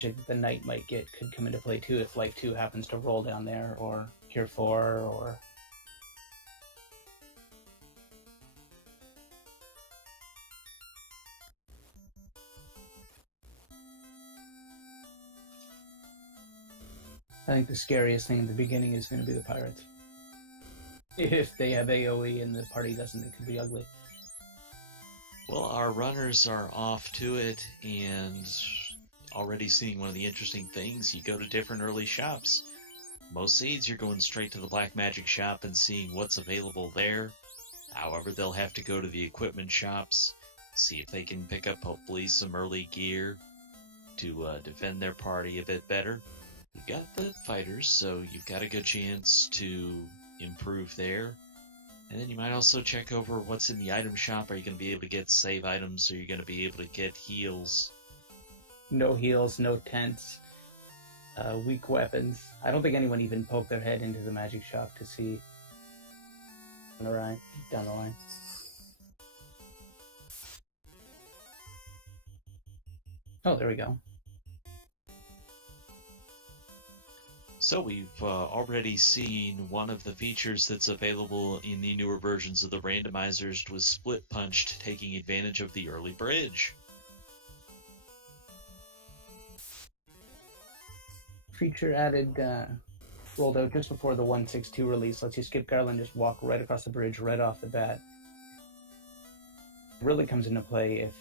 the knight might get could come into play too if Life 2 happens to roll down there, or Cure 4, or... I think the scariest thing in the beginning is going to be the pirates. If they have AoE and the party doesn't, it could be ugly. Well, our runners are off to it, and already seeing one of the interesting things. You go to different early shops. Most seeds, you're going straight to the Black Magic shop and seeing what's available there. However, they'll have to go to the equipment shops, see if they can pick up hopefully some early gear to defend their party a bit better. You've got the fighters, so you've got a good chance to improve there. And then you might also check over what's in the item shop. Are you going to be able to get save items? Are you going to be able to get heals? No heals, no tents, weak weapons. I don't think anyone even poked their head into the magic shop to see down the line. Oh, there we go. So we've already seen one of the features that's available in the newer versions of the randomizers was Split Punched, taking advantage of the early bridge. Feature added, rolled out just before the 1.6.2 release, lets you skip Garland, just walk right across the bridge right off the bat. It really comes into play if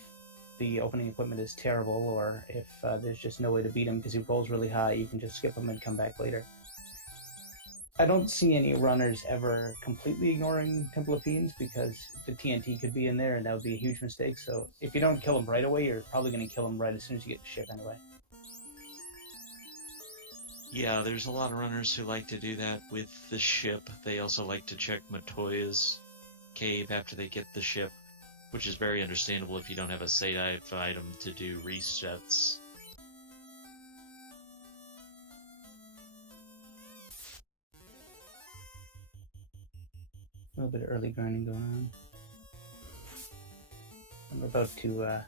the opening equipment is terrible, or if there's just no way to beat him because he rolls really high. You can just skip him and come back later. I don't see any runners ever completely ignoring Temple of Fiends because the TNT could be in there and that would be a huge mistake. So if you don't kill him right away, you're probably going to kill him right as soon as you get the ship anyway. Yeah, there's a lot of runners who like to do that with the ship. They also like to check Matoya's cave after they get the ship, which is very understandable if you don't have a save item to do resets. A little bit of early grinding going on. I'm about to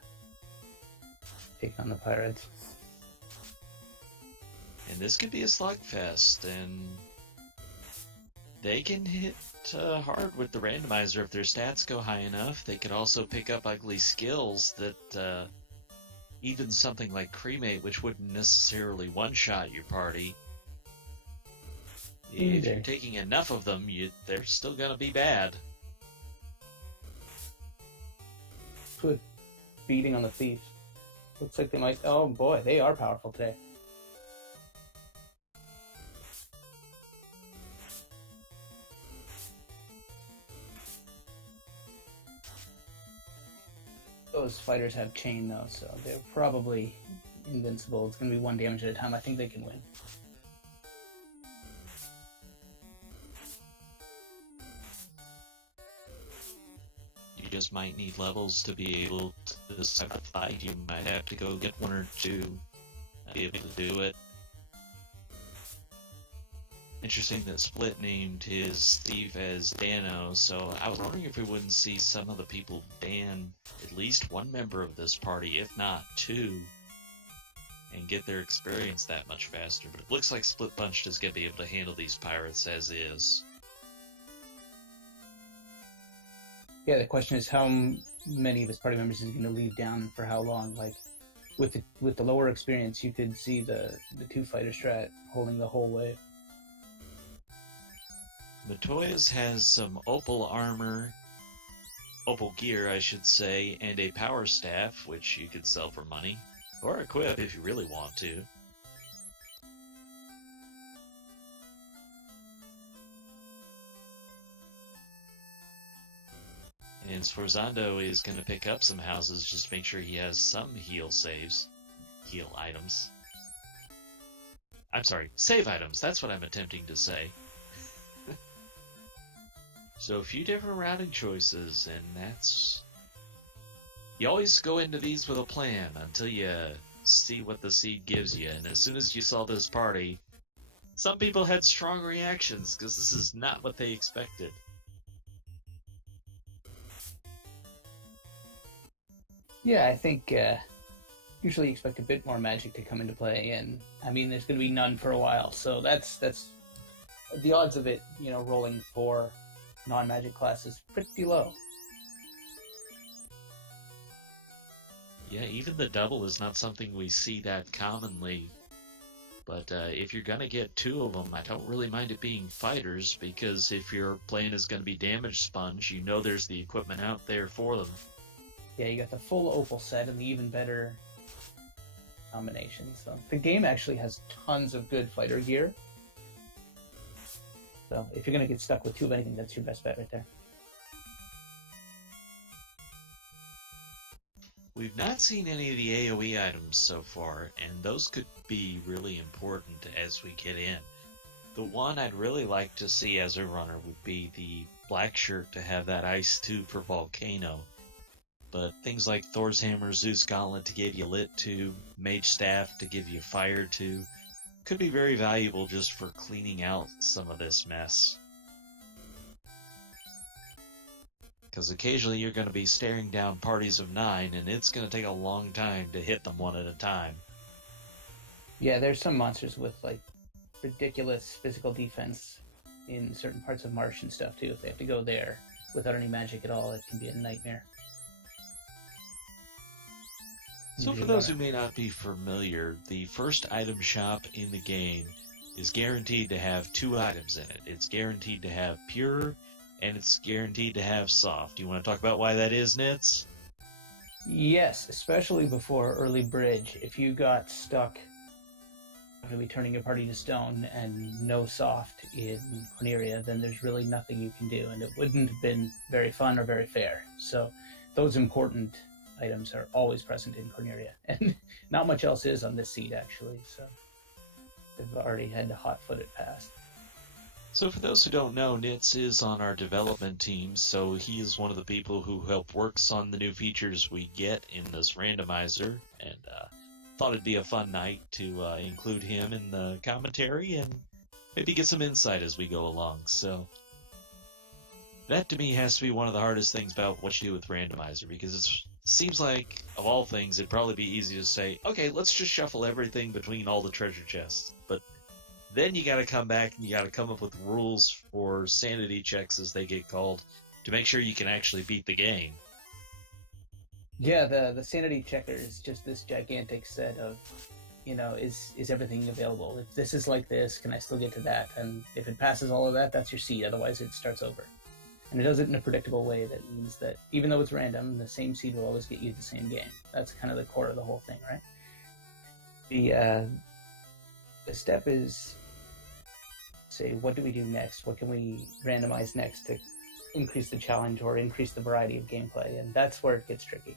take on the pirates. And this could be a slugfest, and they can hit hard with the randomizer if their stats go high enough. They could also pick up ugly skills that even something like Cremate, which wouldn't necessarily one-shot your party, if you're taking enough of them, they're still going to be bad. Good beating on the thief. Looks like they might... Oh boy, they are powerful today. Those fighters have chain though, so they're probably invincible. It's going to be 1 damage at a time. I think they can win. You just might need levels to be able to start the fight. You might have to go get 1 or 2 to be able to do it. Interesting that Split named his Steve as Dano, so I was wondering if we wouldn't see some of the people ban at least 1 member of this party, if not 2, and get their experience that much faster. But it looks like Split Punched is going to be able to handle these pirates as is. Yeah, the question is how many of his party members is going to leave down and for how long. Like, with the lower experience, you could see the 2-fighter strat holding the whole way. Matoya's has some opal armor, opal gear I should say, and a power staff, which you could sell for money, or equip if you really want to. And Sforzando is going to pick up some houses just to make sure he has some heal items. I'm sorry, save items, that's what I'm attempting to say. So a few different routing choices, and that's... You always go into these with a plan until you see what the seed gives you, and as soon as you saw this party, some people had strong reactions, because this is not what they expected. Yeah, I think usually expect a bit more magic to come into play, and I mean, there's going to be none for a while, so that's the odds of it, rolling for non-magic classes pretty low. Yeah, even the double is not something we see that commonly. But if you're going to get two of them, I don't really mind it being fighters, because if your plane is going to be damage sponge, there's the equipment out there for them. Yeah, you got the full opal set and the even better combinations. So the game actually has tons of good fighter gear. So if you're going to get stuck with two of anything, that's your best bet right there. We've not seen any of the AoE items so far, and those could be really important as we get in. The one I'd really like to see as a runner would be the black shirt to have that ice tube for Volcano. But things like Thor's Hammer, Zeus Gauntlet to give you Lit 2, Mage Staff to give you Fire 2, could be very valuable just for cleaning out some of this mess. Because occasionally you're going to be staring down parties of 9, and it's going to take a long time to hit them one at a time. Yeah, there's some monsters with like ridiculous physical defense in certain parts of Marsh and stuff too. If they have to go there without any magic at all, it can be a nightmare. So for those who may not be familiar, the first item shop in the game is guaranteed to have 2 items in it. It's guaranteed to have pure, and it's guaranteed to have soft. Do you want to talk about why that is, Nitz? Yes, especially before early bridge. If you got stuck really turning your party to stone and no soft in Corneria, then there's really nothing you can do, and it wouldn't have been very fun or very fair. So those important items are always present in Corneria, and not much else is on this seed actually, so they've already had to hot-foot it past. So for those who don't know, Nitz is on our development team, so he is one of the people who help works on the new features we get in this randomizer, and thought it'd be a fun night to include him in the commentary and maybe get some insight as we go along. So that to me has to be one of the hardest things about what you do with randomizer, because it seems like, of all things, it'd probably be easy to say, okay, let's just shuffle everything between all the treasure chests. But then you gotta come back and you gotta come up with rules for sanity checks, as they get called, to make sure you can actually beat the game. Yeah, the sanity checker is just this gigantic set of, is everything available? If this is like this, can I still get to that? And if it passes all of that, that's your seed. Otherwise, it starts over. And it does it in a predictable way that means that even though it's random, the same seed will always get you the same game. That's kind of the core of the whole thing, right? The step is, say, what do we do next? What can we randomize next to increase the challenge or increase the variety of gameplay? And that's where it gets tricky.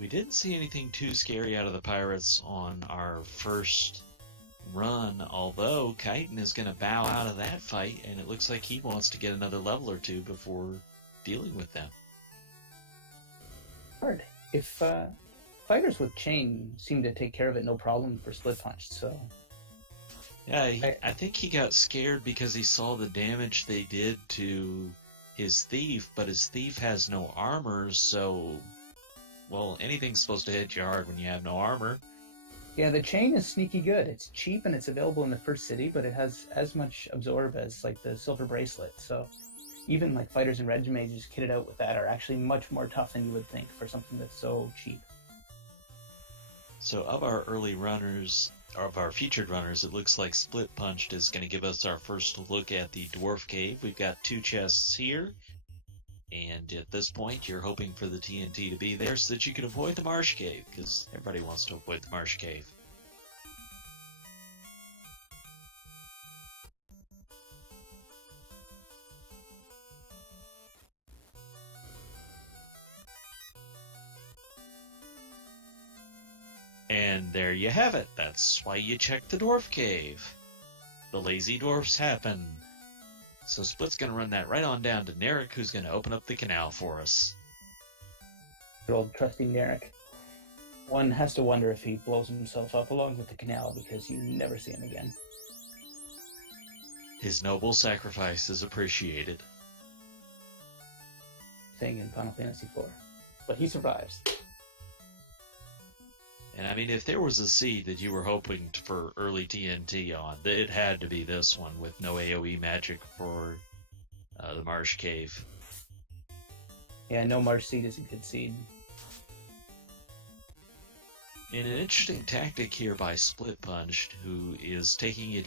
We didn't see anything too scary out of the pirates on our first run, although Chitin is going to bow out of that fight, and it looks like he wants to get another level or 2 before dealing with them. Hard. If fighters with chain seem to take care of it no problem for split punch, so... Yeah, I think he got scared because he saw the damage they did to his thief, but his thief has no armor, so... Well, anything's supposed to hit you hard when you have no armor. Yeah, the chain is sneaky good. It's cheap and it's available in the first city, but it has as much absorb as like the silver bracelet. So even like fighters and red mages kitted out with that are actually much more tough than you would think for something that's so cheap. So of our early runners, or of our featured runners, it looks like Split Punched is going to give us our first look at the Dwarf Cave. We've got 2 chests here. And at this point, you're hoping for the TNT to be there so that you can avoid the Marsh Cave, because everybody wants to avoid the Marsh Cave. And there you have it. That's why you check the Dwarf Cave. The lazy dwarfs happen. So Split's going to run that right on down to Narek, who's going to open up the canal for us. Good old trusty Narek. One has to wonder if he blows himself up along with the canal, because you never see him again. His noble sacrifice is appreciated. Thing in Final Fantasy IV. But he survives. And I mean, if there was a seed that you were hoping for early TNT on, it had to be this one with no AoE magic for the Marsh Cave. Yeah, no Marsh seed is a good seed. And an interesting tactic here by Split Punched, who is taking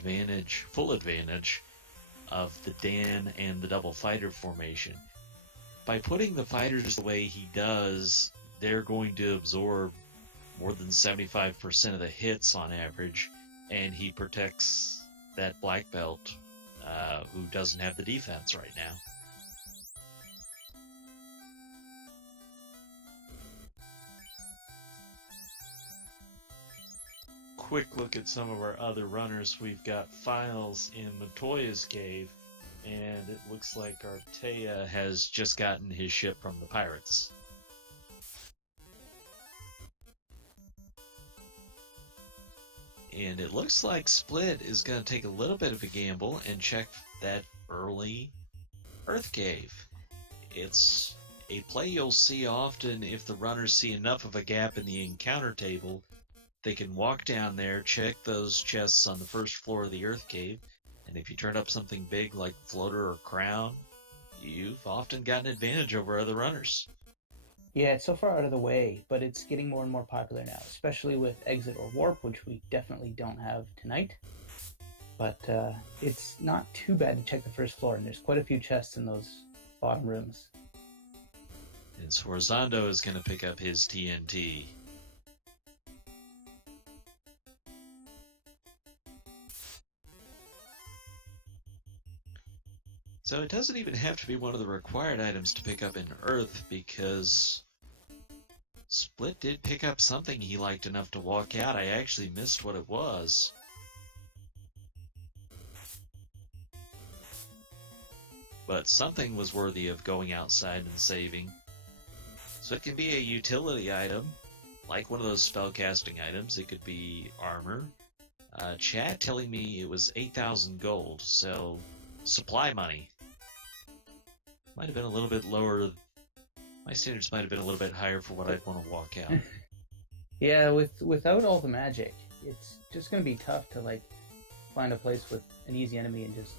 full advantage of the Dan and the double fighter formation. By putting the fighters the way he does, they're going to absorb more than 75% of the hits on average, and he protects that black belt who doesn't have the defense right now. Quick look at some of our other runners. We've got Files in Matoya's cave, and it looks like Artea has just gotten his ship from the pirates. And it looks like Split is going to take a little bit of a gamble and check that early Earth Cave. It's a play you'll see often if the runners see enough of a gap in the encounter table. They can walk down there, check those chests on the first floor of the Earth Cave, and if you turn up something big like Floater or Crown, you've often got an advantage over other runners. Yeah, it's so far out of the way, but it's getting more and more popular now, especially with Exit or Warp, which we definitely don't have tonight. But it's not too bad to check the first floor, and there's quite a few chests in those bottom rooms. And Sforzando is going to pick up his TNT. So it doesn't even have to be one of the required items to pick up in Earth, because Split did pick up something he liked enough to walk out. I actually missed what it was. But something was worthy of going outside and saving. So it can be a utility item, like one of those spellcasting items. It could be armor. Chat telling me it was 8,000 gold, so supply money. Might have been a little bit lower. My standards might have been a little bit higher for what I'd want to walk out. Yeah, without all the magic, it's just going to be tough to find a place with an easy enemy and just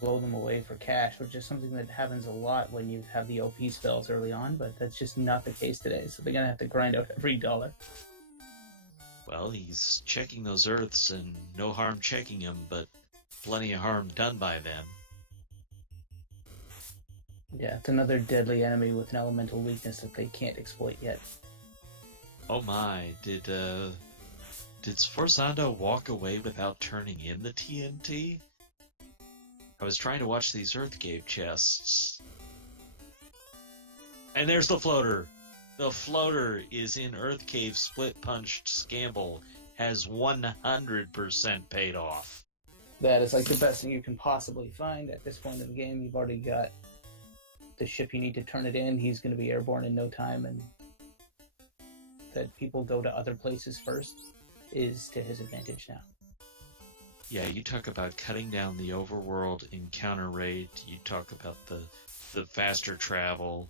blow them away for cash, which is something that happens a lot when you have the OP spells early on, but that's just not the case today, so they're going to have to grind out every dollar. Well, he's checking those earths, and no harm checking them, but plenty of harm done by them. Yeah, it's another deadly enemy with an elemental weakness that they can't exploit yet. Oh my, did Sforzando walk away without turning in the TNT? I was trying to watch these Earth Cave chests. And there's the floater! The floater is in Earth Cave. Split Punched Scamble has 100% paid off. That is the best thing you can possibly find at this point in the game. You've already got the ship you need to turn it in. He's going to be airborne in no time, and that people go to other places first is to his advantage now. Yeah, you talk about cutting down the overworld encounter rate. You talk about the faster travel.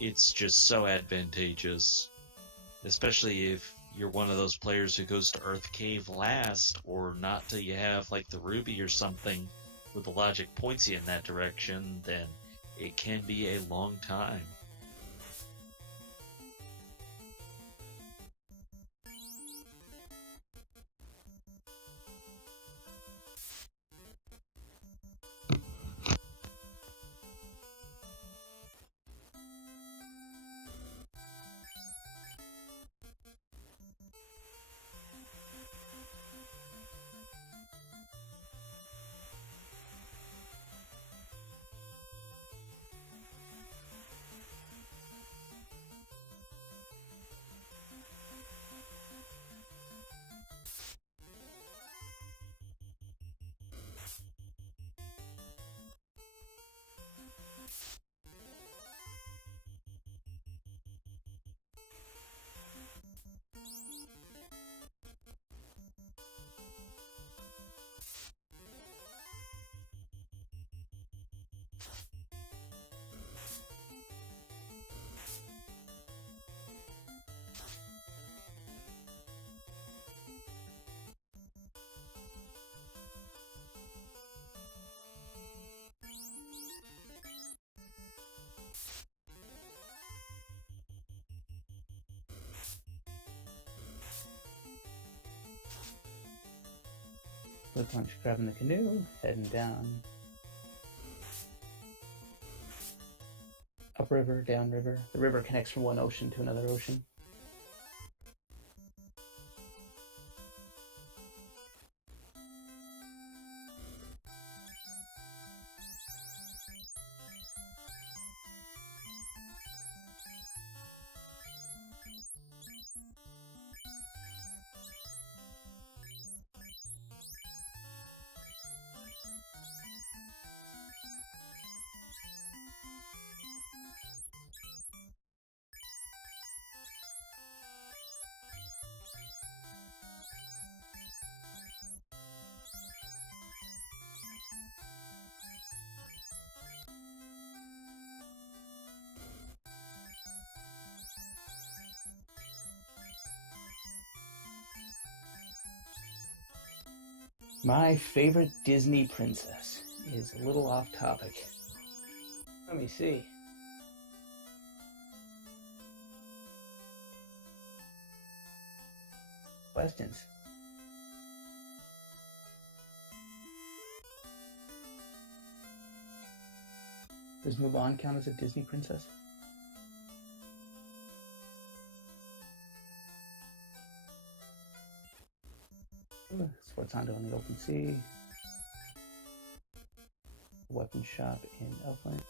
It's just so advantageous, especially if you're one of those players who goes to Earth Cave last, or not till you have the Ruby or something where the logic points you in that direction. Then it can be a long time. Split punch, grabbing the canoe, heading down. Upriver, downriver. The river connects from one ocean to another ocean. My favorite Disney princess is a little off topic. Let me see. Questions? Does Mulan count as a Disney princess? Sportando on the open sea. Weapon shop in Elfland.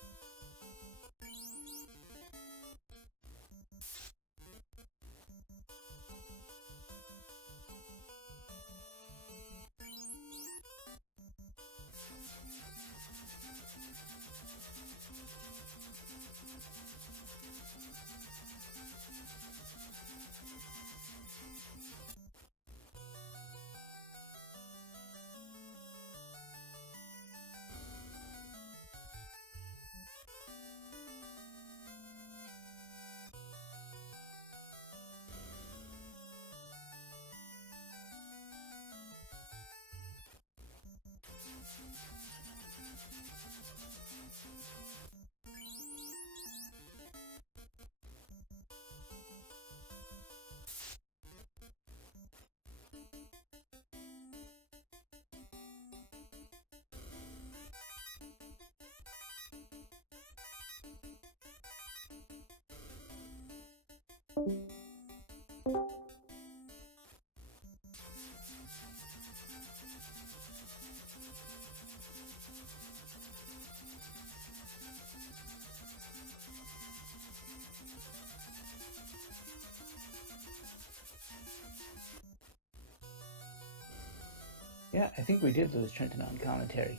Yeah, I think we did lose Trenton on commentary.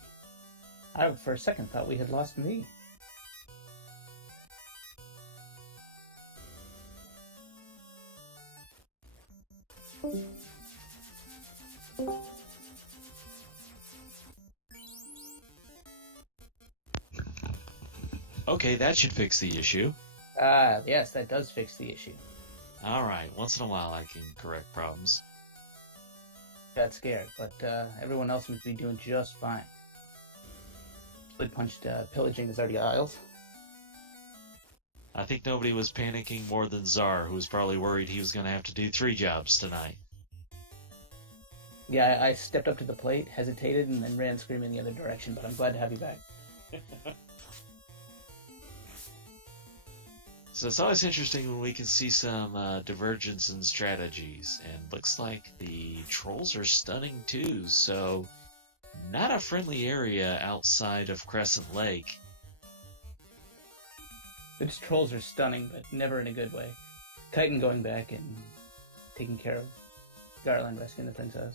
I, for a second, thought we had lost me. Okay, that should fix the issue. Yes, that does fix the issue. Alright, once in a while I can correct problems. Got scared, but everyone else would be doing just fine. Split punched pillaging the Zardia Isles. I think nobody was panicking more than Czar, who was probably worried he was going to have to do 3 jobs tonight. Yeah, I stepped up to the plate, hesitated, and then ran screaming the other direction, but I'm glad to have you back. So it's always interesting when we can see some divergence in strategies, and looks like the trolls are stunning too, so not a friendly area outside of Crescent Lake. These trolls are stunning, but never in a good way. Chitin going back and taking care of Garland, rescuing the princess.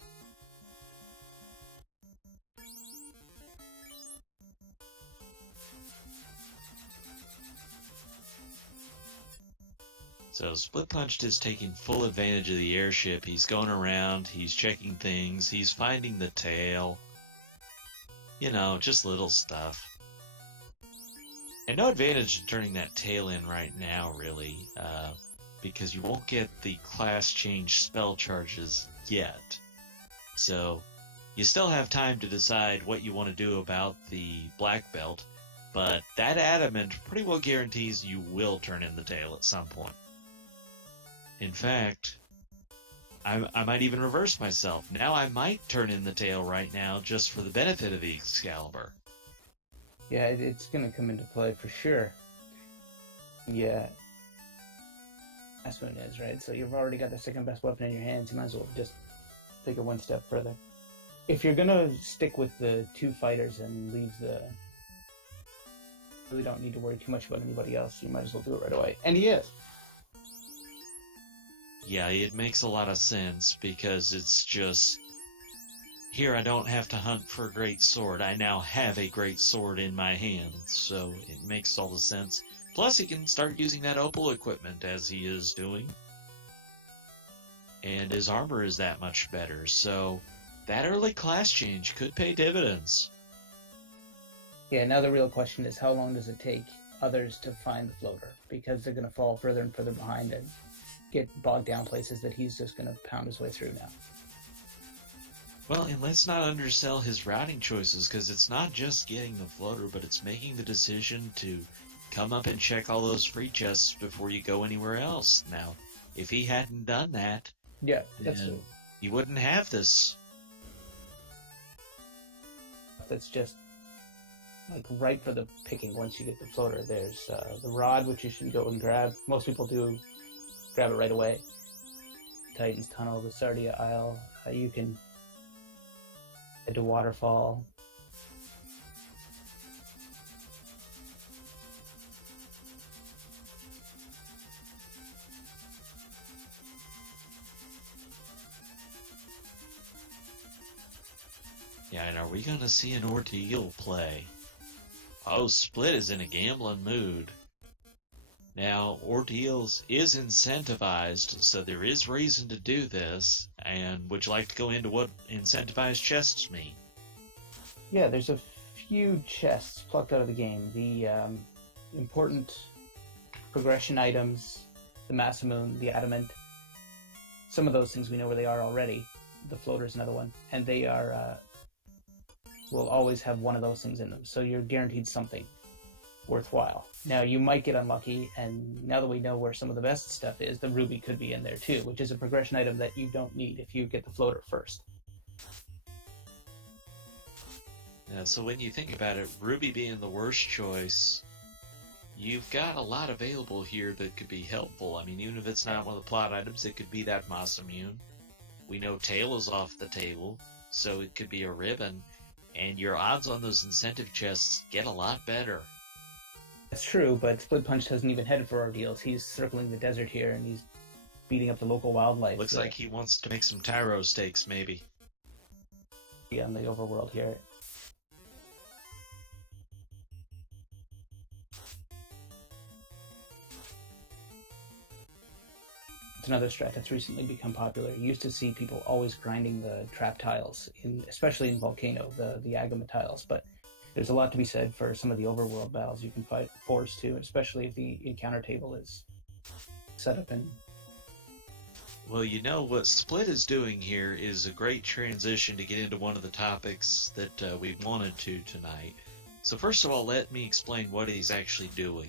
So Split Punched is taking full advantage of the airship. He's going around, he's checking things, he's finding the tail. You know, just little stuff. And no advantage in turning that tail in right now, really, because you won't get the class change spell charges yet. So you still have time to decide what you want to do about the black belt, but that adamant pretty well guarantees you will turn in the tail at some point. In fact, I might even reverse myself. Now I might turn in the tail right now just for the benefit of the Excalibur. Yeah, it's going to come into play for sure. Yeah. That's what it is, right? So you've already got the second best weapon in your hands. You might as well just take it one step further. If you're going to stick with the two fighters and leave the... really don't need to worry too much about anybody else. You might as well do it right away. And he is. Yeah, it makes a lot of sense because it's just... Here I don't have to hunt for a great sword. I now have a great sword in my hand, so it makes all the sense. Plus, he can start using that opal equipment as he is doing. And his armor is that much better, so that early class change could pay dividends. Yeah, now the real question is how long does it take others to find the floater? Because they're going to fall further and further behind and get bogged down places that he's just going to pound his way through now. Well, and let's not undersell his routing choices, because it's not just getting the floater, but it's making the decision to come up and check all those free chests before you go anywhere else. Now, if he hadn't done that, yeah, that's true. You wouldn't have this. That's just like right for the picking once you get the floater. There's the rod, which you should go and grab. Most people do grab it right away. Titan's Tunnel, the Sardia Isle. You can head to Waterfall. Yeah, and are we going to see an ordeal play? Oh, Split is in a gambling mood. Now, Ordeals is incentivized, so there is reason to do this. And would you like to go into what incentivized chests mean? Yeah, there's a few chests plucked out of the game. The important progression items, the Masamune, the Adamant. Some of those things we know where they are already. The floater's another one. And they are... will always have one of those things in them. So you're guaranteed something worthwhile. Now, you might get unlucky, and now that we know where some of the best stuff is, the Ruby could be in there too, which is a progression item that you don't need if you get the floater first. Yeah, so when you think about it, Ruby being the worst choice, you've got a lot available here that could be helpful. I mean, even if it's not one of the plot items, it could be that Masamune. We know Tail is off the table, so it could be a ribbon, and your odds on those incentive chests get a lot better. That's true, but Split Punch hasn't even headed for ordeals. He's circling the desert here, and he's beating up the local wildlife. Looks like he wants to make some Tyro steaks, maybe. Yeah, in the overworld here. It's another strat that's recently become popular. You used to see people always grinding the trap tiles, especially in Volcano, the Agama tiles, but there's a lot to be said for some of the overworld battles you can fight force too, especially if the encounter table is set up in... Well, you know, what Split is doing here is a great transition to get into one of the topics that we wanted to tonight. So first of all, let me explain what he's actually doing.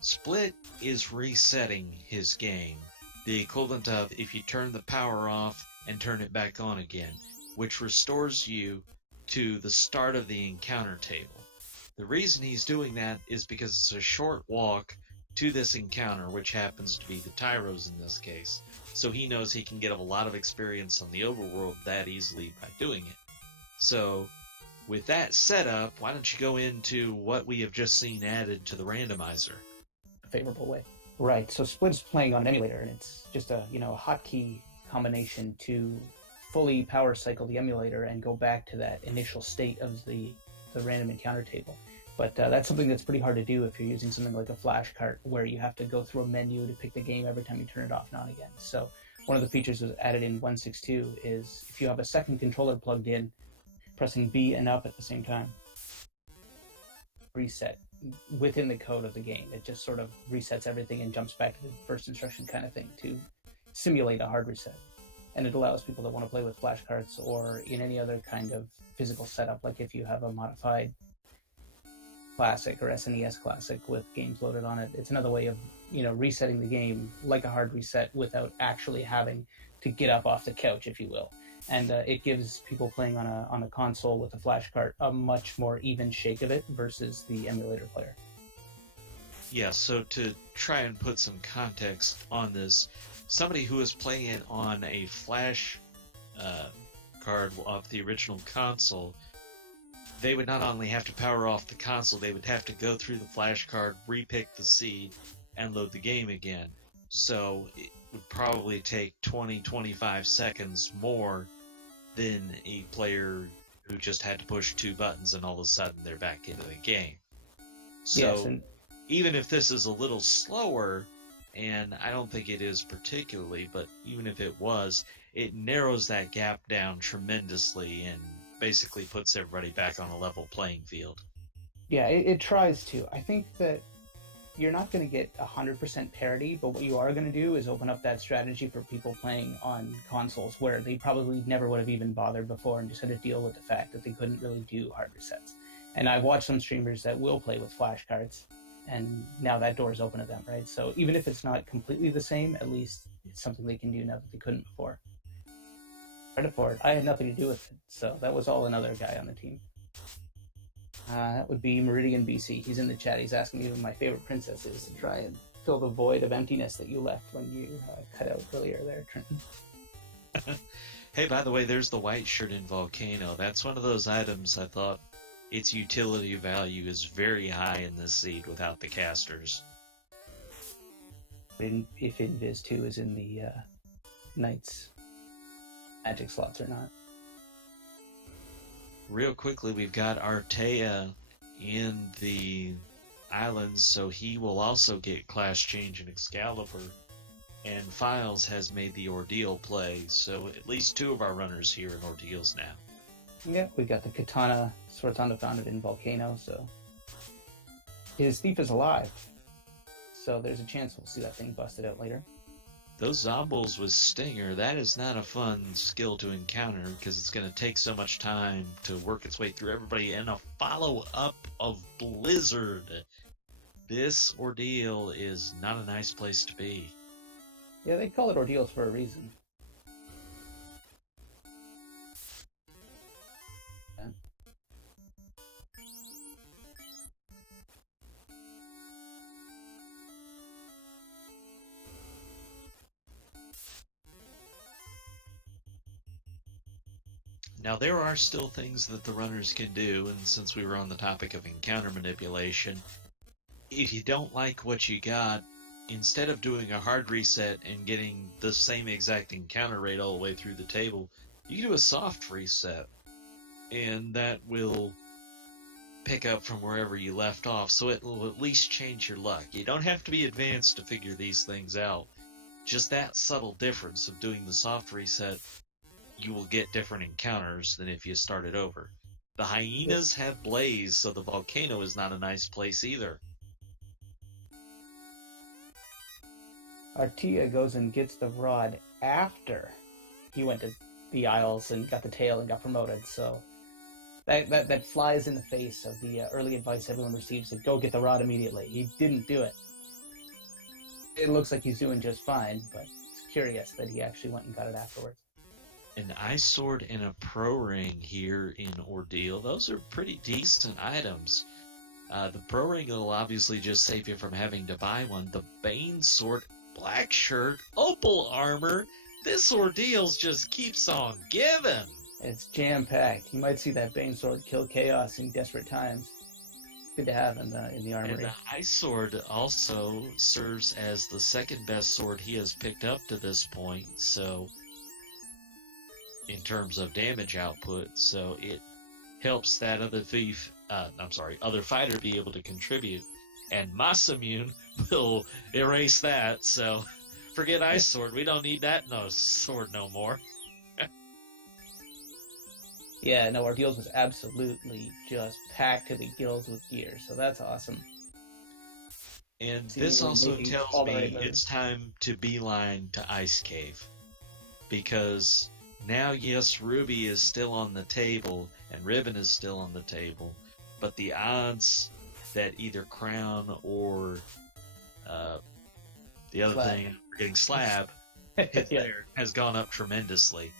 Split is resetting his game, the equivalent of if you turn the power off and turn it back on again, which restores you to the start of the encounter table. The reason he's doing that is because it's a short walk to this encounter, which happens to be the Tyros in this case. So he knows he can get a lot of experience on the overworld that easily by doing it. So, with that setup, why don't you go into what we have just seen added to the randomizer? A favorable way. Right, so Split's playing on an emulator, and it's just a hotkey combination to fully power cycle the emulator and go back to that initial state of the random encounter table. But that's something that's pretty hard to do if you're using something like a flash cart where you have to go through a menu to pick the game every time you turn it off and on again. So one of the features that was added in 1.6.2 is if you have a second controller plugged in, pressing B and up at the same time, reset within the code of the game. It just sort of resets everything and jumps back to the first instruction kind of thing to simulate a hard reset. And it allows people that want to play with flashcards or in any other kind of physical setup, like if you have a modified Classic or SNES Classic with games loaded on it. It's another way of, resetting the game like a hard reset without actually having to get up off the couch, if you will. And it gives people playing on a console with a flash cart a much more even shake of it versus the emulator player. Yeah, so to try and put some context on this, somebody who is playing it on a flash card off the original console, they would not only have to power off the console, they would have to go through the flash card, repick the seed, and load the game again. So it would probably take 20-25 seconds more than a player who just had to push 2 buttons and all of a sudden they're back into the game. So Yes, and even if this is a little slower, and I don't think it is particularly, but even if it was, it narrows that gap down tremendously and basically puts everybody back on a level playing field. yeah, it tries to. I think that you're not going to get 100% parity, but what you are going to do is open up that strategy for people playing on consoles where they probably never would have even bothered before and just had to deal with the fact that they couldn't really do hard resets. And I've watched some streamers that will play with flash cards, and now that door is open to them, right? So even if it's not completely the same, at least it's something they can do now that they couldn't before. Credit for it. I had nothing to do with it, so that was all another guy on the team. That would be Meridian BC. He's in the chat. He's asking me who my favorite princess is to try and fill the void of emptiness that you left when you cut out earlier there, Trenton. Hey, by the way, there's the white shirt in Volcano. That's one of those items I thought its utility value is very high in this seed without the casters. If Invis 2 is in the Knights magic slots or not. Real quickly, we've got Artea in the islands, so he will also get Class Change in Excalibur. And Files has made the Ordeal play, so at least 2 of our runners here in Ordeals now. Yeah, we got the Katana Sortanda founded in Volcano, so his thief is alive. So there's a chance we'll see that thing busted out later. Those Zombles with Stinger, that is not a fun skill to encounter because it's going to take so much time to work its way through everybody. And a follow-up of Blizzard. This Ordeal is not a nice place to be. Yeah, they call it Ordeals for a reason. Yeah. Now, there are still things that the runners can do, and since we were on the topic of encounter manipulation, if you don't like what you got, instead of doing a hard reset and getting the same exact encounter rate all the way through the table, you can do a soft reset, and that will pick up from wherever you left off, so it will at least change your luck. You don't have to be advanced to figure these things out. Just that subtle difference of doing the soft reset, you will get different encounters than if you started over. The hyenas have Blaze, so the volcano is not a nice place either. Artea goes and gets the rod after he went to the Isles and got the tail and got promoted, so that flies in the face of the early advice everyone receives to go get the rod immediately. He didn't do it. It looks like he's doing just fine, but it's curious that he actually went and got it afterwards. An Ice Sword and a Pro Ring here in Ordeal. Those are pretty decent items. The Pro Ring will obviously just save you from having to buy one. The Bane Sword, Black Shirt, Opal Armor. This Ordeals just keeps on giving. It's jam-packed. You might see that Bane Sword kill Chaos in desperate times. Good to have in the armory. And the Ice Sword also serves as the second best sword he has picked up to this point, so in terms of damage output, so it helps that other fighter be able to contribute. And Masamune will erase that, so forget Ice Sword. We don't need that sword no more. Yeah, no, Ordeals was absolutely just packed to the gills with gear, so that's awesome. And this also tells me it's time to beeline to Ice Cave. Because now, yes, Ruby is still on the table, and Ribbon is still on the table, but the odds that either Crown or the other Slab. thing, we're getting Slab, hit Yeah. there has gone up tremendously.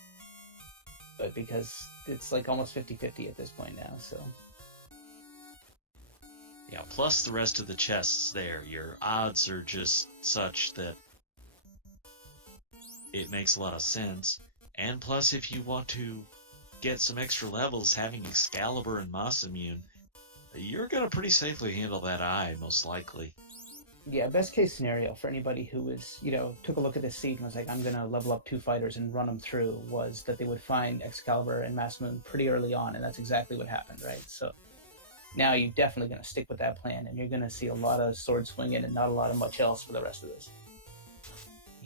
But because it's like almost 50-50 at this point now, so. Yeah, plus the rest of the chests there, your odds are just such that it makes a lot of sense. And plus, if you want to get some extra levels, having Excalibur and Masamune, you're going to pretty safely handle that eye, most likely. Yeah, best case scenario for anybody who was, took a look at this seed and was like, I'm going to level up 2 fighters and run them through, was that they would find Excalibur and Masamune pretty early on, and that's exactly what happened, right? So now you're definitely going to stick with that plan, and you're going to see a lot of sword swinging and not a lot of much else for the rest of this.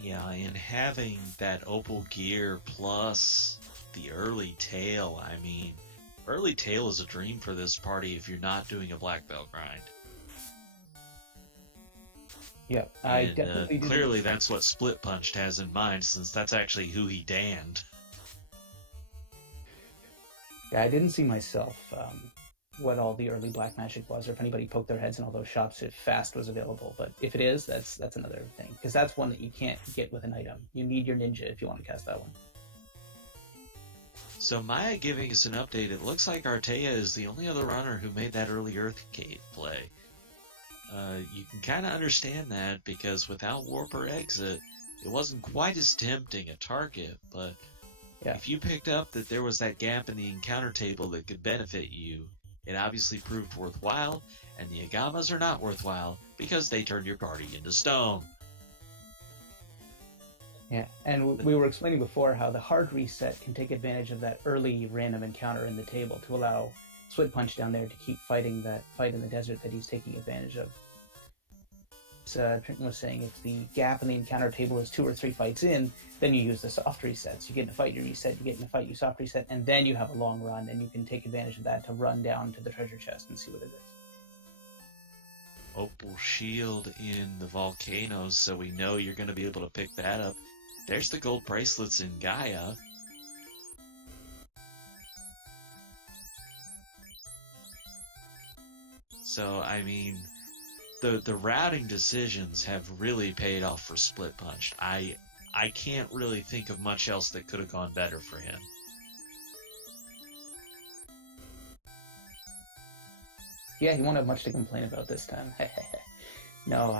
Yeah, and having that opal gear plus the early tail, I mean, early tail is a dream for this party if you're not doing a black belt grind. Yeah, I definitely do. Clearly that's what Split Punched has in mind, since that's actually who he danned. Yeah, I didn't see myself what all the early black magic was, or if anybody poked their heads in all those shops if fast was available. But if it is, that's another thing, because that's one that you can't get with an item. You need your ninja if you want to cast that one. So Maya giving us an update, it looks like Artea is the only other runner who made that early Earth Cave play. You can kind of understand that, because without Warp or Exit, it wasn't quite as tempting a target, but yeah. If you picked up that there was that gap in the encounter table that could benefit you, it obviously proved worthwhile, and the Agamas are not worthwhile, because they turned your party into stone. Yeah, and we were explaining before how the hard reset can take advantage of that early random encounter in the table to allow Split Punch down there to keep fighting that fight in the desert that he's taking advantage of. Trenton was saying if the gap in the encounter table is 2 or 3 fights in, then you use the soft resets. You get in a fight, you reset, you get in a fight, you soft reset, and then you have a long run, and you can take advantage of that to run down to the treasure chest and see what it is. Opal Shield in the volcanoes, so we know you're going to be able to pick that up. There's the gold bracelets in Gaia. So, I mean, the routing decisions have really paid off for Split Punch. I can't really think of much else that could have gone better for him. Yeah, he won't have much to complain about this time. No,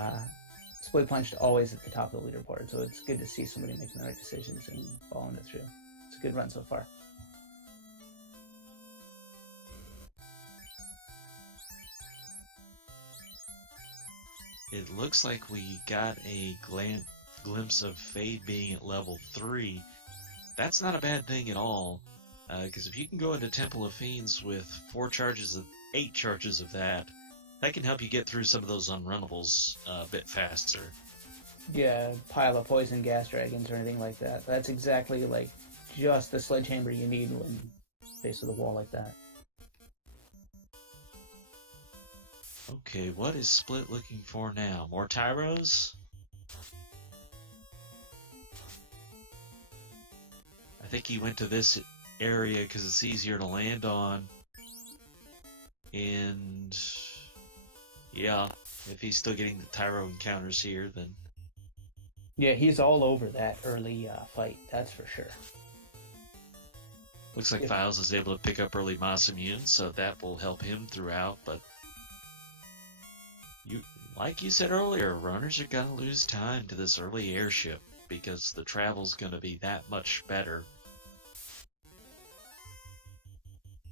Split Punched always at the top of the leaderboard, so it's good to see somebody making the right decisions and following it through. It's a good run so far. It looks like we got a glimpse of Fade being at level 3. That's not a bad thing at all, because if you can go into Temple of Fiends with 8 charges of that can help you get through some of those unrunnables a bit faster. Yeah, pile of poison gas dragons or anything like that. That's exactly like just the sledgehammer you need when face of the wall like that. Okay, what is Split looking for now? More Tyros? I think he went to this area because it's easier to land on. And yeah, if he's still getting the Tyro encounters here, then... Yeah, he's all over that early fight, that's for sure. Looks like Files is able to pick up early Masamune, so that will help him throughout, but... Like you said earlier, runners are going to lose time to this early airship because the travel's going to be that much better.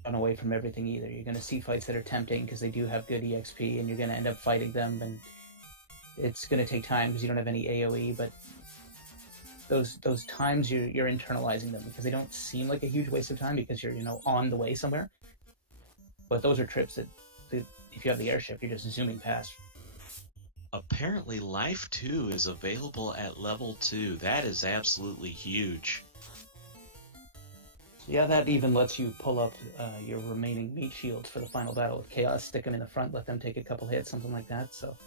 Run away from everything either. You're going to see fights that are tempting because they do have good EXP, and you're going to end up fighting them, and it's going to take time because you don't have any AoE, but those times you're internalizing them because they don't seem like a huge waste of time because you're on the way somewhere. But those are trips that if you have the airship, you're just zooming past. Apparently Life 2 is available at level 2. That is absolutely huge. Yeah, that even lets you pull up your remaining meat shields for the final battle with Chaos, stick them in the front, let them take a couple hits, something like that. So,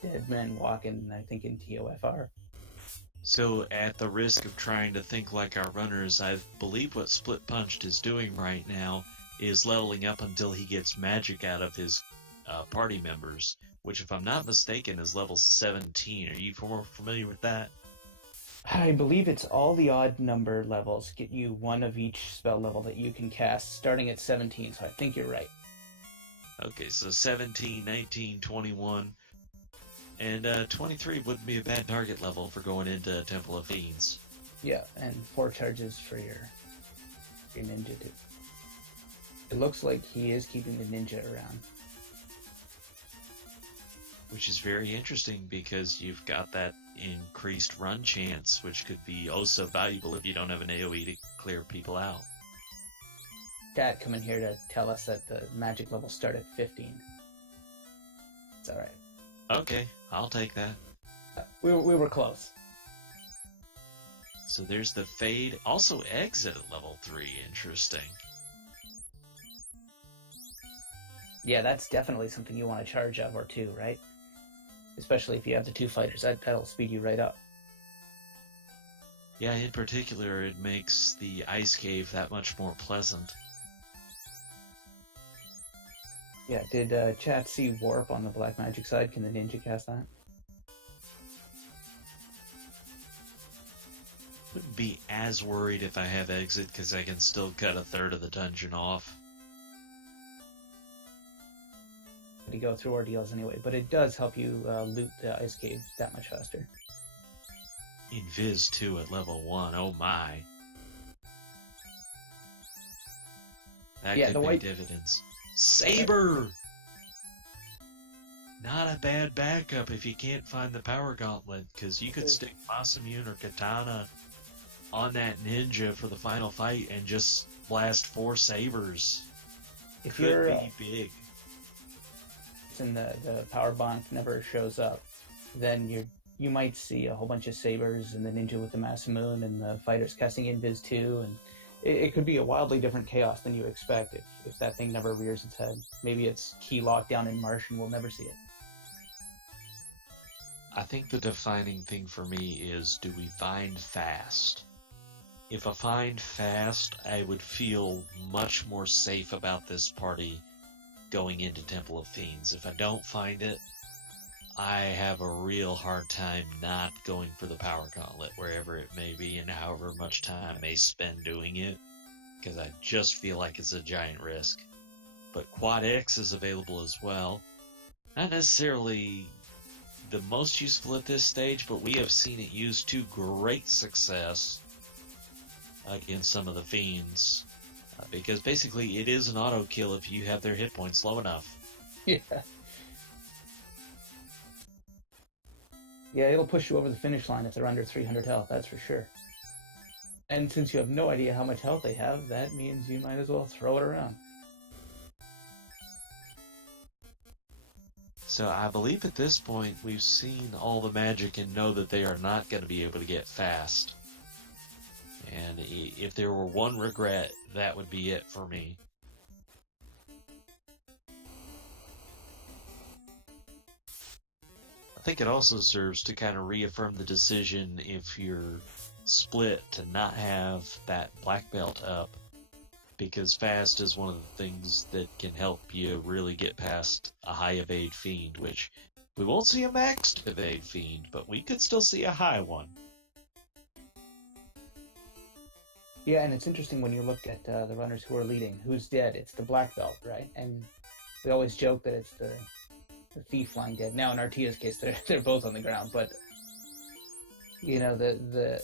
dead men walking, I think, in TOFR. So, at the risk of trying to think like our runners, I believe what Split Punched is doing right now is leveling up until he gets magic out of his party members, which, if I'm not mistaken, is level 17. Are you more familiar with that? I believe it's all the odd number levels get you one of each spell level that you can cast starting at 17, so I think you're right. Okay, so 17, 19, 21, and 23 wouldn't be a bad target level for going into Temple of Fiends. Yeah, and 4 charges for your ninja too. It looks like he is keeping the ninja around. Which is very interesting because you've got that increased run chance, which could be oh so valuable if you don't have an AoE to clear people out. Dad come in here to tell us that the magic levels start at 15. It's alright. Okay, I'll take that. We were close. So there's the Fade. Also Exit at level 3. Interesting. Yeah, that's definitely something you want to charge of or two, right? Especially if you have the 2 fighters. That'll speed you right up. Yeah, in particular, it makes the Ice Cave that much more pleasant. Yeah, did chat see Warp on the black magic side? Can the ninja cast that? Wouldn't be as worried if I have Exit, because I can still cut a third of the dungeon off. To go through ordeals anyway, but it does help you loot the ice cave that much faster. Invis 2 at level 1, oh my. That Yeah, could pay dividends. Saber! Not a bad backup if you can't find the power gauntlet, because you could stick Masamune or Katana on that ninja for the final fight and just blast 4 sabers. If could you're be big. And the power bonk never shows up, then you might see a whole bunch of sabers and the ninja with the Masamune and the fighters casting Invis 2, and it could be a wildly different chaos than you expect if that thing never rears its head. Maybe it's key locked down in Marsh and we'll never see it. I think the defining thing for me is, do we find fast? If I find fast, I would feel much more safe about this party going into Temple of Fiends. If I don't find it, I have a real hard time not going for the power gauntlet, wherever it may be and however much time I may spend doing it, because I just feel like it's a giant risk. But Quad X is available as well. Not necessarily the most useful at this stage, but we have seen it used to great success against some of the Fiends. Because basically it is an auto kill if you have their hit points low enough. Yeah. Yeah, it'll push you over the finish line if they're under 300 health, that's for sure. And since you have no idea how much health they have, that means you might as well throw it around. So I believe at this point we've seen all the magic and know that they are not going to be able to get fast. And if there were one regret, that would be it for me. I think it also serves to kind of reaffirm the decision if you're split to not have that black belt up, because fast is one of the things that can help you really get past a high evade fiend, which we won't see a maxed evade fiend, but we could still see a high one. Yeah, and it's interesting when you look at the runners who are leading. Who's dead? It's the black belt, right? And we always joke that it's the thief lying dead. Now in Artia's case, they're both on the ground, but you know the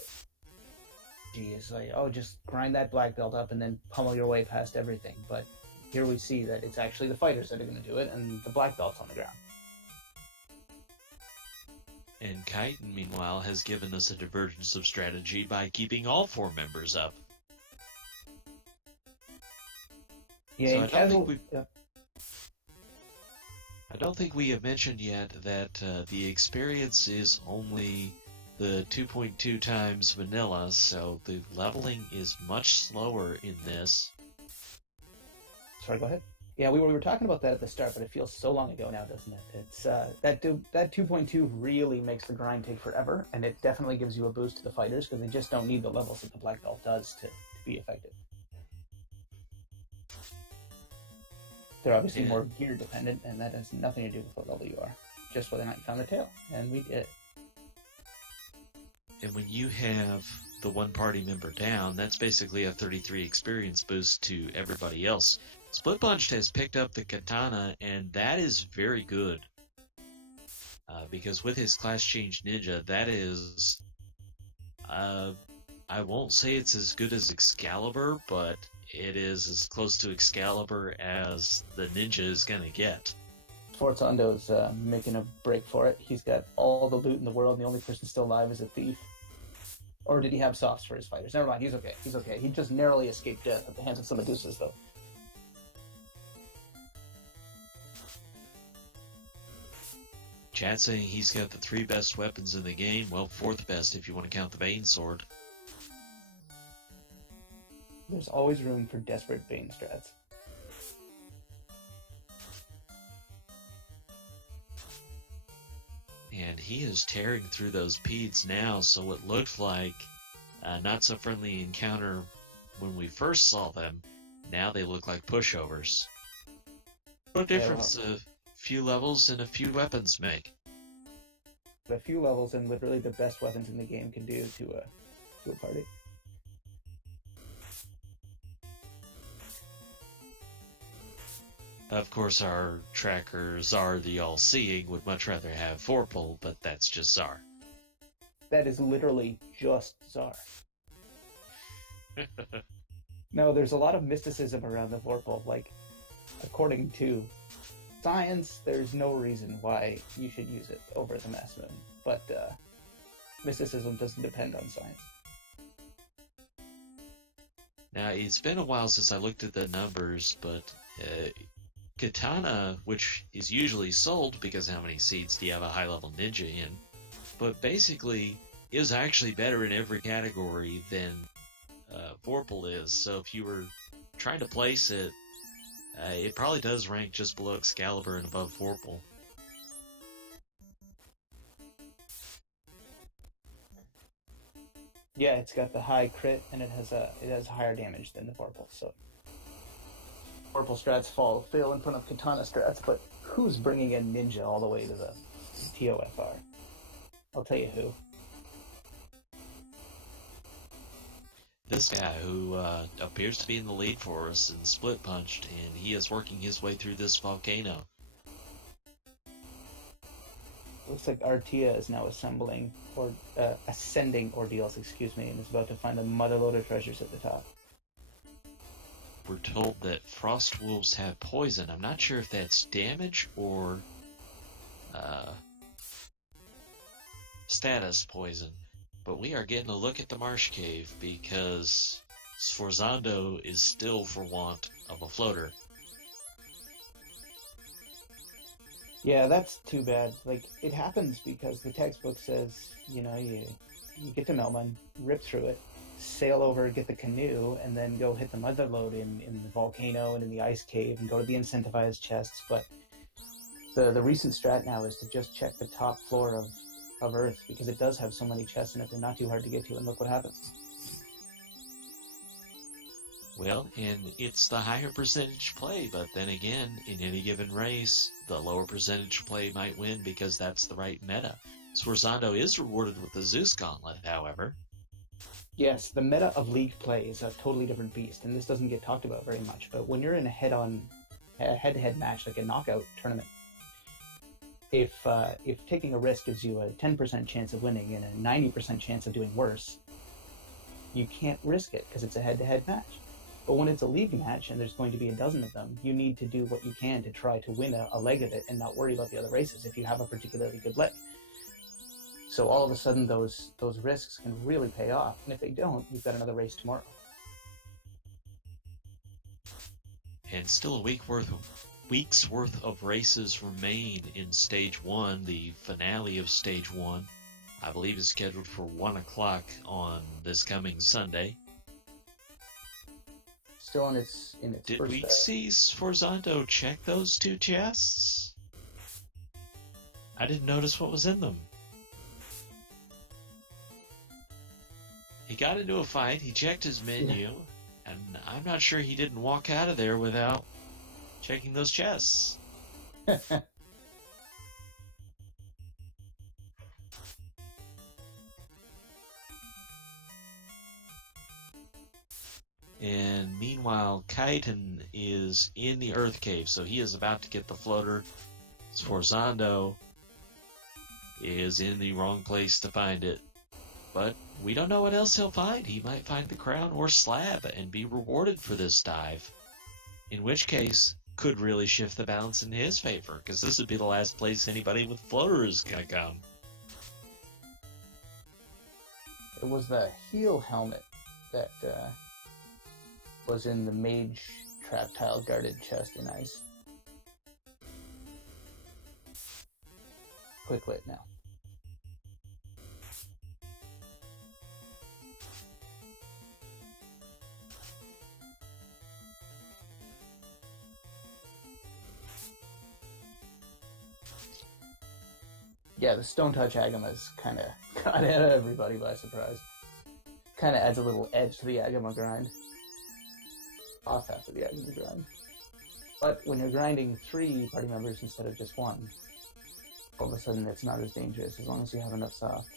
G is like, oh, just grind that black belt up and then pummel your way past everything. But here we see that it's actually the fighters that are going to do it, and the black belt's on the ground. And Chitin, meanwhile, has given us a divergence of strategy by keeping all 4 members up. Yeah, so I don't think we have mentioned yet that the experience is only the 2.2 times vanilla, so the leveling is much slower in this. Sorry, go ahead. Yeah, we were talking about that at the start, but it feels so long ago now, doesn't it? It's that 2.2 really makes the grind take forever, and it definitely gives you a boost to the fighters because they just don't need the levels that the black belt does to be effective. They're obviously more gear dependent, and that has nothing to do with what level you are, just whether or not you found the tail, and we did. And when you have the one party member down, that's basically a 33 experience boost to everybody else. Split Punched has picked up the katana, and that is very good. Because with his class change ninja, that is... I won't say it's as good as Excalibur, but it is as close to Excalibur as the ninja is going to get. Sforzando's making a break for it. He's got all the loot in the world, and the only person still alive is a thief. Or did he have softs for his fighters? Never mind, he's okay. He's okay. He just narrowly escaped death at the hands of some Medusas, though. Chat saying he's got the 3 best weapons in the game. Well, 4th best if you want to count the Bane Sword. There's always room for desperate Bane strats. And he is tearing through those peds now, so what looked like a not-so-friendly encounter when we first saw them, now they look like pushovers. What difference a few levels and a few weapons make? A few levels and literally the best weapons in the game can do to a party. Of course, our tracker Czar the All-Seeing would much rather have Vorpal, but that's just Czar. That is literally just Czar. No, there's a lot of mysticism around the Vorpal. Like, according to science, there's no reason why you should use it over the Mass Moon. But mysticism doesn't depend on science. Now, it's been a while since I looked at the numbers, but Katana, which is usually sold because how many seeds do you have a high-level ninja in, but basically is actually better in every category than Vorpal is. So if you were trying to place it, it probably does rank just below Excalibur and above Vorpal. Yeah, it's got the high crit and it has higher damage than the Vorpal. So Vorpal strats fail in front of Katana strats, but who's bringing in Ninja all the way to the TOFR? I'll tell you who. This guy who appears to be in the lead for us in Split Punched, and he is working his way through this volcano. Looks like Artia is now ascending ordeals, and is about to find a motherload of treasures at the top. We're told that frost wolves have poison. I'm not sure if that's damage or status poison. But we are getting a look at the Marsh Cave because Sforzando is still for want of a floater. Yeah, that's too bad. Like, it happens because the textbook says, you get to Melman, rip through it, sail over, get the canoe, and then go hit the motherlode in the volcano and in the ice cave and go to the incentivized chests. But the recent strat now is to just check the top floor of Earth, because it does have so many chests in it, they're not too hard to get to, and look what happens. Well, and it's the higher percentage play, but then again, in any given race, the lower percentage play might win because that's the right meta. Sforzando is rewarded with the Zeus Gauntlet, however. Yes, the meta of League play is a totally different beast, and this doesn't get talked about very much, but when you're in a head-to-head match, like a knockout tournament, if taking a risk gives you a 10% chance of winning and a 90% chance of doing worse, you can't risk it because it's a head-to-head match. But when it's a league match and there's going to be a dozen of them, you need to do what you can to try to win a leg of it and not worry about the other races if you have a particularly good leg. So all of a sudden those risks can really pay off, and if they don't, you've got another race tomorrow. And still a week's worth of races remain in Stage 1. The finale of Stage 1, I believe, is scheduled for 1 o'clock on this coming Sunday. Still in its Did first we see Sforzando check those 2 chests? I didn't notice what was in them. He got into a fight, he checked his menu, and I'm not sure he didn't walk out of there without checking those chests. And meanwhile, Kaiten is in the Earth Cave, so he is about to get the floater. Sforzando is in the wrong place to find it. But we don't know what else he'll find. He might find the crown or slab and be rewarded for this dive. In which case, could really shift the balance in his favor, because this would be the last place anybody with floater is going to come. It was the heel helmet that was in the mage trap tile guarded chest in ice. Quick lit now. Yeah, the Stone Touch Agama's kind of got everybody by surprise. Kind of adds a little edge to the Agama grind. Off after the Agama grind. But when you're grinding 3 party members instead of just 1, all of a sudden it's not as dangerous as long as you have enough soft.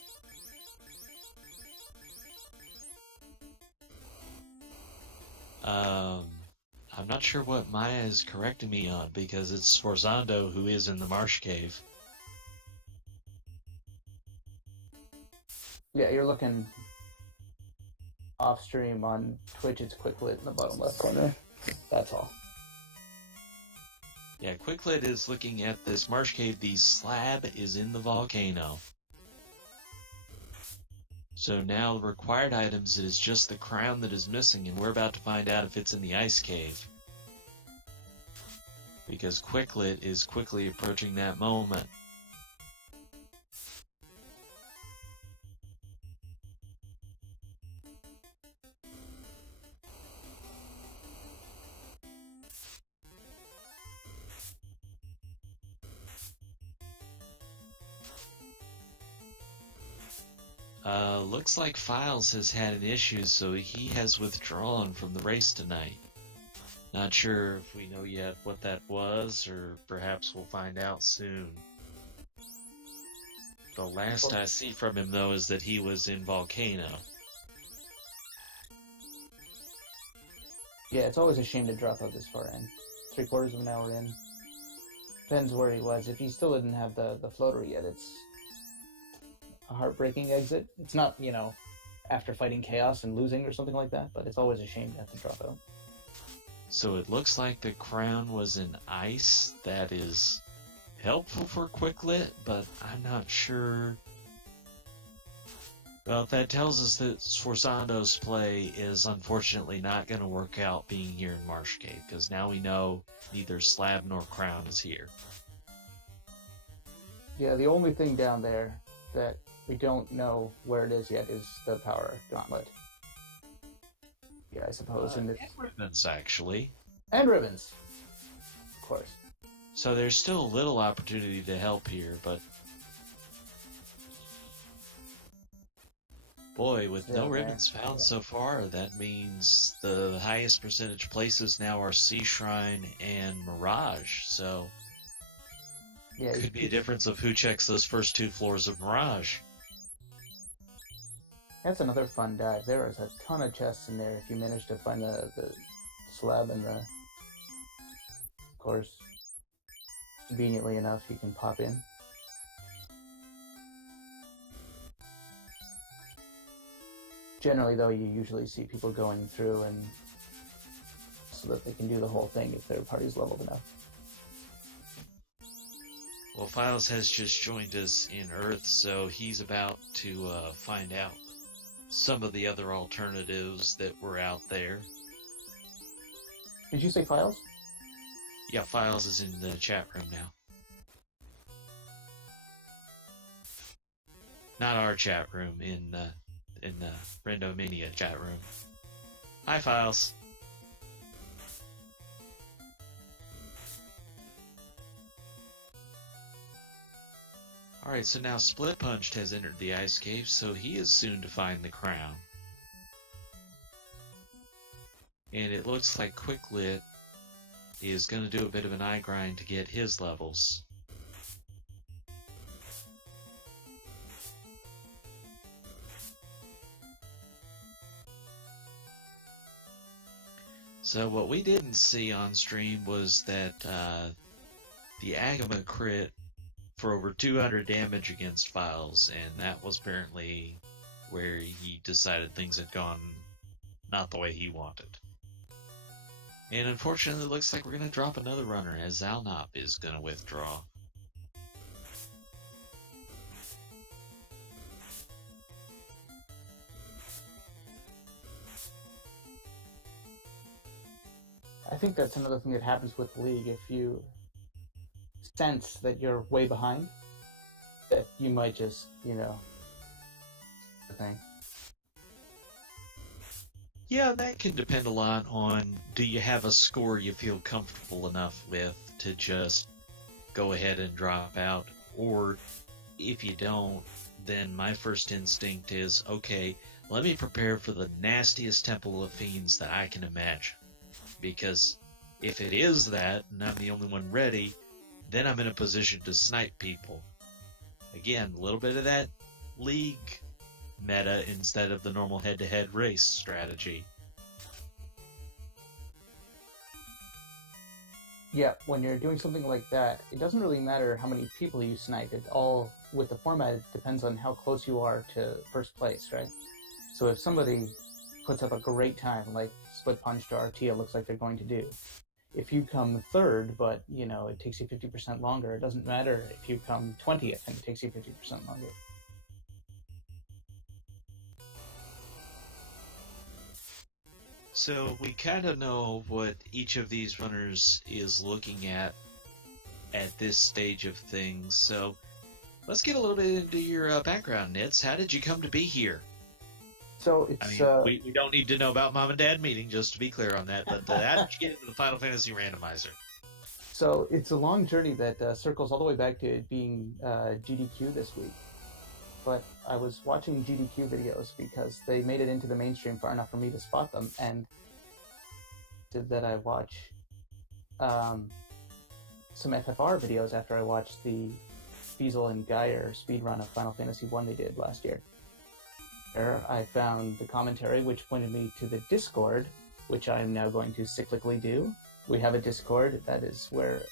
I'm not sure what Maya is correcting me on, because it's Sforzando who is in the Marsh Cave. Yeah, you're looking off stream on Twitch. It's quick lit in the bottom left corner. That's all. Yeah, Quicklit is looking at this Marsh Cave. The slab is in the volcano. So now the required items, it is just the crown that is missing, and we're about to find out if it's in the ice cave. Because Quicklit is quickly approaching that moment. Looks like Files has had an issue, so he has withdrawn from the race tonight. Not sure if we know yet what that was, or perhaps we'll find out soon. The last I see from him, though, is that he was in Volcano. Yeah, it's always a shame to drop out this far in. 3/4 of an hour in. Depends where he was. If he still didn't have the floater yet, it's a heartbreaking exit. It's not, after fighting chaos and losing or something like that, but it's always a shame to have to drop out. So it looks like the crown was in ice. That is helpful for Quicklit, but I'm not sure. Well, that tells us that Sforzando's play is unfortunately not going to work out being here in Marsh Cave, because now we know neither slab nor crown is here. Yeah, the only thing down there that we don't know where it is yet is the power gauntlet. Yeah, I suppose. And ribbons, actually. And ribbons. Of course. So there's still a little opportunity to help here, but boy, with no ribbons found so far, that means the highest percentage places now are Sea Shrine and Mirage, so yeah, could be a difference of who checks those first 2 floors of Mirage. That's another fun dive. There is a ton of chests in there if you manage to find the slab and of course, conveniently enough, you can pop in. Generally, though, you usually see people going through and so that they can do the whole thing if their party's leveled enough. Well, Files has just joined us in Earth, so he's about to find out some of the other alternatives that were out there. Did you say Files? Yeah, Files is in the chat room now. Not our chat room, in the Randomizer chat room. Hi, Files. Alright, so now Split Punched has entered the ice cave, so he is soon to find the crown. And it looks like Quicklit is going to do a bit of an eye grind to get his levels. So what we didn't see on stream was that the Agama crit for over 200 damage against Files, and that was apparently where he decided things had gone not the way he wanted. And unfortunately, it looks like we're going to drop another runner, as Zalnop is going to withdraw. I think that's another thing that happens with the league. If you sense that you're way behind, that you might just, thing. Yeah, that can depend a lot on, do you have a score you feel comfortable enough with to just go ahead and drop out? Or if you don't, then my first instinct is, okay, let me prepare for the nastiest Temple of Fiends that I can imagine. Because if it is that, and I'm the only one ready, then I'm in a position to snipe people. Again, a little bit of that league meta instead of the normal head-to-head race strategy. Yeah, when you're doing something like that, it doesn't really matter how many people you snipe. It all, with the format, it depends on how close you are to first place, right? So if somebody puts up a great time, like Split Punch to RT, it looks like they're going to do. If you come third, but, it takes you 50% longer, it doesn't matter if you come 20th and it takes you 50% longer. So we kind of know what each of these runners is looking at this stage of things. So let's get a little bit into your background, Nitz. How did you come to be here? So it's. We don't need to know about Mom and Dad meeting, just to be clear on that. But how did you get into the Final Fantasy Randomizer? So it's a long journey that circles all the way back to it being GDQ this week. But I was watching GDQ videos because they made it into the mainstream far enough for me to spot them, and that I watch some FFR videos after I watched the Fiesel and Geyer speedrun of Final Fantasy I they did last year. There I found the commentary, which pointed me to the Discord, which I'm now going to cyclically do. We have a Discord that is where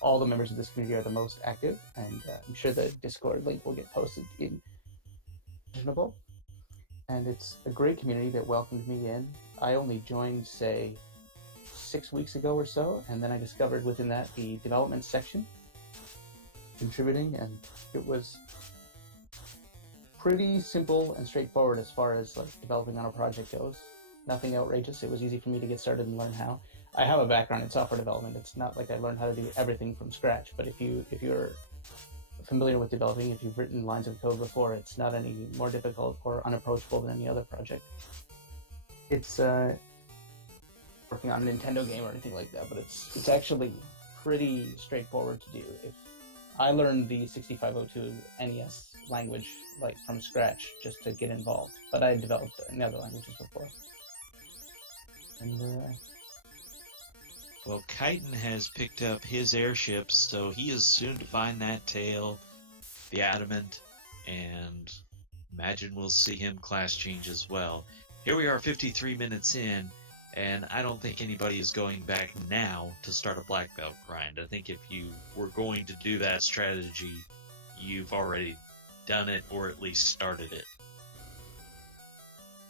all the members of this community are the most active, and I'm sure the Discord link will get posted in reasonable. And it's a great community that welcomed me in. I only joined, say, 6 weeks ago or so, and then I discovered within that the development section, contributing, and it was pretty simple and straightforward as far as developing on a project goes. Nothing outrageous. It was easy for me to get started and learn how. I have a background in software development. It's not like I learned how to do everything from scratch, but if you're familiar with developing, if you've written lines of code before, it's not any more difficult or unapproachable than any other project. It's working on a Nintendo game or anything like that, but it's actually pretty straightforward to do. If I learned the 6502 NES language from scratch just to get involved, but I had developed in other languages before. And well, Chitin has picked up his airship, so he is soon to find that tail, the adamant, and imagine we'll see him class change as well. Here we are 53 minutes in, and I don't think anybody is going back now to start a black belt grind. I think if you were going to do that strategy, you've already done it, or at least started it.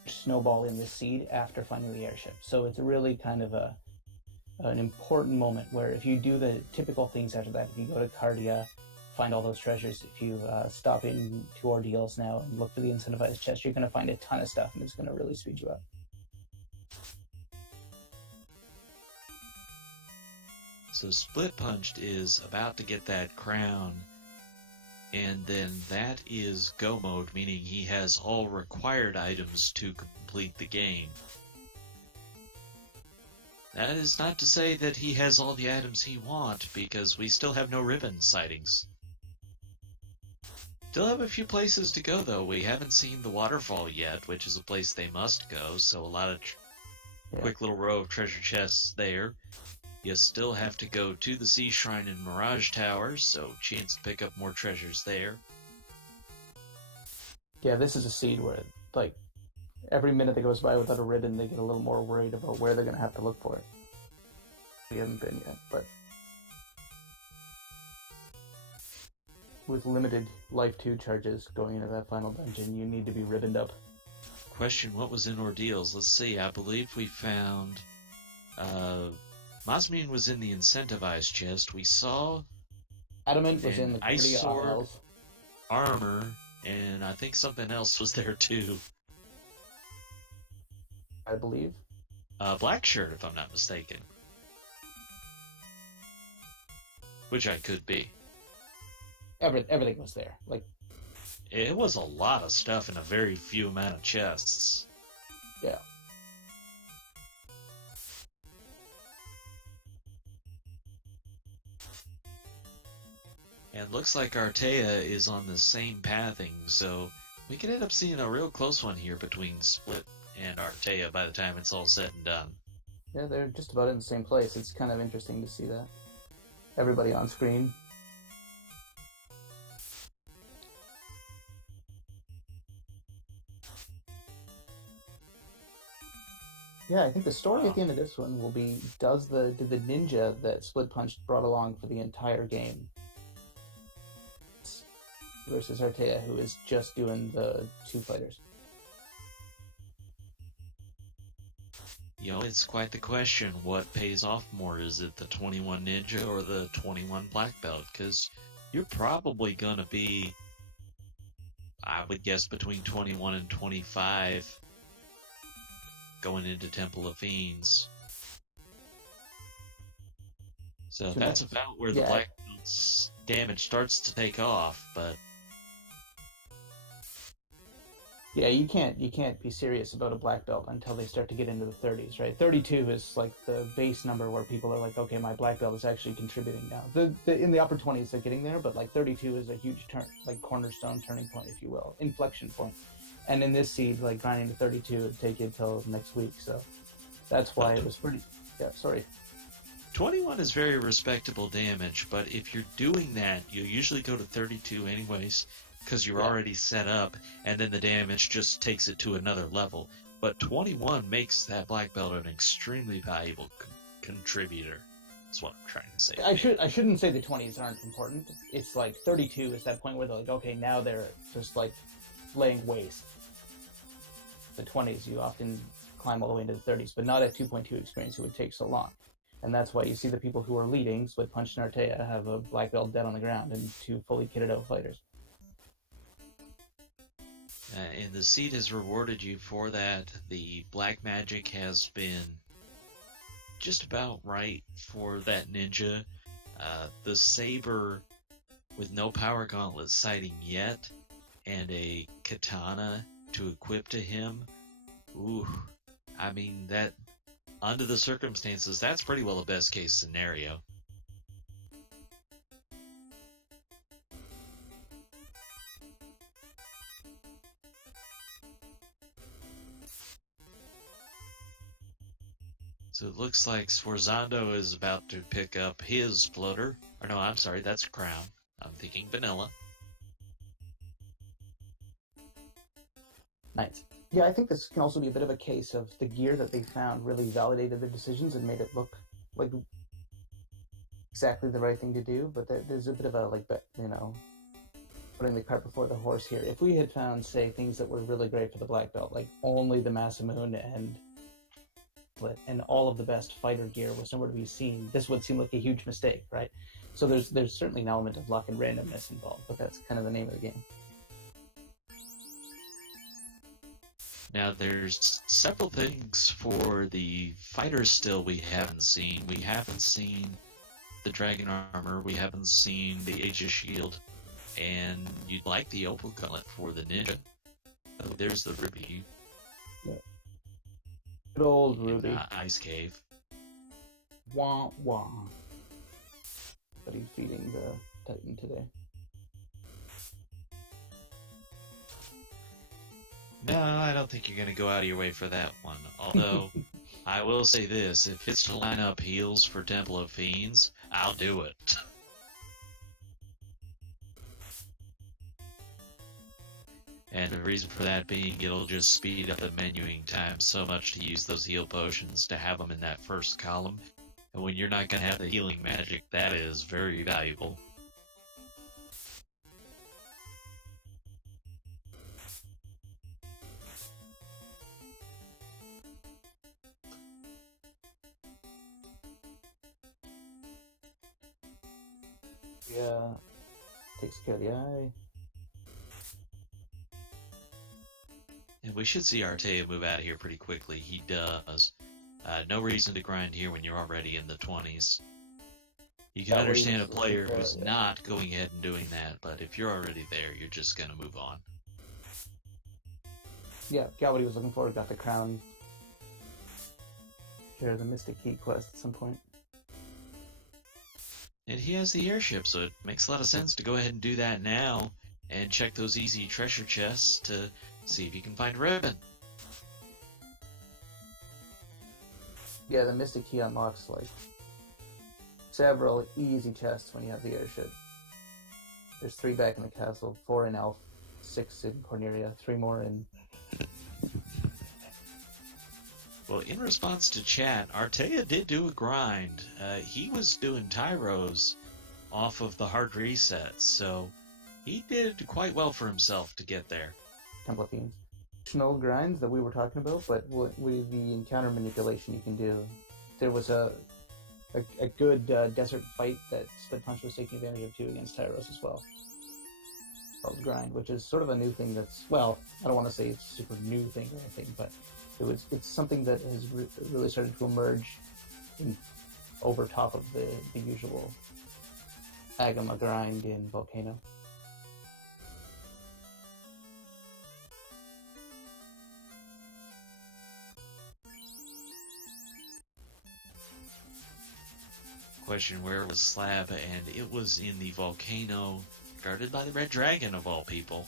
Snowballing the seed after finding the airship. So it's really kind of an important moment where if you do the typical things after that, if you go to Cardia, find all those treasures, if you stop in 2 ordeals now and look for the incentivized chest, you're going to find a ton of stuff, and it's going to really speed you up. So Split Punched is about to get that crown, and then that is go mode, meaning he has all required items to complete the game. That is not to say that he has all the items he wants, because we still have no ribbon sightings. Still have a few places to go, though. We haven't seen the waterfall yet, which is a place they must go, so a lot of quick little row of treasure chests there. You still have to go to the Sea Shrine and Mirage Tower, so chance to pick up more treasures there. Yeah, this is a seed where, Every minute that goes by without a ribbon, they get a little more worried about where they're going to have to look for it. We haven't been yet, but with limited Life 2 charges going into that final dungeon, you need to be ribboned up. Question, what was in Ordeals? Let's see, I believe we found... Masmin was in the incentivized chest. We saw... Adamant was in the ice sword, Aisles. armor, and I think something else was there too. I believe. Black shirt, if I'm not mistaken. Which I could be. Everything was there. Like, it was a lot of stuff in a very few amount of chests. Yeah. And looks like Artea is on the same pathing, so we could end up seeing a real close one here between Split and Artea by the time it's all said and done. Yeah, they're just about in the same place. It's kind of interesting to see that. Everybody on screen. Yeah, I think the story at the end of this one will be, did the ninja that Split Punch brought along for the entire game versus Artea, who is just doing the two fighters? You know, it's quite the question. What pays off more? Is it the 21 Ninja or the 21 Black Belt? Because you're probably going to be, I would guess, between 21 and 25 going into Temple of Fiends. So that's about where the Black Belt's damage starts to take off, but... Yeah, you can't be serious about a black belt until they start to get into the 30s, right? 32 is like the base number where people are like, okay, my black belt is actually contributing now. In the upper 20s, they're getting there, but like 32 is a huge turn, like cornerstone turning point, if you will, inflection point. And in this seed, like grinding to 32 would take you until next week, so that's why it was pretty. Yeah, sorry. 21 is very respectable damage, but if you're doing that, you usually go to 32 anyways, because you're already set up, and then the damage just takes it to another level. But 21 makes that black belt an extremely valuable contributor. That's what I'm trying to say. I shouldn't say the 20s aren't important. It's like 32 is that point where they're like, okay, now they're just like laying waste. The 20s, you often climb all the way into the 30s, but not at 2.2 experience. It would take so long. And that's why you see the people who are leading, Split Punch and Artea, have a black belt dead on the ground and two fully kitted out fighters. And the seed has rewarded you for that. The black magic has been just about right for that ninja. The saber with no power gauntlet sighting yet, and a katana to equip to him. Ooh, I mean, that, under the circumstances, that's pretty well a best case scenario. So it looks like Sforzando is about to pick up his floater. Or no, I'm sorry, that's Crown. I'm thinking Vanilla. Nice. Yeah, I think this can also be a bit of a case of the gear that they found really validated the decisions and made it look like exactly the right thing to do, but there's a bit of a, like, you know, putting the cart before the horse here. If we had found, say, things that were really great for the black belt, like only the Masamune and all of the best fighter gear was nowhere to be seen, this would seem like a huge mistake, right? So there's certainly an element of luck and randomness involved, but that's kind of the name of the game. Now, there's several things for the fighters still we haven't seen. We haven't seen the Dragon Armor, we haven't seen the Aegis Shield, and you'd like the Opal Gauntlet for the Ninja. Oh, there's the Ruby. Yeah. Good old Ruby. Ice Cave. Wah, wah. But he's feeding the Titan today. No, I don't think you're going to go out of your way for that one. Although, I will say this, if it's to line up heals for Temple of Fiends, I'll do it. And the reason for that being, it'll just speed up the menuing time so much to use those heal potions, to have them in that first column. And when you're not going to have the healing magic, that is very valuable. Yeah, takes care of the eye. And we should see Artea move out of here pretty quickly. He does. No reason to grind here when you're already in the 20s. You can understand a player who's not going ahead and doing that, but if you're already there, you're just going to move on. Yeah, got what he was looking for, got the crown. Share the Mystic Key quest at some point. And he has the airship, so it makes a lot of sense to go ahead and do that now and check those easy treasure chests to see if you can find ribbon. Yeah, the Mystic Key unlocks like several easy chests when you have the airship. There's 3 back in the castle, 4 in Elf, 6 in Corneria, 3 more in... Well, in response to chat, Artea did do a grind. He was doing Tyros off of the hard resets, so he did quite well for himself to get there. Temple Fiends. Additional grinds that we were talking about, but with the encounter manipulation you can do. There was a good desert fight that Split Punch was taking advantage of too against Tyros as well. Called grind, which is sort of a new thing that's, well, I don't want to say it's a super new thing or anything, but it's something that has really started to emerge over top of the usual Agama grind in Volcano. Question, where was Slab? And it was in the volcano guarded by the Red Dragon, of all people.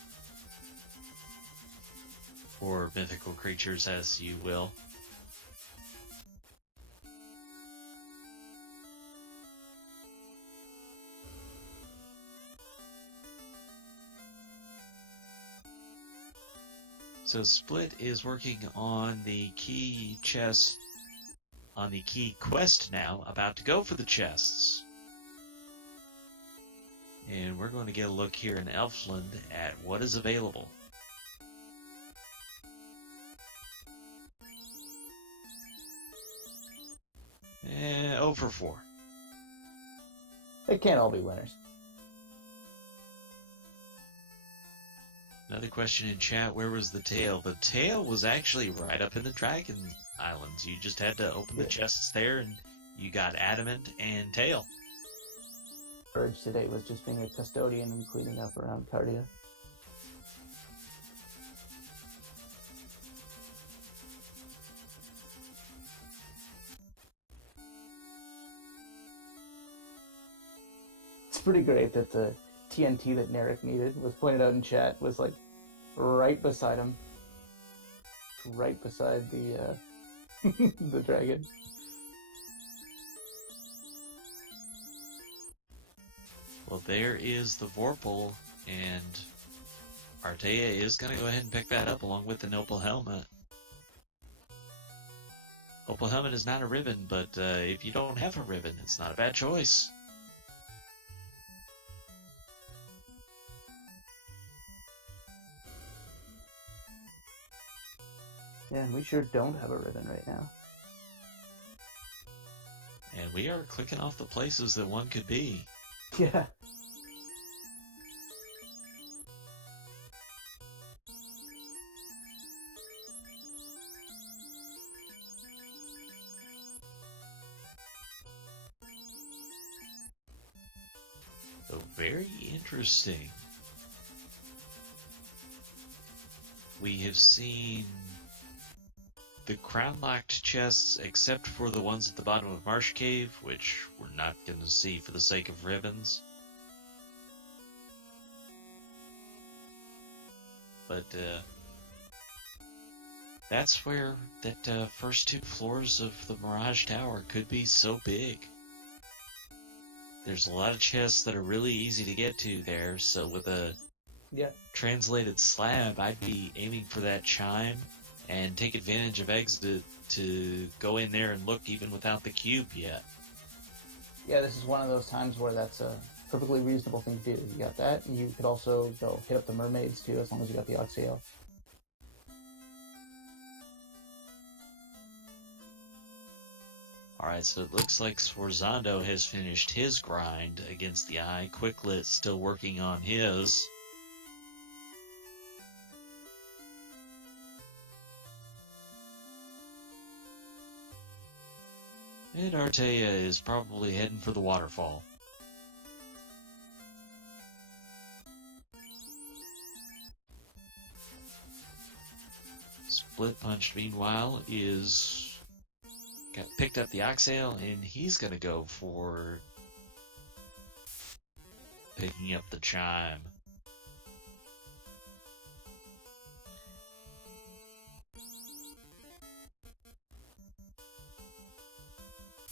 Or mythical creatures, as you will. So Split is working on the key chest, on the key quest now, about to go for the chests. And we're going to get a look here in Elfland at what is available. And 0 for 4. They can't all be winners. Another question in chat, where was the tail? The tail was actually right up in the Dragon Islands. You just had to open the chests there and you got Adamant and Tail. Urge today was just being a custodian and cleaning up around Cardia. It's pretty great that the TNT that Narek needed was pointed out in chat was like right beside him. Right beside the the dragon. Well, there is the Vorpal, and Artea is going to go ahead and pick that up along with the Noble Helmet. Noble Helmet is not a ribbon, but if you don't have a ribbon, it's not a bad choice. Yeah, and we sure don't have a ribbon right now. And we are clicking off the places that one could be. Yeah. So very interesting. We have seen the crown-locked chests, except for the ones at the bottom of Marsh Cave, which we're not going to see for the sake of ribbons. But that's where that first 2 floors of the Mirage Tower could be so big. There's a lot of chests that are really easy to get to there, so with a Yeah. translated slab, I'd be aiming for that chime and take advantage of exit to go in there and look even without the cube yet. Yeah, this is one of those times where that's a perfectly reasonable thing to do. You got that, and you could also go hit up the mermaids too, as long as you got the Oxio. Alright, so it looks like Sforzando has finished his grind against the Eye. Quicklet still working on his. And Artea is probably heading for the waterfall. Split Punch, meanwhile, got picked up the Oxale, and he's going to go for picking up the chime.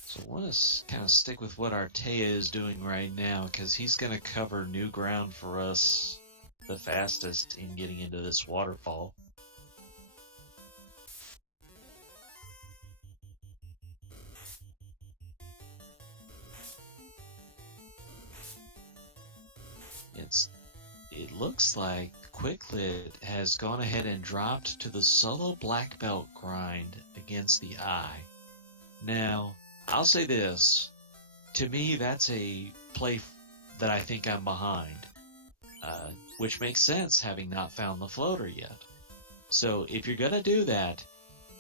So I want to kind of stick with what Artea is doing right now, because he's going to cover new ground for us the fastest in getting into this waterfall. It looks like Quicklet has gone ahead and dropped to the solo black belt grind against the Eye. Now, I'll say this. To me, that's a play that I think I'm behind. Which makes sense, having not found the floater yet. So, if you're gonna do that,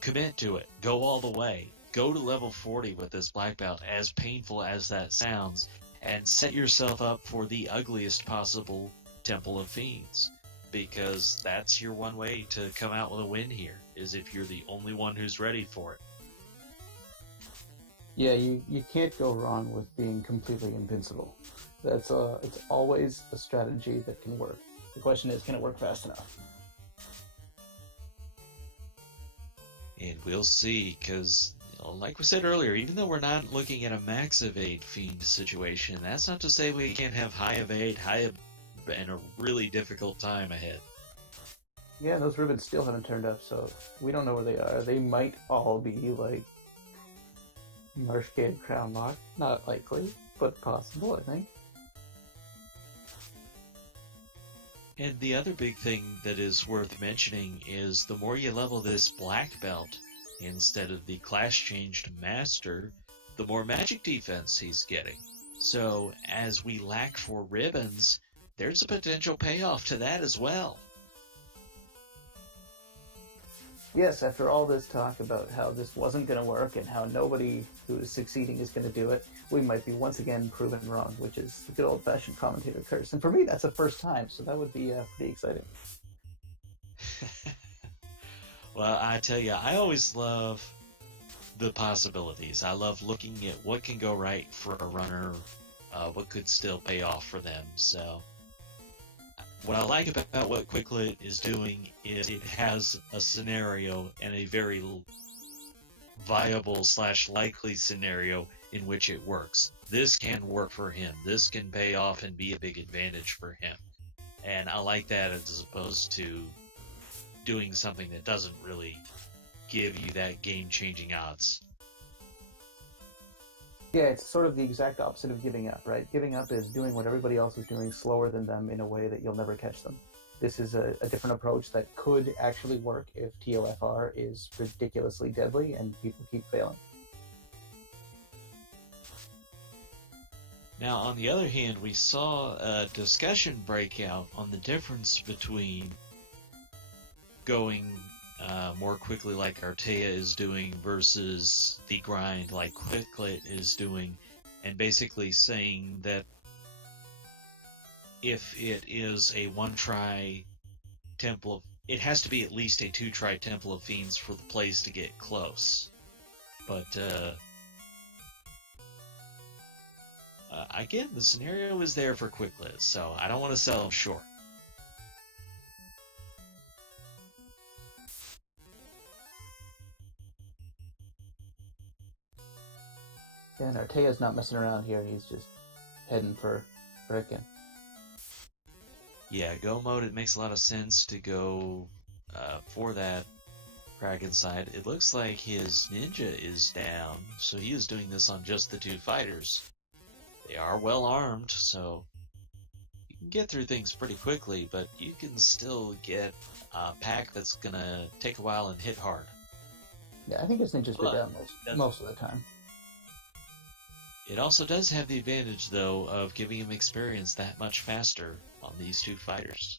commit to it. Go all the way. Go to level 40 with this black belt, as painful as that sounds, and set yourself up for the ugliest possible Temple of Fiends, because that's your one way to come out with a win here, is if you're the only one who's ready for it. Yeah, you can't go wrong with being completely invincible. It's always a strategy that can work. The question is, can it work fast enough? And we'll see, because like we said earlier, even though we're not looking at a max evade Fiend situation, that's not to say we can't have high evade, and a really difficult time ahead. Yeah, those ribbons still haven't turned up, so we don't know where they are. They might all be, like, Marshgate Crown Lock. Not likely, but possible, I think. And the other big thing that is worth mentioning is the more you level this black belt, instead of the class-changed master, the more magic defense he's getting. So, as we lack for ribbons, there's a potential payoff to that as well. Yes, after all this talk about how this wasn't going to work and how nobody who is succeeding is going to do it, we might be once again proven wrong, which is the good old-fashioned commentator curse. And for me, that's the first time, so that would be pretty exciting. Well, I tell you, I always love the possibilities. I love looking at what can go right for a runner, what could still pay off for them. So, what I like about what Quicklet is doing is it has a scenario and a very viable / likely scenario in which it works. This can work for him. This can pay off and be a big advantage for him. And I like that as opposed to doing something that doesn't really give you that game-changing odds. Yeah, it's sort of the exact opposite of giving up, right? Giving up is doing what everybody else is doing slower than them in a way that you'll never catch them. This is a different approach that could actually work if TOFR is ridiculously deadly and people keep failing. Now, on the other hand, we saw a discussion break out on the difference between going more quickly like Artea is doing versus the grind like Quicklet is doing, and basically saying that if it is a one-try Temple of... it has to be at least a two-try Temple of Fiends for the plays to get close. But, again, the scenario is there for Quicklet, so I don't want to sell him short. Yeah, and Artea's not messing around here. He's just heading for frickin'. Yeah, go mode, it makes a lot of sense to go for that Kraken side. It looks like his ninja is down, so he is doing this on just the two fighters. They are well armed, so you can get through things pretty quickly, but you can still get a pack that's gonna take a while and hit hard. Yeah, I think his ninjas go down most of the time. It also does have the advantage, though, of giving him experience that much faster on these two fighters.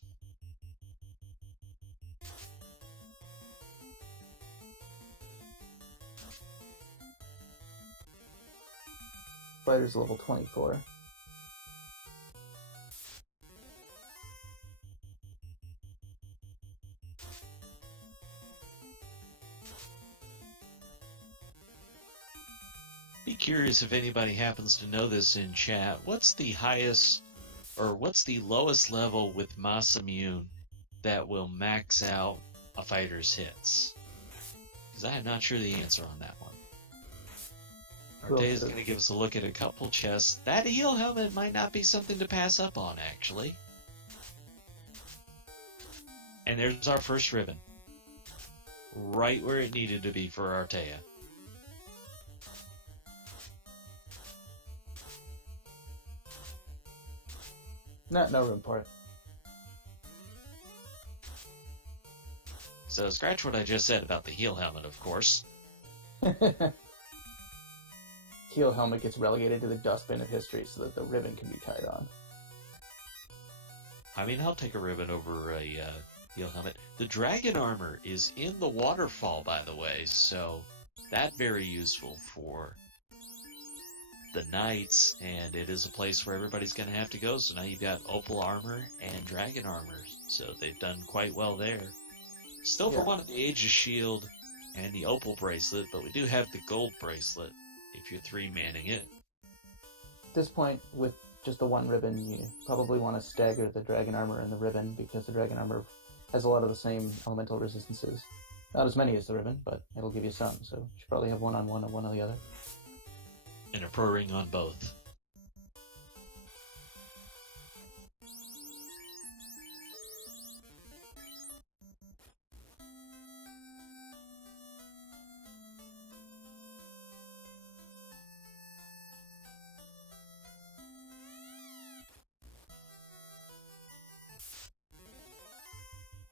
Fighter's level 24. Be curious if anybody happens to know this in chat. What's the highest, or what's the lowest level with Masamune that will max out a fighter's hits? Because I am not sure the answer on that one. Arte is going to give us a look at a couple chests. That heal helmet might not be something to pass up on, actually. And there's our first ribbon. Right where it needed to be for Artea. No room for it. So scratch what I just said about the heal helmet, of course. Heal helmet gets relegated to the dustbin of history so that the ribbon can be tied on. I mean, I'll take a ribbon over a heal helmet. The dragon armor is in the waterfall, by the way, so that's very useful for the knights, and it is a place where everybody's going to have to go. So now you've got opal armor and dragon armor, so they've done quite well there. Still for one of the Aegis shield and the opal bracelet, but we do have the gold bracelet if you're three-manning it. At this point, with just the one ribbon, you probably want to stagger the dragon armor and the ribbon, because the dragon armor has a lot of the same elemental resistances. Not as many as the ribbon, but it'll give you some, so you should probably have one on one and one on the other. And a pro ring on both.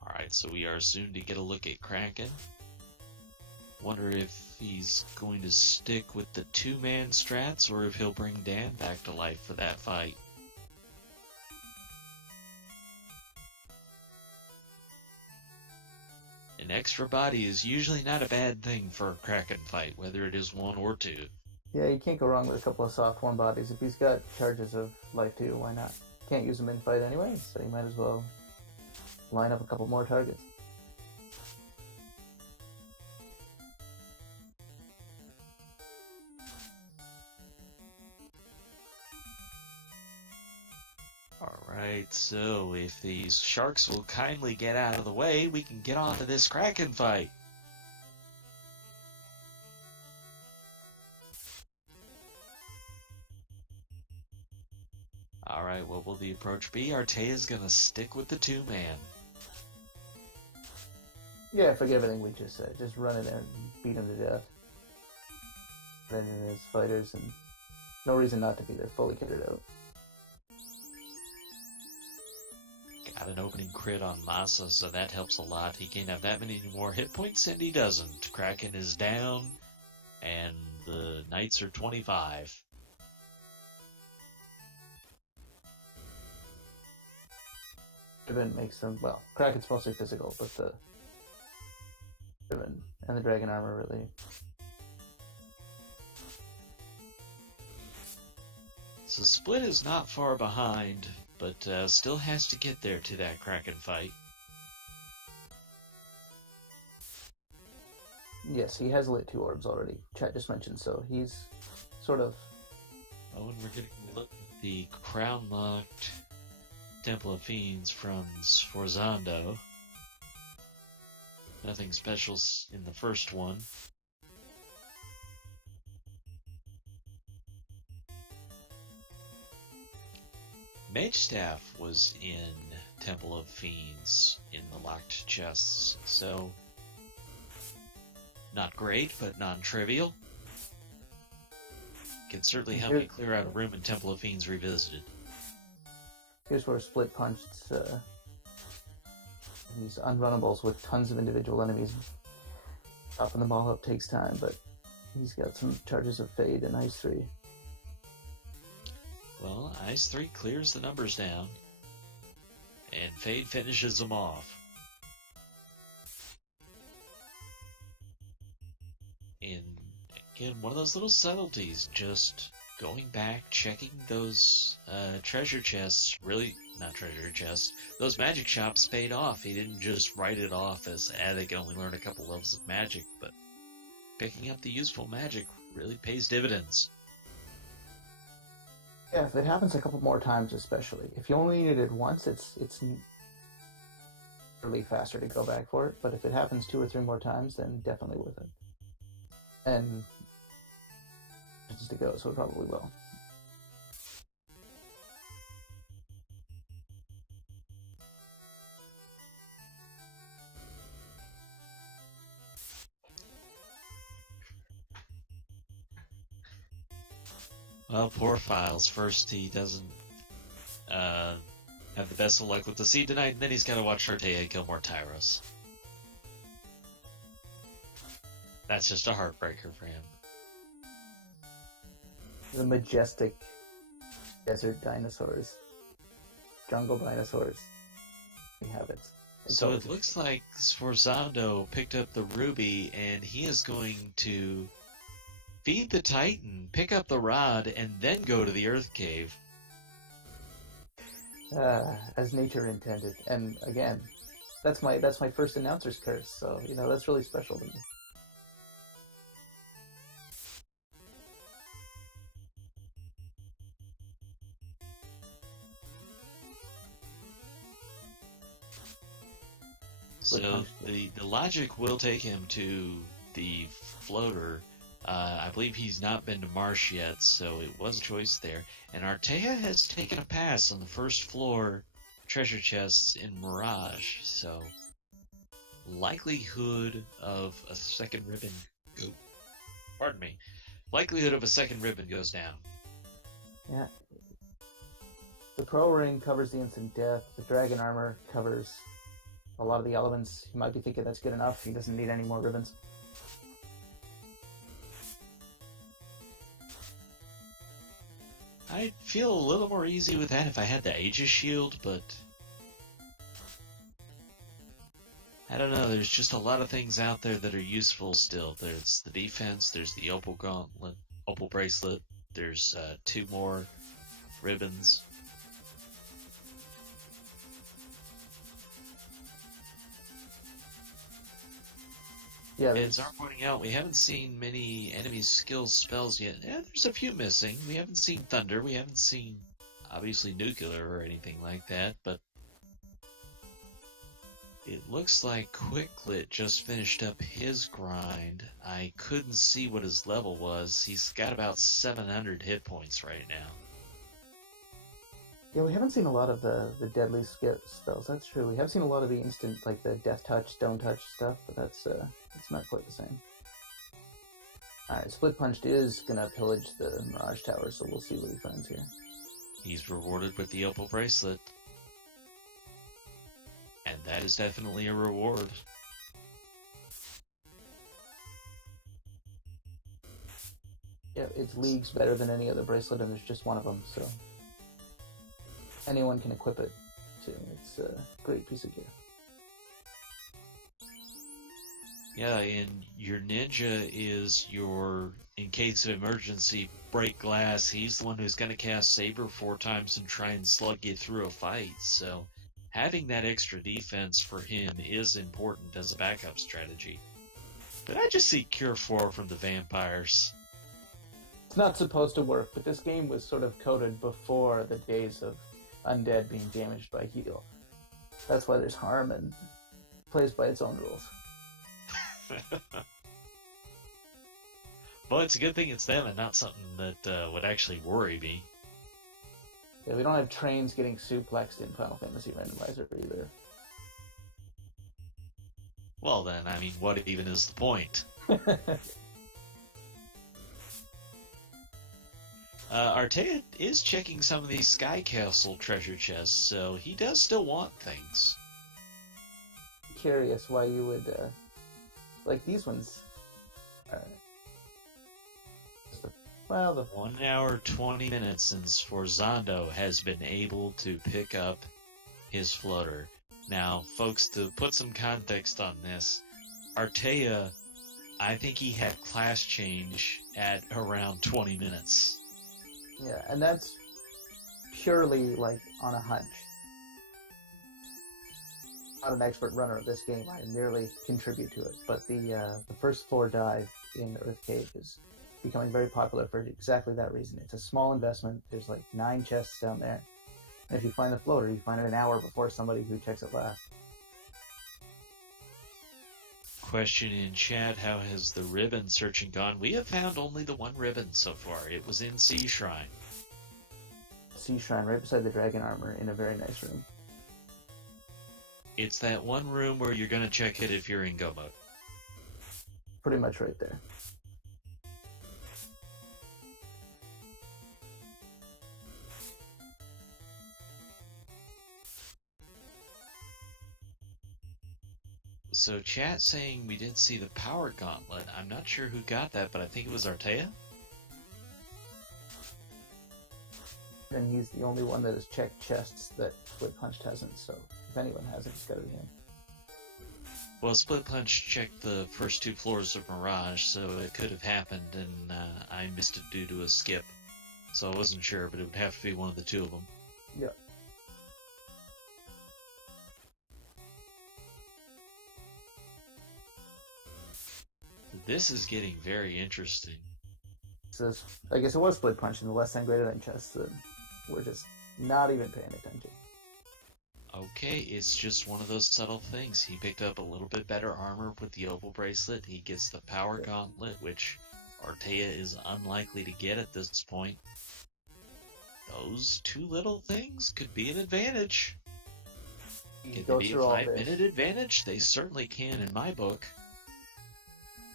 Alright, so we are soon to get a look at Kraken. Wonder if he's going to stick with the two-man strats, or if he'll bring Dan back to life for that fight. An extra body is usually not a bad thing for a Kraken fight, whether it is one or two. Yeah, you can't go wrong with a couple of soft one bodies. If he's got charges of life too, why not? Can't use them in fight anyway, so you might as well line up a couple more targets. Alright, so if these sharks will kindly get out of the way, we can get on to this Kraken fight. Alright, what will the approach be? Artea's gonna stick with the two-man. Yeah, forget everything we just said. Just run in there and beat him to death. Then in his fighters, and no reason not to be there, fully kitted out. Got an opening crit on Masa, so that helps a lot. He can't have that many more hit points, and he doesn't. Kraken is down, and the Knights are 25. Ribbon makes them, well, Kraken's mostly physical, but the ribbon and the dragon armor really. So Split is not far behind, but still has to get there to that Kraken fight. Yes, he has lit 2 orbs already. Chat just mentioned, so he's sort of. Oh, and we're getting a look at the crown-locked Temple of Fiends from Sforzando. Nothing special in the first one. Mage Staff was in Temple of Fiends in the locked chests. So, not great, but non-trivial. Can certainly help you clear out a room in Temple of Fiends Revisited. Here's where Split punched these unrunnables with tons of individual enemies. Popping them all up takes time, but he's got some charges of Fade and Ice 3. Well, Ice 3 clears the numbers down, and Fade finishes them off. And again, one of those little subtleties, just going back, checking those treasure chests, really, not treasure chests, those magic shops paid off. He didn't just write it off as, they can only learn a couple levels of magic, but picking up the useful magic really pays dividends. Yeah, if it happens a couple more times especially. If you only need it once, it's really faster to go back for it, but if it happens 2 or 3 more times, then definitely worth it. And it's to go, so it probably will. Well, poor Files. First, he doesn't have the best of luck with the seed tonight, and then he's got to watch Artea kill more Tyros. That's just a heartbreaker for him. The majestic desert dinosaurs, jungle dinosaurs. We have it. So it looks like Sforzando picked up the ruby, and he is going to feed the Titan, pick up the rod, and then go to the Earth Cave. As nature intended. And again, that's my first announcer's curse, so that's really special to me. So the logic will take him to the floater. I believe he's not been to Marsh yet, so it was a choice there. And Artea has taken a pass on the first floor treasure chests in Mirage, so likelihood of a second ribbon likelihood of a second ribbon goes down. Yeah. The Pro Ring covers the instant death. The Dragon Armor covers a lot of the elements. You might be thinking that's good enough. He doesn't need any more ribbons. I'd feel a little more easy with that if I had the Aegis Shield, but I don't know, there's just a lot of things out there that are useful still. There's the defense, there's the Opal Gauntlet, Opal Bracelet, there's 2 more ribbons. Yeah, as I'm pointing out, we haven't seen many enemy skill spells yet. Yeah, there's a few missing. We haven't seen Thunder, we haven't seen, obviously, Nuclear or anything like that, but it looks like Quicklit just finished up his grind. I couldn't see what his level was. He's got about 700 hit points right now. Yeah, we haven't seen a lot of the deadly spells, that's true. We have seen a lot of the instant, like the Death Touch, Stone Touch stuff, but that's not quite the same. Alright, Split Punched is gonna pillage the Mirage Tower, so we'll see what he finds here. He's rewarded with the Opal Bracelet. And that is definitely a reward. Yeah, it's leagues better than any other bracelet, and there's just one of them, so anyone can equip it too. It's a great piece of gear. Yeah, and your ninja is your, in case of emergency, break glass. He's the one who's going to cast Saber 4 times and try and slug you through a fight, so having that extra defense for him is important as a backup strategy. But I just see Cure 4 from the vampires. It's not supposed to work, but this game was sort of coded before the days of undead being damaged by heal. That's why there's harm and plays by its own rules. Well, it's a good thing it's them and not something that would actually worry me. Yeah, we don't have trains getting suplexed in Final Fantasy Randomizer either. Well then, I mean, what even is the point? Artea is checking some of these Sky Castle treasure chests, so he does still want things. Curious why you would, like these ones. Well, the 1 hour 20 minutes since Forzando has been able to pick up his floater. Now, folks, to put some context on this, Artea, I think he had class change at around 20 minutes. Yeah, and that's purely like on a hunch. Not an expert runner of this game. I merely contribute to it. But the first floor dive in Earth Cave is becoming very popular for exactly that reason. It's a small investment. There's like 9 chests down there. And if you find the floater, you find it an hour before somebody who checks it last. Question in chat, how has the ribbon searching gone? We have found only the one ribbon so far. It was in Sea Shrine. Sea Shrine, right beside the dragon armor, in a very nice room. It's that one room where you're going to check it if you're in go mode. Pretty much right there. So chat saying we didn't see the power gauntlet. I'm not sure who got that, but I think it was Artea. And he's the only one that has checked chests that Split Punch hasn't, so if anyone hasn't, it's got to be him. Well, Split Punch checked the first 2 floors of Mirage, so it could have happened, and I missed it due to a skip. So I wasn't sure, but it would have to be one of the 2 of them. Yeah. This is getting very interesting. So I guess it was Split Punch in the less than greater than chests that we're just not even paying attention. Okay, it's just one of those subtle things. He picked up a little bit better armor with the Opal Bracelet. He gets the Power Gauntlet, which Artea is unlikely to get at this point. Those 2 little things could be an advantage. Can they be a 5-minute advantage? They certainly can in my book.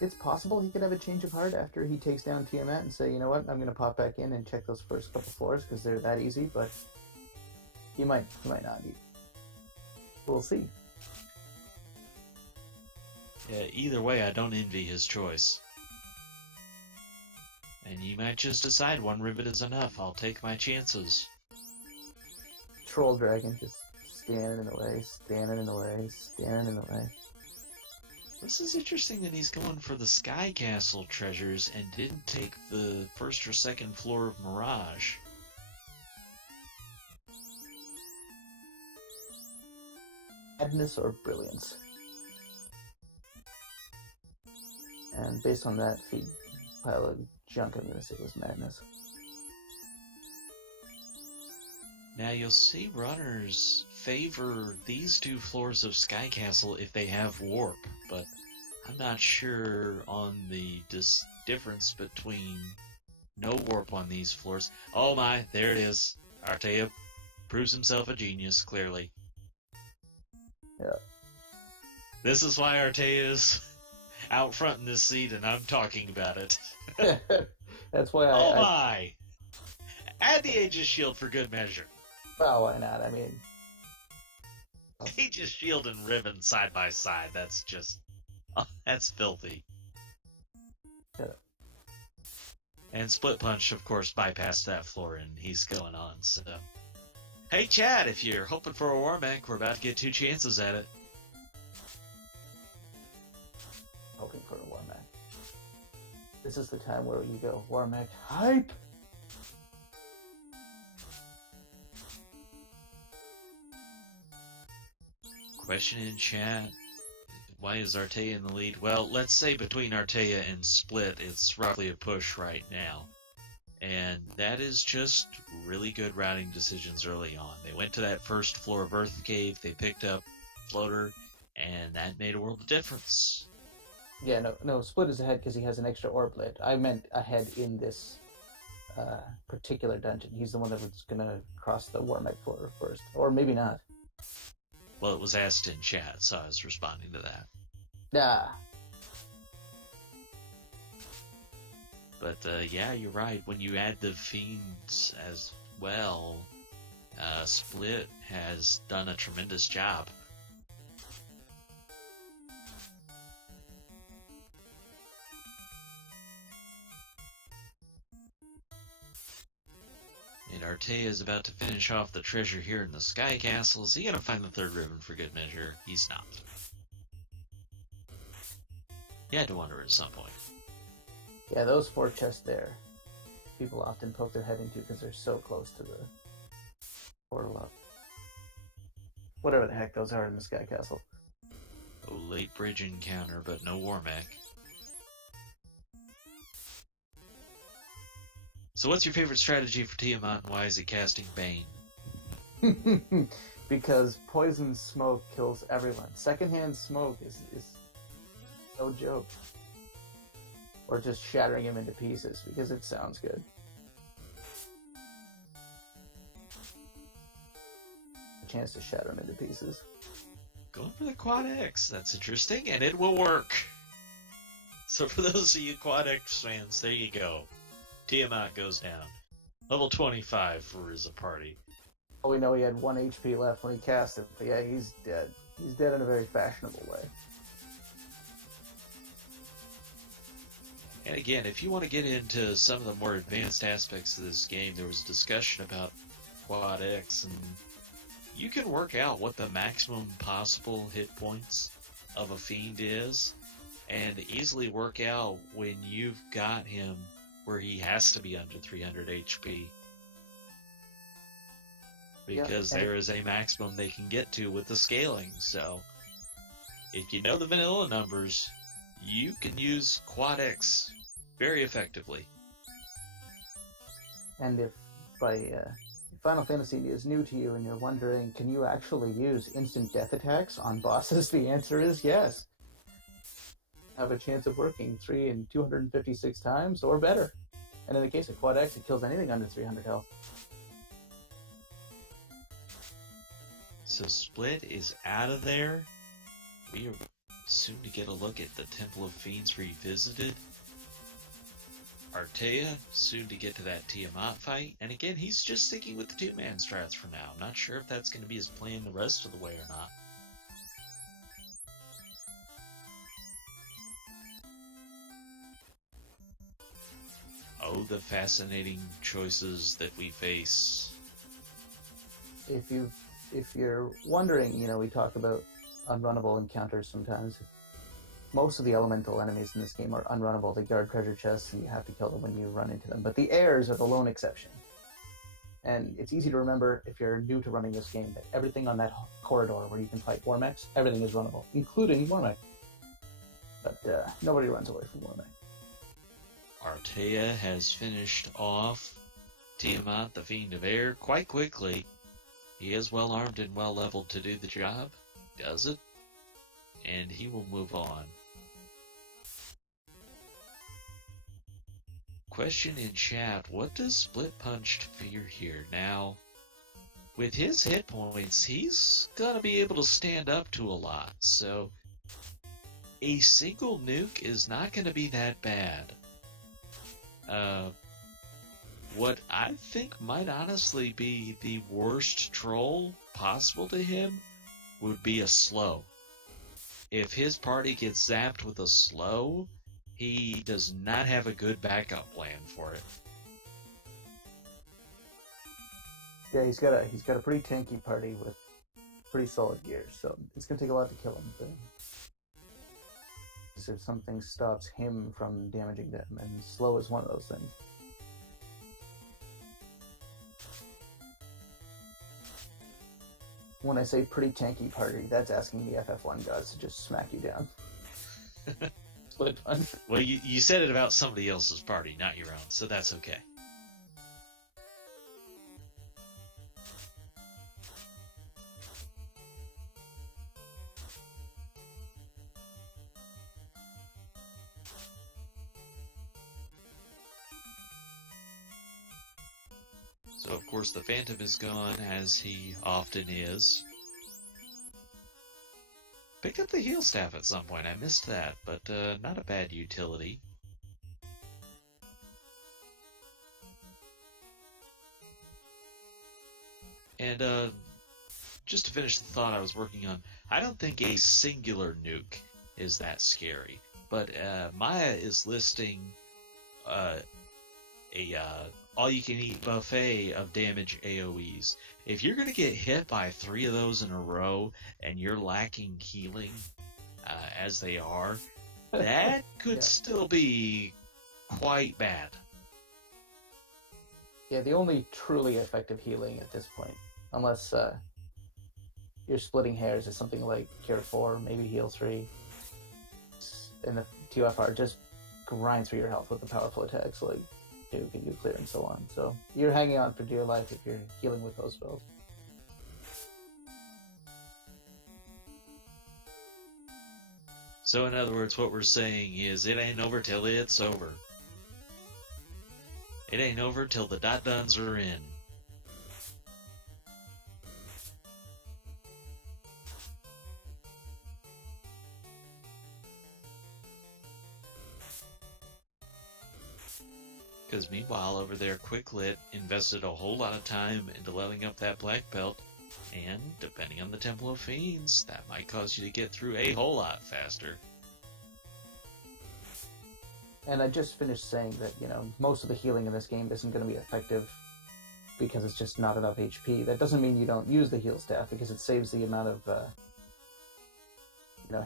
It's possible he could have a change of heart after he takes down Tiamat and say, you know what, I'm going to pop back in and check those first couple floors because they're that easy, but he might not. We'll see. Yeah, either way, I don't envy his choice. And you might just decide 1 ribbon is enough. I'll take my chances. Troll Dragon just standing in the way, standing in the way, standing in the way. This is interesting that he's going for the Sky Castle treasures and didn't take the 1st or 2nd floor of Mirage. Madness or brilliance? And based on that pile of junk, I'm going to say it was madness. Now you'll see runners favor these 2 floors of Sky Castle if they have warp, but I'm not sure on the difference between no warp on these floors. Oh my, there it is. Artea proves himself a genius, clearly. Yeah. This is why Artea is out front in this seat, and I'm talking about it. That's why Oh my! Add the Aegis Shield for good measure. Well, why not? I mean... Aegis Shield and Ribbon side by side, that's just... Oh, that's filthy. Yeah. And Split Punch, of course, bypassed that floor, and he's going on, so... Hey, Chad, if you're hoping for a Warmech, we're about to get 2 chances at it. Hoping for a Warmech. This is the time where you go, Warmech, hype! Question in chat. Why is Artea in the lead? Well, let's say between Artea and Split, it's roughly a push right now. And that is just really good routing decisions early on. They went to that first floor of Earth Cave, they picked up Floater, and that made a world of difference. Yeah, no, Split is ahead because he has an extra orb lit. I meant ahead in this particular dungeon. He's the one that was going to cross the Warmech floor first. Or maybe not. Well, it was asked in chat, so I was responding to that. Ah. But yeah, you're right. When you add the fiends as well, Split has done a tremendous job. And Artea is about to finish off the treasure here in the Sky Castle. Is he going to find the third ribbon for good measure? He's not. He had to wonder at some point. Yeah, those 4 chests there, people often poke their head into because they're so close to the portal up. Whatever the heck those are in the Sky Castle. Oh, late bridge encounter, but no Warmech. So what's your favorite strategy for Tiamat, and why is he casting Bane? Because poison smoke kills everyone. Secondhand smoke is no joke. Or just shattering him into pieces, because it sounds good. A chance to shatter him into pieces. Going for the Quad X. That's interesting, and it will work. So for those of you Quad X fans, there you go. Tiamat goes down. Level 25 for Rizza Party. Well, we know he had 1 HP left when he cast it, but yeah, he's dead. He's dead in a very fashionable way. And again, if you want to get into some of the more advanced aspects of this game, there was discussion about Quad X, and you can work out what the maximum possible hit points of a Fiend is, and easily work out when you've got him where he has to be under 300 HP. Because there is a maximum they can get to with the scaling, so if you know the vanilla numbers, you can use Quad X very effectively. And if Final Fantasy is new to you and you're wondering, can you actually use instant death attacks on bosses? The answer is yes. Have a chance of working 3 and 256 times or better. And in the case of Quad X, it kills anything under 300 health. So Split is out of there. We are soon to get a look at the Temple of Fiends Revisited. Artea, soon to get to that Tiamat fight. And again, he's just sticking with the 2-man strats for now. I'm not sure if that's going to be his plan the rest of the way or not. Oh, the fascinating choices that we face. If you're wondering, we talk about unrunnable encounters sometimes. Most of the elemental enemies in this game are unrunnable. They guard treasure chests, and you have to kill them when you run into them. But the airs are the lone exception. And it's easy to remember, if you're new to running this game, that everything on that corridor where you can fight Warmechs, everything is runnable, including Warmech. But nobody runs away from Warmech. Artea has finished off Tiamat, the Fiend of Air, quite quickly. He is well armed and well leveled to do the job. Does it? And he will move on. Question in chat, what does Split Punched fear here? Now, with his hit points, he's gonna be able to stand up to a lot, so a single nuke is not gonna be that bad. What I think might honestly be the worst troll possible to him would be a slow. If his party gets zapped with a slow, he does not have a good backup plan for it. Yeah, he's got a pretty tanky party with pretty solid gear, so it's gonna take a lot to kill him. But if something stops him from damaging them, and slow is one of those things. When I say pretty tanky party, that's asking the FF1 gods to just smack you down. Split Punch. Well, you said it about somebody else's party, not your own, so that's okay. So, of course, the Phantom is gone, as he often is. Pick up the heal staff at some point. I missed that, but not a bad utility. And just to finish the thought I was working on, I don't think a singular nuke is that scary. But Maya is listing a all-you-can-eat buffet of damage AoEs. If you're going to get hit by 3 of those in a row and you're lacking healing, as they are, that could still be quite bad. Yeah, the only truly effective healing at this point, unless you're splitting hairs, is something like Cure 4, maybe Heal 3. And the FFR just grind through your health with the powerful attacks like Duke and Nuclear and so on. So you're hanging on for dear life if you're healing with those spells. So in other words, what we're saying is it ain't over till it's over. It ain't over till the dot-duns are in. Because meanwhile, over there, Quicklit invested a whole lot of time into leveling up that black belt, and depending on the Temple of Fiends, that might cause you to get through a whole lot faster. And I just finished saying that, most of the healing in this game isn't going to be effective because it's just not enough HP. That doesn't mean you don't use the heal staff, because it saves the amount of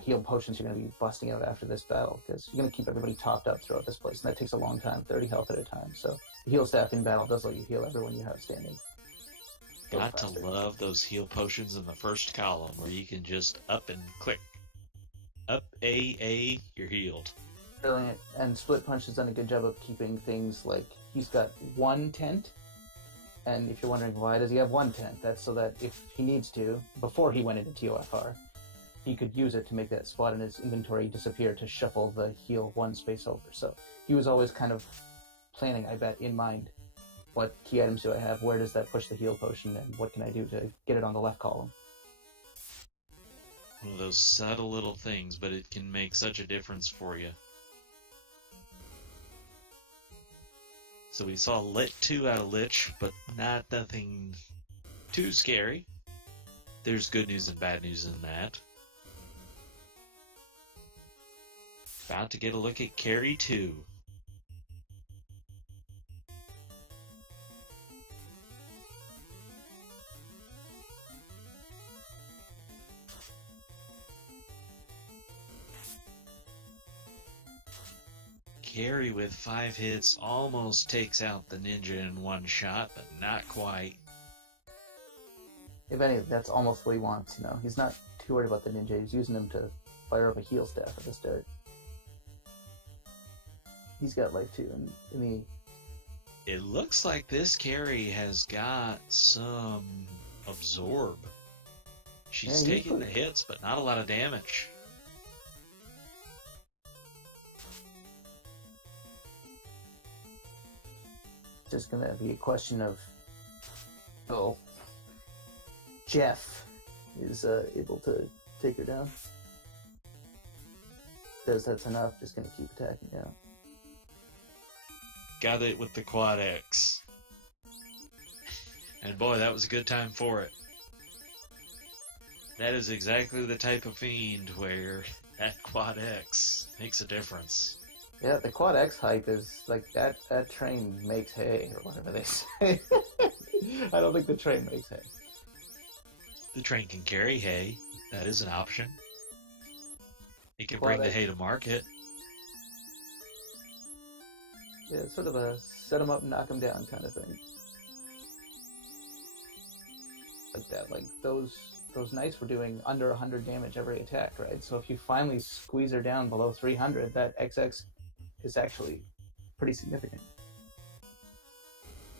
heal potions you're going to be busting out after this battle, because you're going to keep everybody topped up throughout this place, and that takes a long time, 30 health at a time. So the heal staff in battle does let you heal everyone you have standing. Got to love those heal potions in the first column, where you can just up and click. Up A, you're healed. Brilliant. And Split Punch has done a good job of keeping things like, he's got 1 tent, and if you're wondering why does he have 1 tent, that's so that if he needs to, before he went into TOFR, he could use it to make that spot in his inventory disappear to shuffle the heal 1 space over. So he was always kind of planning, I bet, in mind, what key items do I have, where does that push the heal potion, and what can I do to get it on the left column. One of those subtle little things, but it can make such a difference for you. So we saw Lit 2 out of Lich, but nothing too scary. There's good news and bad news in that. About to get a look at Carry 2. Carry with 5 hits almost takes out the ninja in 1 shot, but not quite. If anything, that's almost what he wants, He's not too worried about the ninja, he's using him to fire up a heal staff at the start. He's got life too, in the... It looks like this Carry has got some absorb. She's taking the hits, but not a lot of damage. Just gonna be a question of, Jeff is able to take her down. Says that's enough, just gonna keep attacking down. Got it with the Quad X. And boy, that was a good time for it. That is exactly the type of fiend where that Quad X makes a difference. Yeah, the Quad X hype is like that train makes hay, or whatever they say. I don't think the train makes hay. The train can carry hay. That is an option. It can Quad bring the X. hay to market. Yeah, it's sort of a set them up and knock them down kind of thing. Like that, like those knights were doing under 100 damage every attack, right? So if you finally squeeze her down below 300, that XX is actually pretty significant.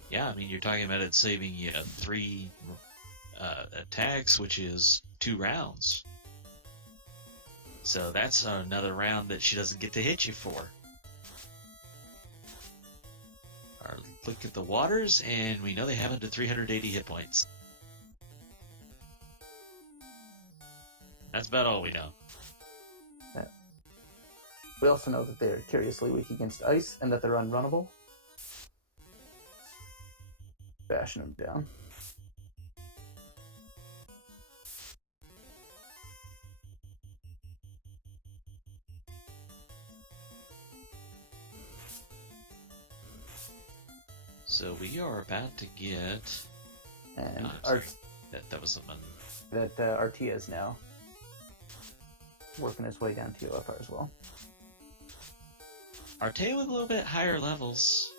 Yeah, I mean, you're talking about it saving you 3 attacks, which is 2 rounds. So that's another round that she doesn't get to hit you for. Our look at the waters, and we know they have up to 380 hit points. That's about all we know. Yeah. We also know that they're curiously weak against ice and that they're unrunnable. Bashing them down. So we are about to get... And that was something... That Artia is now working his way down to FFR as well. Arte with a little bit higher levels.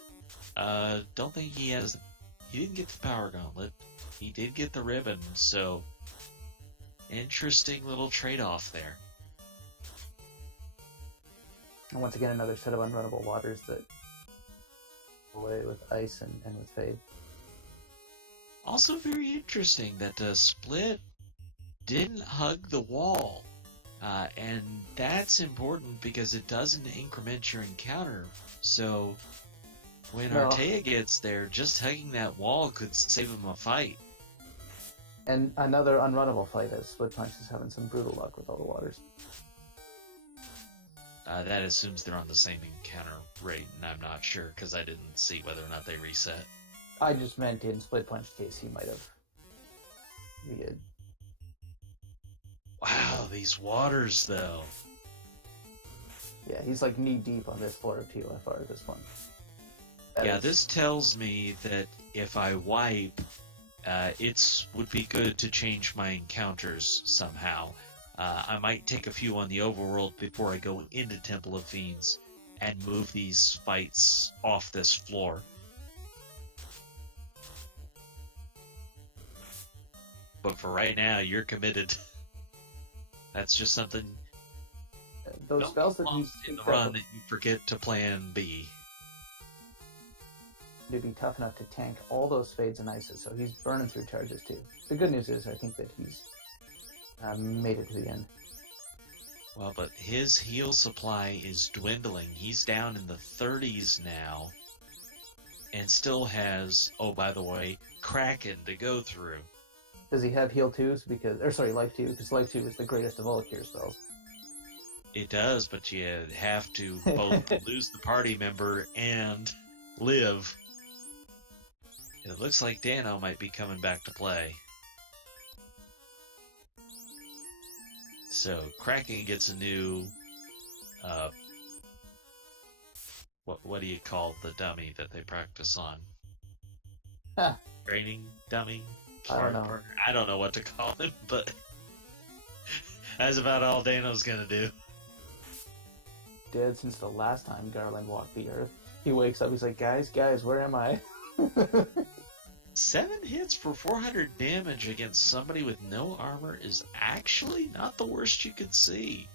Don't think he has... He didn't get the Power Gauntlet. He did get the Ribbon, so... Interesting little trade-off there. And once again, another set of unrunnable waters that away with ice and with fade. Also very interesting that Split didn't hug the wall. And that's important because it doesn't increment your encounter. So when Artea gets there, just hugging that wall could save him a fight. And another unrunnable fight as Split Punch is having some brutal luck with all the waters. That assumes they're on the same encounter rate, and I'm not sure because I didn't see whether or not they reset. I just meant in Split Punch case he might have. He did. Wow, these waters though. Yeah, he's like knee deep on this floor of TOFR at this point. This tells me that if I wipe, it would be good to change my encounters somehow. I might take a few on the overworld before I go into Temple of Fiends and move these fights off this floor. But for right now, you're committed. That's just something. Those spells that you in the run that you forget to plan B. To be tough enough to tank all those fades and ices, so he's burning through charges too. The good news is, I think that he's made it to the end. Well, but his heal supply is dwindling. He's down in the 30s now, and still has, oh by the way, Kraken to go through. Does he have heal 2s? Life 2, because Life 2 is the greatest of all cure spells. It does, but you have to both lose the party member and live. It looks like Dano might be coming back to play. So, Kraken gets a new, what do you call the dummy that they practice on? Huh. Training dummy? I don't know. I don't know what to call him, but that's about all Dano's gonna do. Dead since the last time Garland walked the earth. He wakes up, he's like, guys, where am I? 7 hits for 400 damage against somebody with no armor is actually not the worst you could see.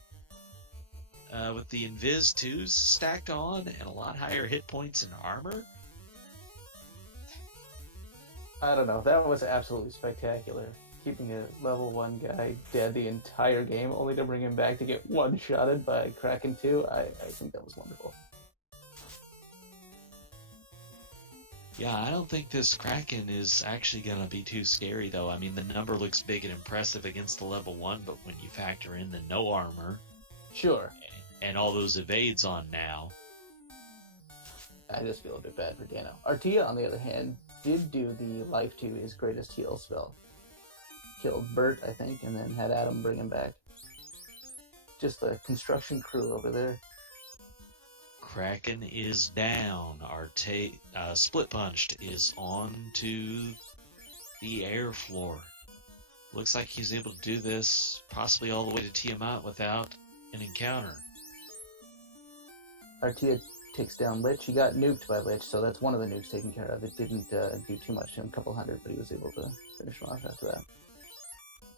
With the Invis 2s stacked on and a lot higher hit points and armor. I don't know, that was absolutely spectacular. Keeping a level 1 guy dead the entire game, only to bring him back to get one-shotted by Kraken 2, I think that was wonderful. Yeah, I don't think this Kraken is actually going to be too scary, though. I mean, the number looks big and impressive against the level 1, but when you factor in the no armor... Sure. And all those evades on now... I just feel a bit bad for Dano. Artea, on the other hand, did do the Life 2, his greatest heal spell. Killed Bert, I think, and then had Adam bring him back. Just a construction crew over there. Kraken is down. Split Punched is on to the air floor. Looks like he's able to do this possibly all the way to Tiamat without an encounter. Artea takes down Lich. He got nuked by Lich, so that's one of the nukes taken care of. It didn't do too much to him, a couple hundred, but he was able to finish him off after that.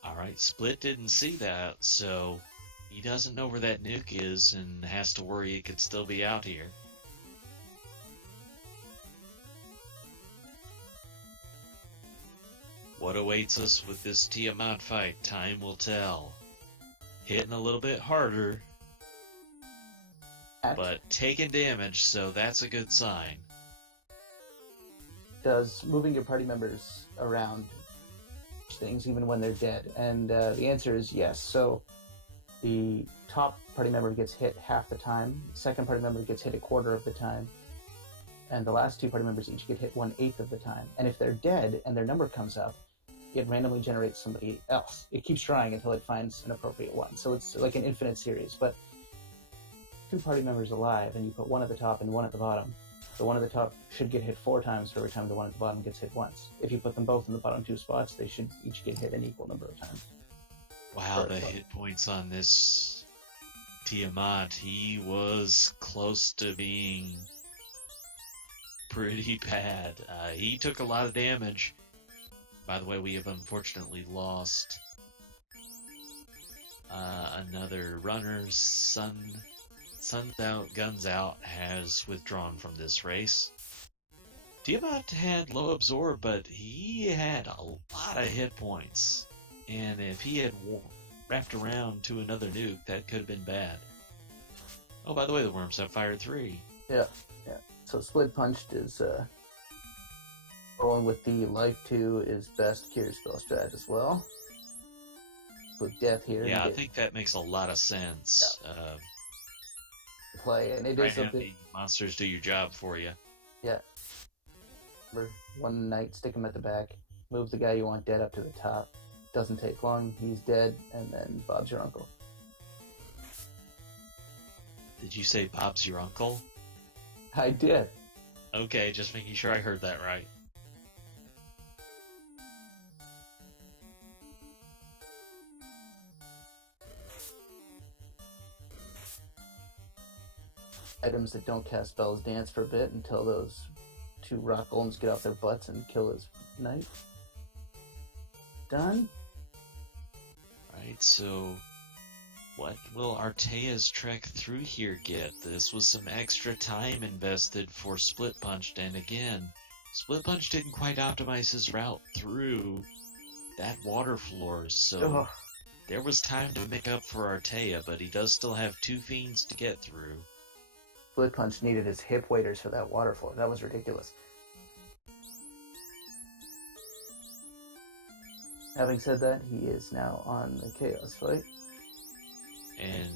Alright, Split didn't see that, so he doesn't know where that nuke is and has to worry it could still be out here. What awaits us with this Tiamat fight, time will tell. Hitting a little bit harder, but taking damage, so that's a good sign. does moving your party members around things even when they're dead? And the answer is yes. So the top party member gets hit half the time, the second party member gets hit a quarter of the time, and the last two party members each get hit 1/8 of the time. And if they're dead and their number comes up, it randomly generates somebody else. It keeps trying until it finds an appropriate one. So it's like an infinite series. But two party members alive, and you put one at the top and one at the bottom, the one at the top should get hit 4 times for every time the one at the bottom gets hit once. If you put them both in the bottom 2 spots, they should each get hit an equal number of times. Wow, the hit points on this Tiamat, he was close to being pretty bad. He took a lot of damage. By the way, we have unfortunately lost another runner. Sun's Out, Guns Out has withdrawn from this race. Tiamat had low absorb, but he had a lot of hit points. And if he had wrapped around to another nuke, that could have been bad. Oh, by the way, the worms have fired 3. Yeah. So Split Punched is rolling with the Life 2 is best cure spell strat as well. With Death here. Yeah, I think that makes a lot of sense. Yeah. Play, and it right is something. The monsters do your job for you. Yeah. Remember, one night, stick him at the back, move the guy you want dead up to the top. Doesn't take long, he's dead, and then Bob's your uncle. Did you say Bob's your uncle? I did. Okay, just making sure I heard that right. Items that don't cast spells dance for a bit until those 2 rock golems get off their butts and kill his knight. Done? Right, so what will Artea's trek through here get? This was some extra time invested for Split Punched, and again, Split Punch didn't quite optimize his route through that water floor, so there was time to make up for Artea, but he does still have 2 fiends to get through. Split Punch needed his hip waders for that water floor. That was ridiculous. Having said that, he is now on the Chaos fight. And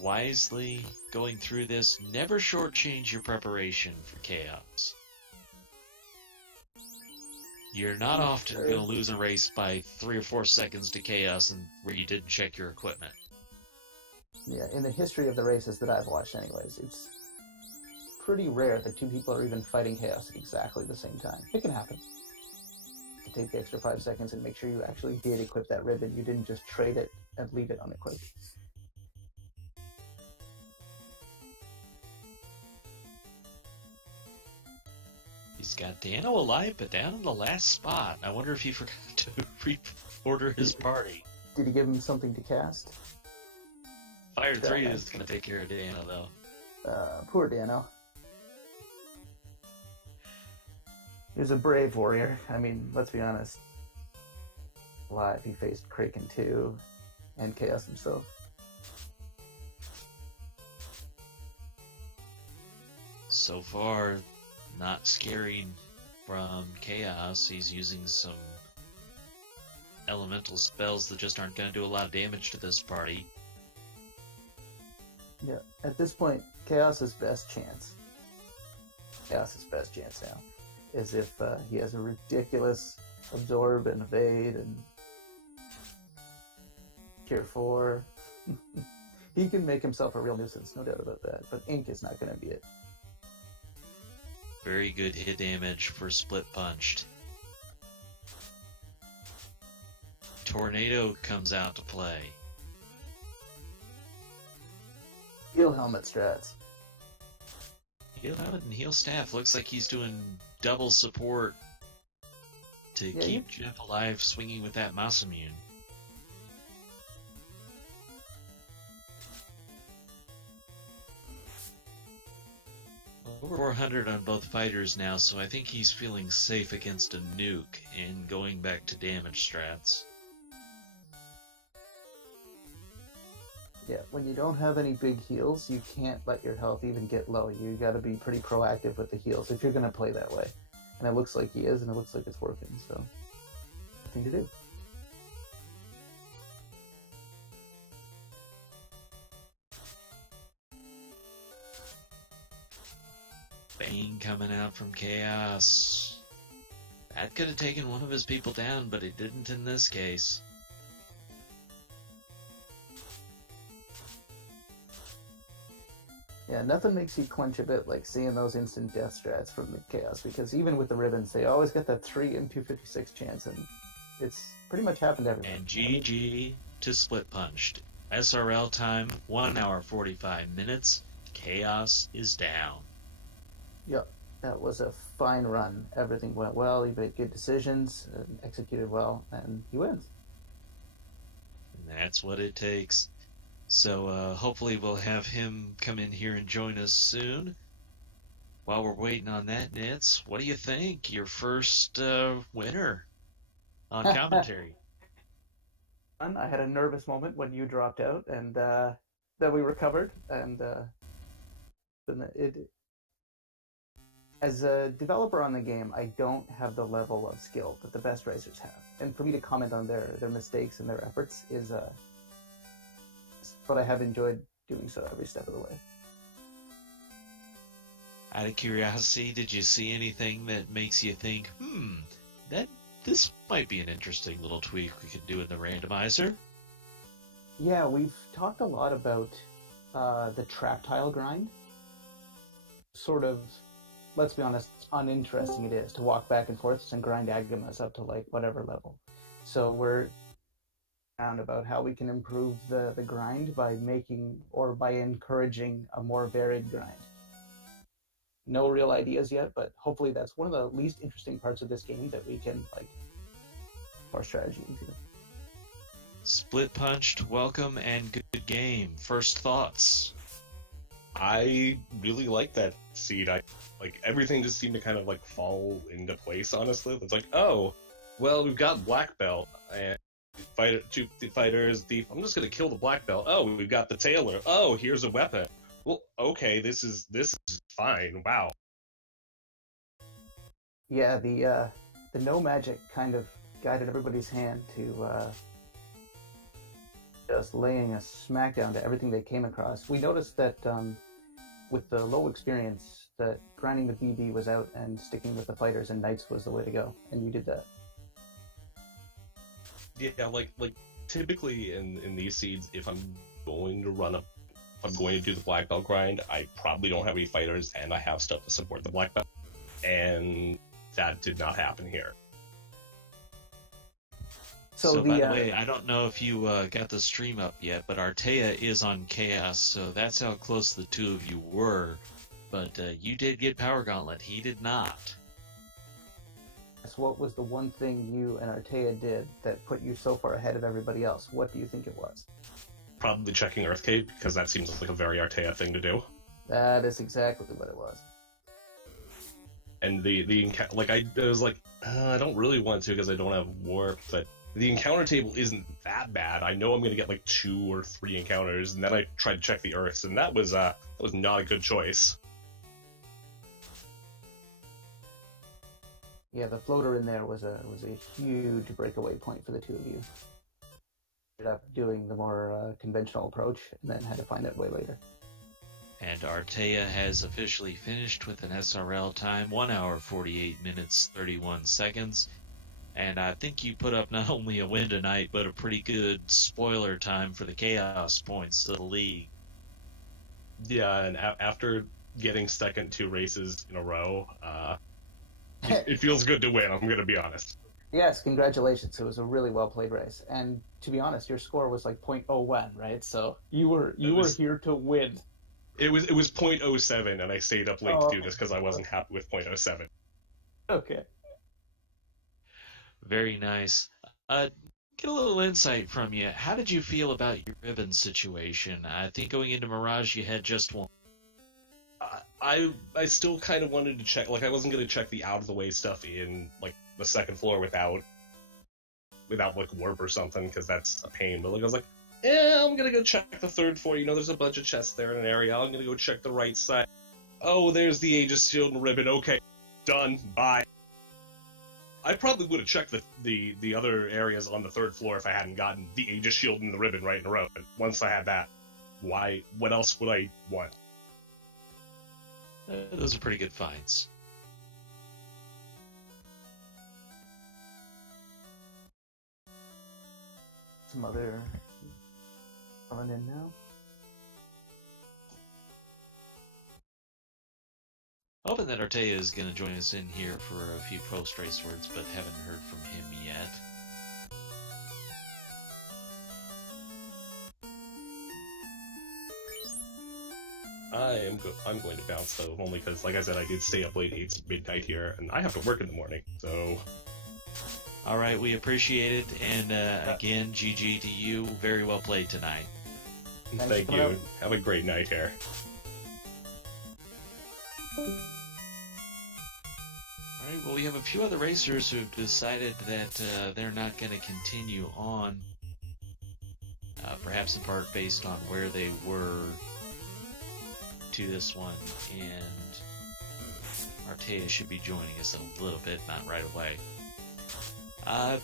wisely going through this, never shortchange your preparation for Chaos. You're not often going to lose a race by 3 or 4 seconds to Chaos and where you didn't check your equipment. Yeah, in the history of the races that I've watched anyways, it's pretty rare that 2 people are even fighting Chaos at exactly the same time. It can happen. To take the extra 5 seconds and make sure you actually did equip that ribbon. You didn't just trade it and leave it unequipped. He's got Dano alive, but down in the last spot. I wonder if he forgot to reorder his party. Did he give him something to cast? Fire 3 is going to take care of Dano, though. Poor Dano. He was a brave warrior. I mean, let's be honest. Live, he faced Kraken 2 and Chaos himself. So far, not scary from Chaos. He's using some elemental spells that just aren't going to do a lot of damage to this party. Yeah, at this point, Chaos's best chance now is if he has a ridiculous absorb and evade and cure 4. He can make himself a real nuisance, no doubt about that, but Ink is not going to be it. Very good hit damage for Split Punched. Tornado comes out to play. Heal helmet strats. Heal helmet and heal staff. Looks like he's doing double support to keep Jeff alive, swinging with that Masamune. Over 400 on both fighters now, so I think he's feeling safe against a nuke and going back to damage strats. Yeah, when you don't have any big heals, you can't let your health even get low. You gotta be pretty proactive with the heals if you're gonna play that way. And it looks like he is, and it looks like it's working, so nothing to do. Bane coming out from Chaos. That could have taken one of his people down, but it didn't in this case. Yeah, nothing makes you clench a bit like seeing those instant death strats from the Chaos, because even with the ribbons, they always get that 3 in 256 chance, and it's pretty much happened to everyone. And GG to Split Punched. SRL time, 1 hour 45 minutes. Chaos is down. Yep, that was a fine run. Everything went well, he made good decisions, and executed well, and he wins. And that's what it takes. So hopefully we'll have him come in here and join us soon. While we're waiting on that, Nitz, what do you think? Your first winner on commentary. I had a nervous moment when you dropped out, and then we recovered. And as a developer on the game, I don't have the level of skill that the best racers have. And for me to comment on their mistakes and their efforts is... but I have enjoyed doing so every step of the way. Out of curiosity, did you see anything that makes you think, this might be an interesting little tweak we could do in the randomizer? Yeah, we've talked a lot about the trap tile grind. Sort of, let's be honest, uninteresting it is to walk back and forth and grind Agamas up to like whatever level. So we're about how we can improve the grind by making or by encouraging a more varied grind. No real ideas yet, but hopefully that's one of the least interesting parts of this game that we can like more strategy into. Split Punched, welcome and good game. First thoughts? I really like that seed. Everything just seemed to kind of like fall into place, honestly. It's like, oh, well, we've got black belt and two fighters, I'm just gonna kill the black belt. Oh, we've got the tailor. Oh, here's a weapon. Well, okay, this is fine. Wow. Yeah, the no magic kind of guided everybody's hand to just laying a smackdown to everything they came across. We noticed that with the low experience, that grinding the BB was out and sticking with the fighters and knights was the way to go, and you did that. Yeah, like typically in these seeds, if I'm going to do the black belt grind, I probably don't have any fighters, and I have stuff to support the black belt, and that did not happen here. So by the way, I don't know if you got the stream up yet, but Artea is on Chaos, so that's how close the two of you were. But you did get Power Gauntlet, he did not. What was the one thing you and Artea did that put you so far ahead of everybody else? What do you think it was? Probably checking Earthcade, because that seems like a very Artea thing to do. That is exactly what it was. And I was like, I don't really want to because I don't have warp, but the encounter table isn't that bad. I know I'm going to get like 2 or 3 encounters, and then I tried to check the Earths, and that was not a good choice. Yeah, the floater in there was a huge breakaway point for the two of you. Ended up doing the more conventional approach, and then had to find that way later. And Artea has officially finished with an SRL time, 1 hour 48 minutes 31 seconds. And I think you put up not only a win tonight, but a pretty good spoiler time for the Chaos points to the league. Yeah, and after getting second 2 races in a row, it feels good to win, I'm going to be honest. Yes, congratulations. It was a really well-played race. And to be honest, your score was like .01, right? So you were here to win. It was .07, and I stayed up late to do this because I wasn't happy with .07. Okay. Very nice. Get a little insight from you. How did you feel about your ribbon situation? I think going into Mirage you had just one. I still kind of wanted to check, like I wasn't going to check the out-of-the-way stuff in like the second floor without like warp or something, because that's a pain. But like I was like, I'm going to go check the third floor. You know, there's a bunch of chests there in an area. I'm going to go check the right side. Oh, there's the Aegis Shield and Ribbon. Okay, done. Bye. I probably would have checked the other areas on the third floor if I hadn't gotten the Aegis Shield and the Ribbon right in a row. But once I had that, what else would I want? Those are pretty good finds. Some other coming in now. Hoping that Artea is going to join us in here for a few post-race words, but haven't heard from him yet. I'm going to bounce though, only because, like I said, I did stay up late 8 midnight here, and I have to work in the morning. So, all right, we appreciate it, and again, GG to you. Very well played tonight. Thank you. Have a great night here. All right, well, we have a few other racers who've decided that they're not going to continue on, perhaps in part based on where they were to this one, and Artea should be joining us in a little bit, not right away.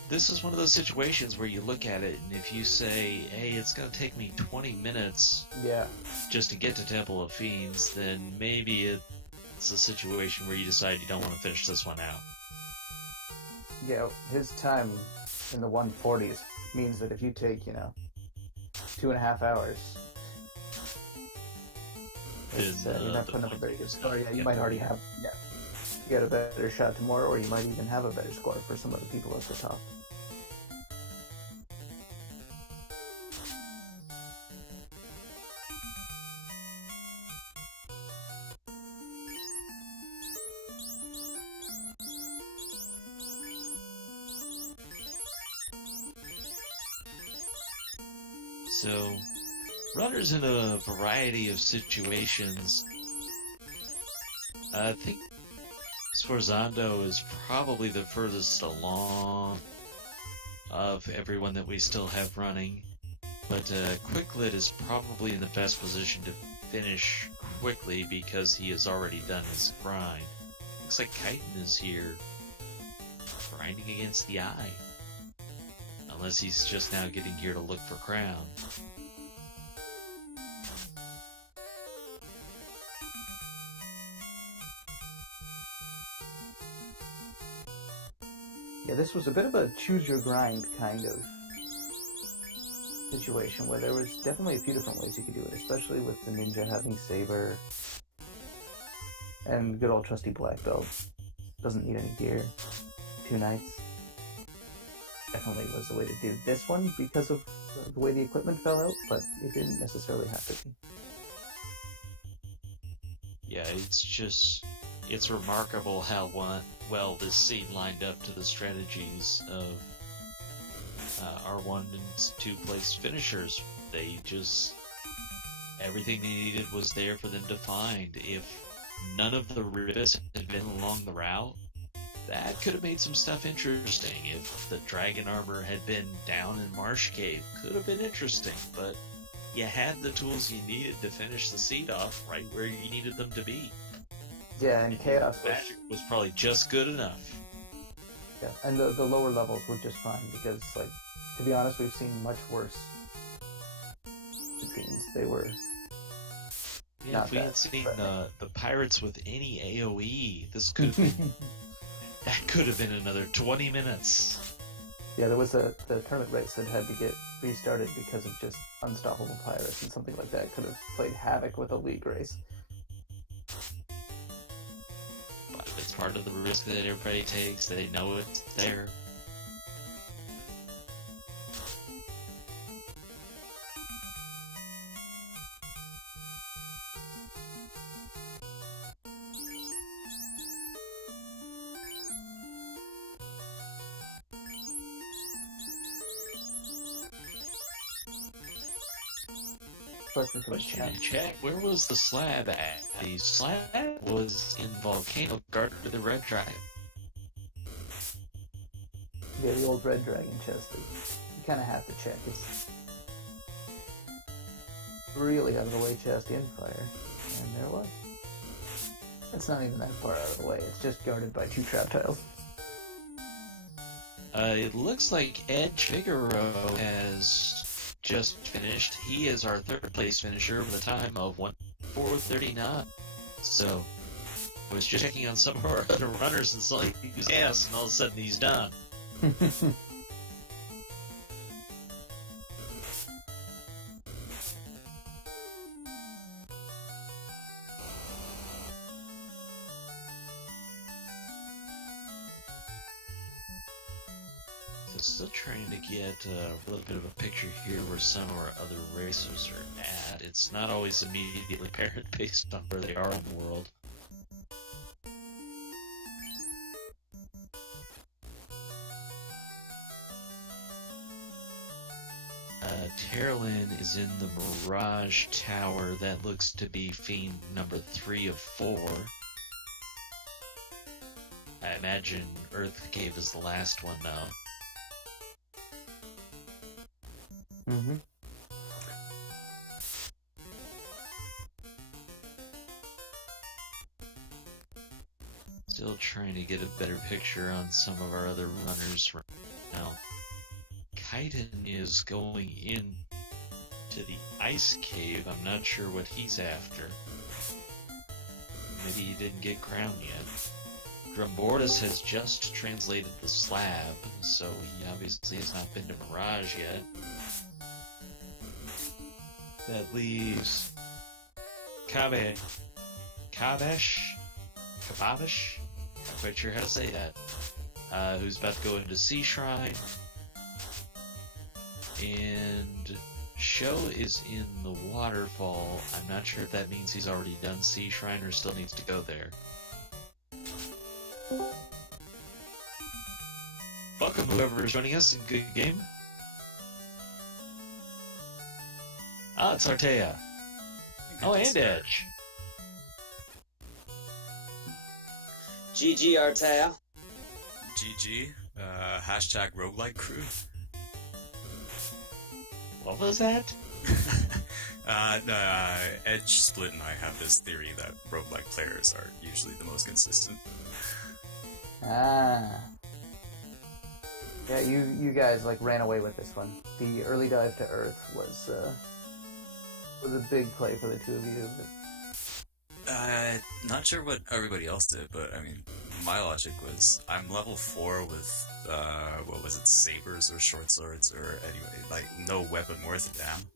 This is one of those situations where you look at it, and if you say, hey, it's going to take me 20 minutes just to get to Temple of Fiends, then maybe it's a situation where you decide you don't want to finish this one out. Yeah, his time in the 140s means that if you take, 2.5 hours, you're not putting up a very good score. Yeah, you might already have, you get a better shot tomorrow, or you might even have a better score for some of the people at the top. So, runners in a variety of situations. I think Sforzando is probably the furthest along of everyone that we still have running, but Quicklit is probably in the best position to finish quickly because he has already done his grind. Looks like Chitin is here, grinding against the eye. Unless he's just now getting here to look for Crown. Yeah, this was a bit of a choose-your-grind kind of situation, where there was definitely a few different ways you could do it, especially with the ninja having Saber, and good old trusty Black Belt. Doesn't need any gear. 2 nights. Definitely was the way to do this one because of the way the equipment fell out, but it didn't necessarily have to be. Yeah, it's remarkable how well this seed lined up to the strategies of our 1 and 2 place finishers. Everything they needed was there for them to find. If none of the ribs had been along the route, that could have made some stuff interesting. If the dragon armor had been down in Marsh Cave, could have been interesting, but you had the tools you needed to finish the seed off right where you needed them to be. Yeah, and Chaos was probably just good enough. Yeah, and the lower levels were just fine, because, to be honest, we've seen much worse fiends. They were... Yeah, if we had seen the pirates with any AoE, this could have been... That could have been another 20 minutes. Yeah, there was the tournament race that had to get restarted because of just unstoppable pirates, and something like that could have played havoc with a league race. But it's part of the risk that everybody takes. They know it's there. Question from the Question in chat: where was the slab at? The slab was in Volcano Garden with the Red Dragon. Yeah, the old Red Dragon chest. You kind of have to check. It's really out of the way chest in fire, and there it was. It's not even that far out of the way. It's just guarded by 2 trap tiles. It looks like Ed Figaro has just finished. He is our third place finisher with a time of 1:4:39. So, I was just checking on some of our other runners and saw his ass, and all of a sudden he's done. Still trying to get a little bit of a picture here where some of our other racers are at. It's not always immediately apparent based on where they are in the world. Terralyn is in the Mirage Tower. That looks to be Fiend number 3 of 4. I imagine Earth Cave is the last one, though. Mm-hmm. Still trying to get a better picture on some of our other runners right now. Kaiden is going in to the ice cave. I'm not sure what he's after. Maybe he didn't get crowned yet. Drumbordus has just translated the slab, so he obviously has not been to Mirage yet. That leaves Kabesh? Not quite sure how to say that. Who's about to go into Sea Shrine. And Sho is in the waterfall. I'm not sure if that means he's already done Sea Shrine or still needs to go there. Welcome whoever is joining us in Good Game. Ah, it's Artea. Oh, and Edge. GG Artea. GG. Hashtag roguelike crew. What was that? Edge, Split, and I have this theory that roguelike players are usually the most consistent. Ah. Yeah, you guys like ran away with this one. The early dive to Earth was a big play for the two of you. Not sure what everybody else did, but I mean, my logic was I'm level 4 with what was it, sabers or short swords or anyway, like no weapon worth a damn.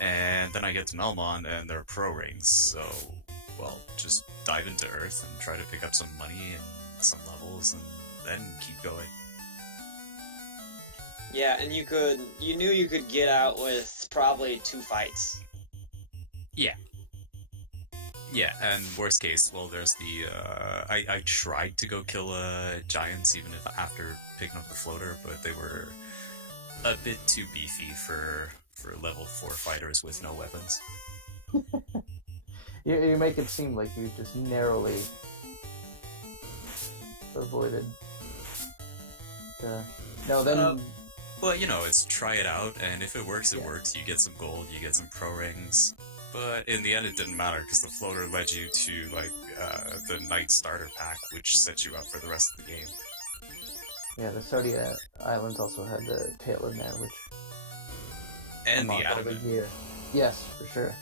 And then I get to Melmond and they're pro rings, so well, just dive into Earth and try to pick up some money and some levels and then keep going. Yeah, and you knew you could get out with probably 2 fights. Yeah, and worst case, well, there's the, I tried to go kill giants even if after picking up the floater, but they were a bit too beefy for level 4 fighters with no weapons. You make it seem like you just narrowly avoided. No, then... well, you know, it's try it out, and if it works, it works. You get some gold, you get some pro rings. But in the end, it didn't matter, because the floater led you to, like, the Knight Starter Pack, which sets you up for the rest of the game. Yeah, the Sardia Islands also had the tail in there, which... And the adamant. Yes, for sure.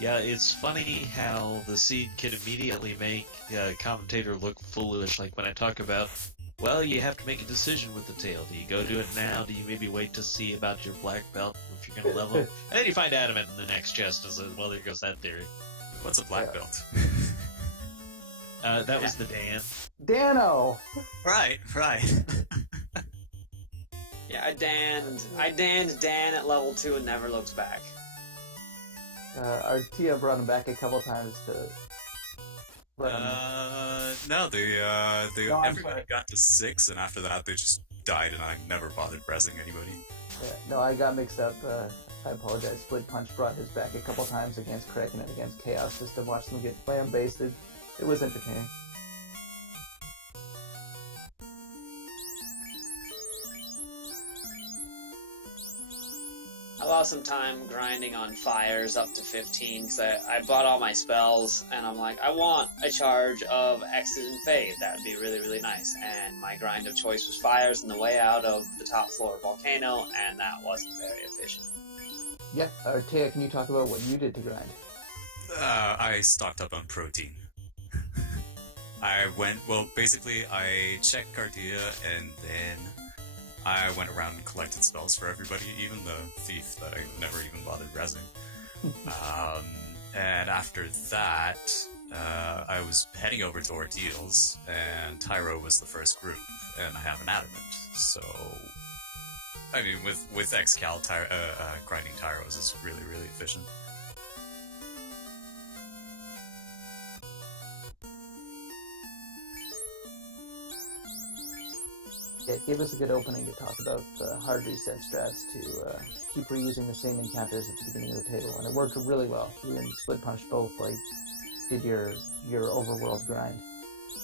Yeah, it's funny how the seed can immediately make a commentator look foolish, like when I talk about, well, you have to make a decision with the tail. Do you go do it now? Do you maybe wait to see about your black belt if you're going to level? And then you find adamant in the next chest and says, well, there goes that theory. What's a black belt? That was the Dan. Dano! Right. Yeah, I danned Dan at level 2 and never looks back. Artea brought him back a couple times to... No, everybody got to 6, and after that they just died, and I never bothered pressing anybody. Yeah, no, I got mixed up. I apologize. Split Punch brought his back a couple times against Kraken and against Chaos just to watch them get lamb-basted. It was entertaining. I lost some time grinding on fires up to 15 because I bought all my spells and I'm like, I want a charge of Exit and Fade. That would be really, really nice. And my grind of choice was fires on the way out of the top floor of Volcano, and that wasn't very efficient. Yeah, Taya, can you talk about what you did to grind? I stocked up on protein. Basically, I checked Cardia, and then I went around and collected spells for everybody, even the thief that I never even bothered resing. And after that, I was heading over to Ordeals, and Tyro was the first group, and I have an Adamant, so... I mean, with Excal, grinding Tyros is really, really efficient. Yeah, it gave us a good opening to talk about the hard reset strats to keep reusing the same encounters at the beginning of the table, and it worked really well. You and Split Punch both did your overworld grind.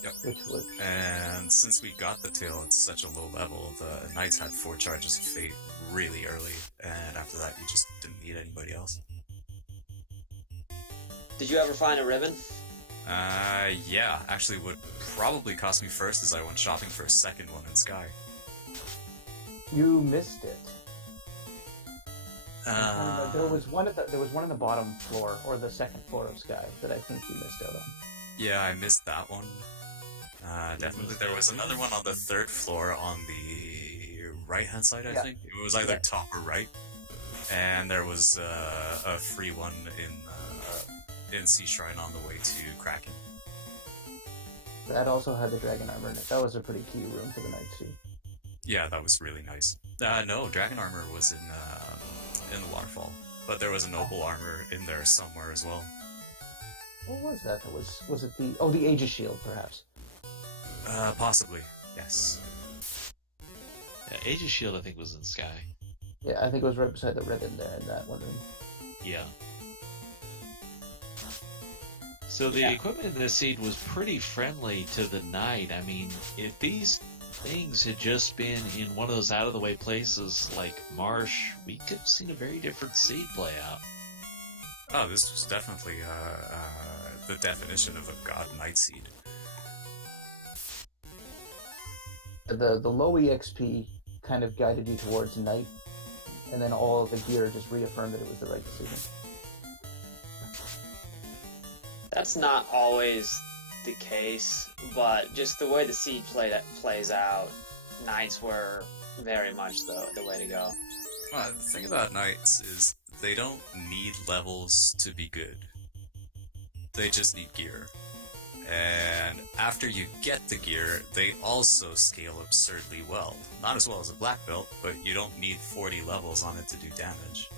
Yep. Which was... And since we got the tail at such a low level, the Knights had 4 charges of Fate really early, and after that you just didn't need anybody else. Did you ever find a ribbon? Yeah. Actually, what probably cost me first is I went shopping for a second one in Sky. You missed it. There was one on the bottom floor, or the second floor of Sky, that I think you missed out on. Yeah, I missed that one. Definitely. There was another one on the 3rd floor on the right-hand side, I think. It was either top or right. And there was a free one in Sea Shrine on the way to Kraken. That also had the dragon armor in it. That was a pretty key room for the night too. Yeah, that was really nice. No, dragon armor was in the waterfall, but there was a noble armor in there somewhere as well. What was that? Was it the Aegis shield, perhaps? Possibly, yes. Yeah, Aegis Shield, I think, was in Sky. Yeah, I think it was right beside the ribbon there in that one room. Yeah. So the equipment in this seed was pretty friendly to the Knight. I mean, if these things had just been in one of those out-of-the-way places like Marsh, we could have seen a very different seed play out. Oh, this was definitely the definition of a God Knight seed. The low EXP kind of guided you towards Knight, and then all of the gear just reaffirmed that it was the right decision. That's not always the case, but just the way the seed plays out, Knights were very much the way to go. The thing about Knights is they don't need levels to be good. They just need gear. And after you get the gear, they also scale absurdly well. Not as well as a black belt, but you don't need 40 levels on it to do damage.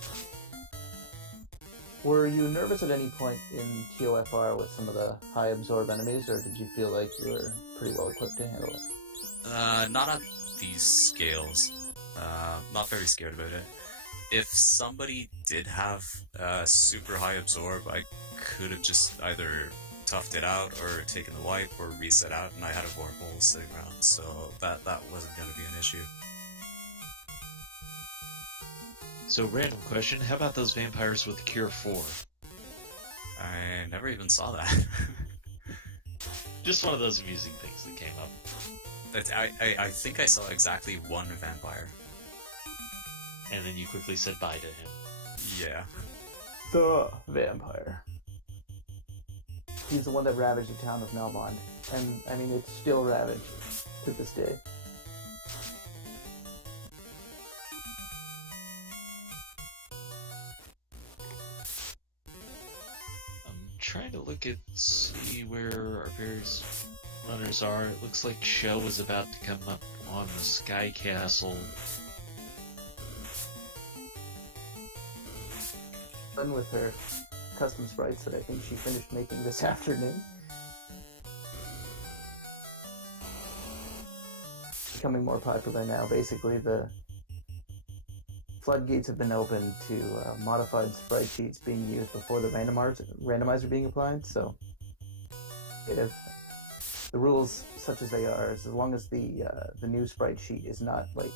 Were you nervous at any point in TOFR with some of the high absorb enemies, or did you feel like you were pretty well equipped to handle it? Not at these scales. Not very scared about it. If somebody did have super high absorb, I could have just either toughed it out or taken the wipe or reset out, and I had a vorpal sitting around, so that wasn't going to be an issue. So, random question, how about those vampires with Cure 4? I never even saw that. Just one of those amusing things that came up. I think I saw exactly one vampire. And then you quickly said bye to him. Yeah. The vampire. He's the one that ravaged the town of Melmond, and I mean it's still ravaged to this day. Trying to see where our various runners are. It looks like Show is about to come up on the Sky Castle. Done with her custom sprites that I think she finished making this afternoon. Becoming more popular now. Basically, the floodgates have been opened to modified sprite sheets being used before the randomizer being applied, so the rules, such as they are, as long as the new sprite sheet is not like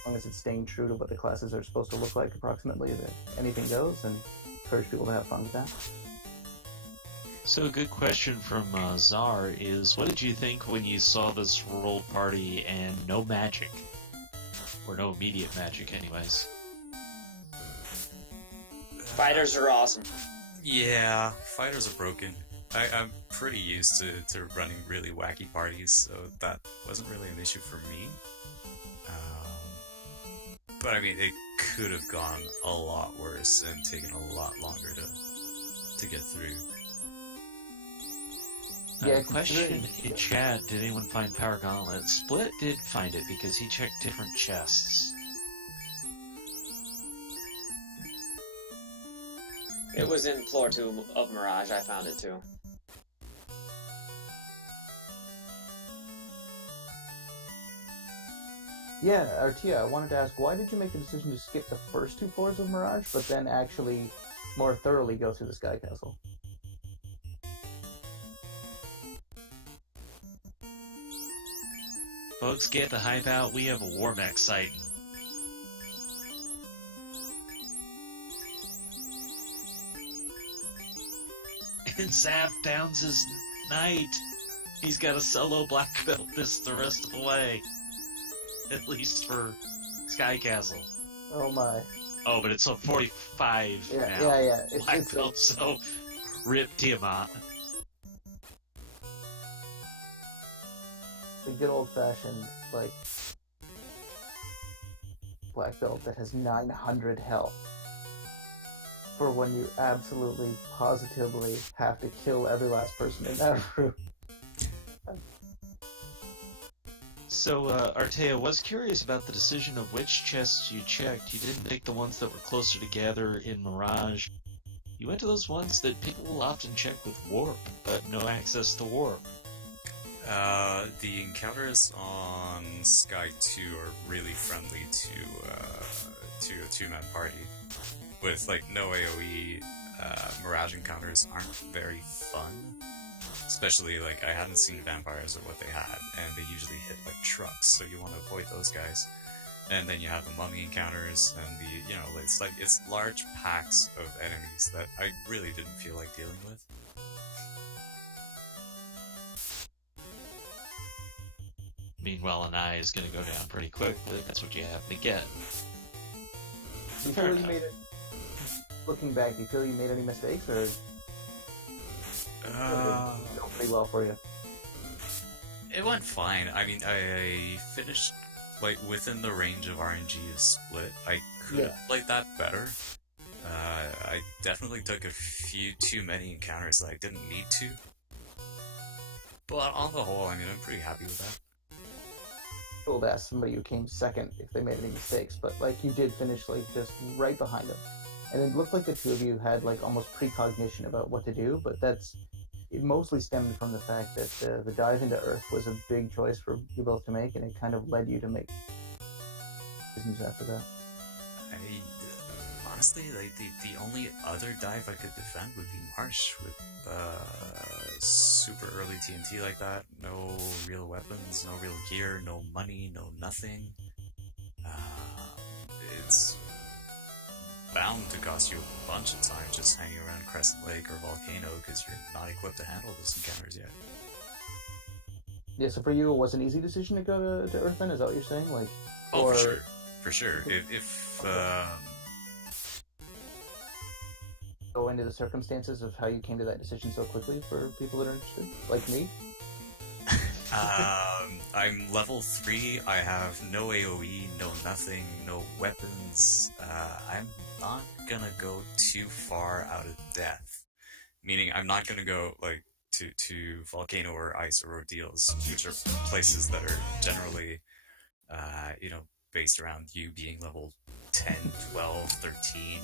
as long as it's staying true to what the classes are supposed to look like approximately, that anything goes, and encourage people to have fun with that. So a good question from Czar is, what did you think when you saw this roll party and no magic? Or no immediate magic, anyways. Fighters are awesome. Yeah, fighters are broken. I'm pretty used to running really wacky parties, so that wasn't really an issue for me. But I mean, it could have gone a lot worse and taken a lot longer to get through. Yeah, Question in chat, did anyone find Power Gauntlet? Split did find it because he checked different chests. It was in floor 2 of Mirage. I found it too. Yeah, Artia, I wanted to ask, why did you make the decision to skip the first 2 floors of Mirage, but then actually more thoroughly go through the Sky Castle? Folks, get the hype out. We have a war mech sighting. And Zap downs his knight. He's got a solo black belt the rest of the way. At least for Sky Castle. Oh my. Oh, but it's a 45 Yeah, now. yeah. Black belt, so rip Tiamat. The good old-fashioned, like, black belt that has 900 health. For when you absolutely, positively have to kill every last person in that room. So, Artea, was curious about the decision of which chests you checked. You didn't pick the ones that were closer together in Mirage. You went to those ones that people will often check with Warp, but no access to Warp. The encounters on Sky 2 are really friendly to a two-man party. With, like, no AoE, Mirage encounters aren't very fun. Especially, like, I hadn't seen vampires or what they had, and they usually hit, like, trucks, so you want to avoid those guys. And then you have the mummy encounters, and it's large packs of enemies that I really didn't feel like dealing with. Meanwhile, an eye is going to go down pretty quickly. That's what you have to get. Do you Fair feel you enough. made it... Looking back, do you feel you made any mistakes, or... Go pretty well for you? It went fine. I mean, I finished, like, within the range of RNG of Split. I could have played that better. I definitely took a few too many encounters that I didn't need to. But on the whole, I mean, I'm pretty happy with that. I would ask somebody who came second if they made any mistakes, but, like, you did finish, like, just right behind them. And it looked like the two of you had, like, almost precognition about what to do, but it mostly stemmed from the fact that the dive into Earth was a big choice for you both to make, and it kind of led you to make decisions after that. Honestly, like, the only other dive I could defend would be Marsh with super early TNT like that. No real weapons, no real gear, no money, no nothing. It's bound to cost you a bunch of time just hanging around Crescent Lake or Volcano because you're not equipped to handle those encounters yet. Yeah, so for you, it was an easy decision to go to Earth then? Is that what you're saying? Like, oh, or... for sure. If go into the circumstances of how you came to that decision so quickly for people that are interested, like me? I'm level 3, I have no AoE, no nothing, no weapons. I'm not gonna go too far out of death. Meaning I'm not gonna go, like, to Volcano or Ice or Ordeals, which are places that are generally, based around you being level 10, 12, 13,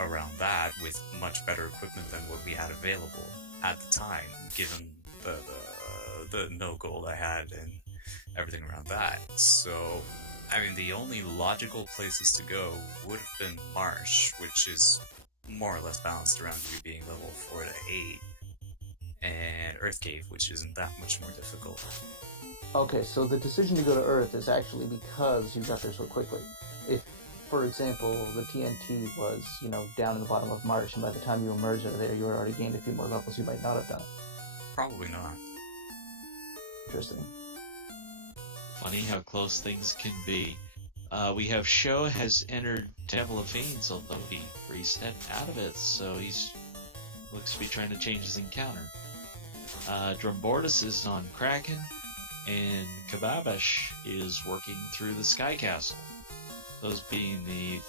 around that, with much better equipment than what we had available at the time, given the no gold I had and everything around that. So, I mean, the only logical places to go would have been Marsh, which is more or less balanced around you being level 4 to 8, and Earth Cave, which isn't that much more difficult. Okay, so the decision to go to Earth is actually because you got there so quickly. If, for example, the TNT was, down in the bottom of Mars, and by the time you emerged out of there, you had already gained a few more levels, you might not have done it. Probably not. Interesting. Funny how close things can be. We have Sho has entered Temple of Fiends, although he reset out of it, so he's looks to be trying to change his encounter. Drumbordus is on Kraken, and Kababash is working through the Sky Castle. Those being the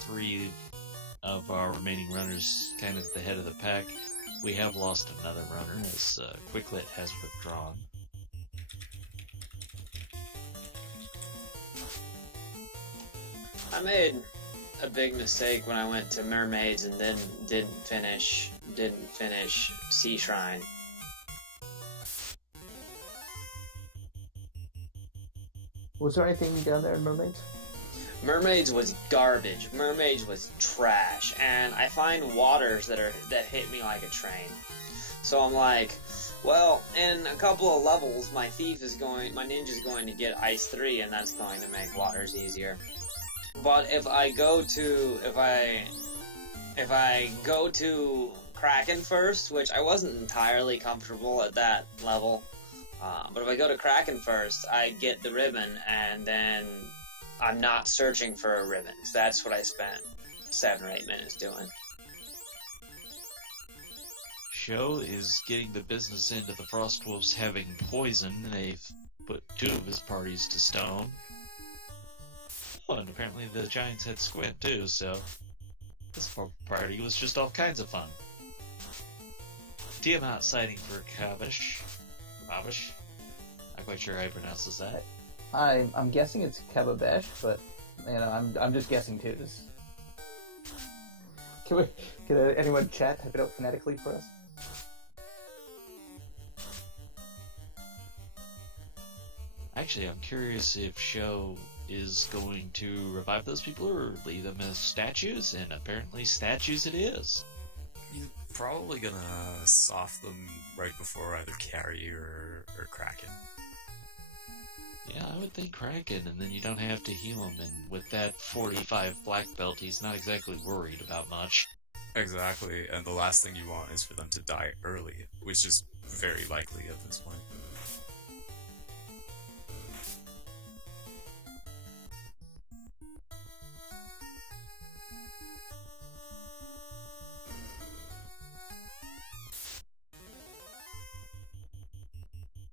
three of our remaining runners kind of at the head of the pack. We have lost another runner as Quicklet has withdrawn. I made a big mistake when I went to Mermaids and then didn't finish Sea Shrine. Was there anything down there in Mermaids? Mermaids was garbage. Mermaids was trash, and I find waters that hit me like a train. So I'm like, well, in a couple of levels, my ninja's going to get Ice 3, and that's going to make waters easier. But if I go to Kraken first, which I wasn't entirely comfortable at that level, but if I go to Kraken first, I get the ribbon, and then I'm not searching for a ribbon. That's what I spent 7 or 8 minutes doing. Sho is getting the business end of the Frostwolves having poison. They've put 2 of his parties to stone. Oh, and apparently the Giants had Squint too, so this party was just all kinds of fun. Tiamat sighting for Kabash. Kabash? Not quite sure how he pronounces that. I'm guessing it's Kababash, but I'm just guessing too. Can anyone chat type it out phonetically for us? Actually, I'm curious if Sho is going to revive those people or leave them as statues, and apparently statues it is. He's probably gonna soft them right before either Carry or Kraken. Yeah, I would think Kraken, and then you don't have to heal him, and with that 45 black belt, he's not exactly worried about much. Exactly, and the last thing you want is for them to die early, which is very likely at this point.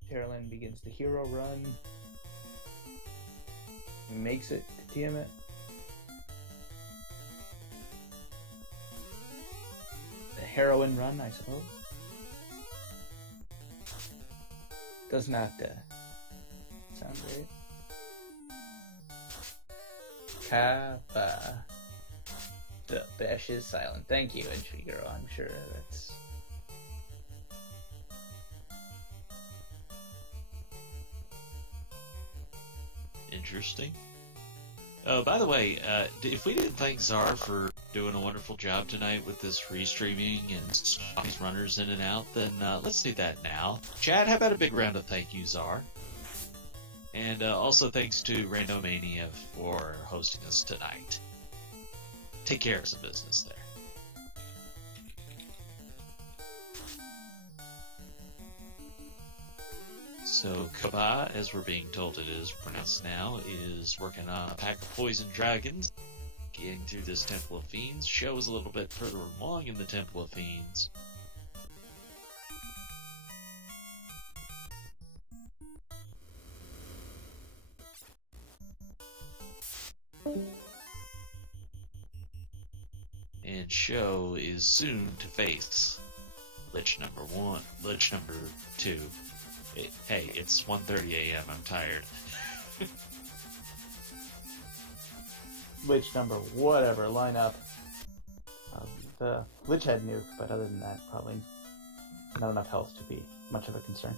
Carolyn begins the hero run. Makes it to Tiamat. The heroine run, I suppose. Does not sound great. Kappa. The Bash is silent. Thank you, Intriguero. I'm sure that's... Interesting. Oh, by the way, if we didn't thank Czar for doing a wonderful job tonight with this restreaming and these runners in and out, then let's do that now. Chad, how about a big round of thank you, Czar? And also thanks to Randomania for hosting us tonight. Take care of some business there. So Kaba, as we're being told it is pronounced now, is working on a pack of poison dragons, getting through this Temple of Fiends. Sho is a little bit further along in the Temple of Fiends. And Sho is soon to face Lich number 1, Lich number 2. Hey, it's 1:30 a.m. I'm tired. Lich number whatever, line up. The Lich had nuke, but other than that, probably not enough health to be much of a concern.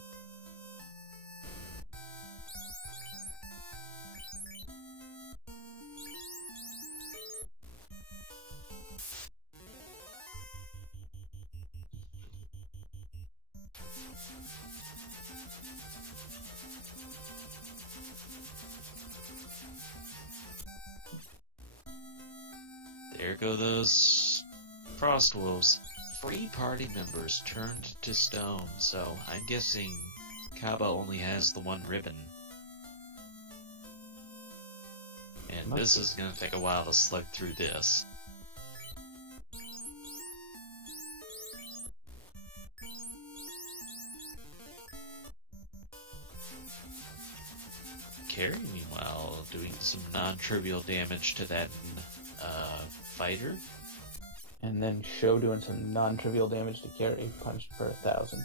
There go those Frost Wolves. 3 party members turned to stone, so I'm guessing Kaba only has the one ribbon. And this is going to take a while to slug through this. Carrie, meanwhile, doing some non-trivial damage to that fighter. And then Show doing some non-trivial damage to Carrie, punched for 1,000.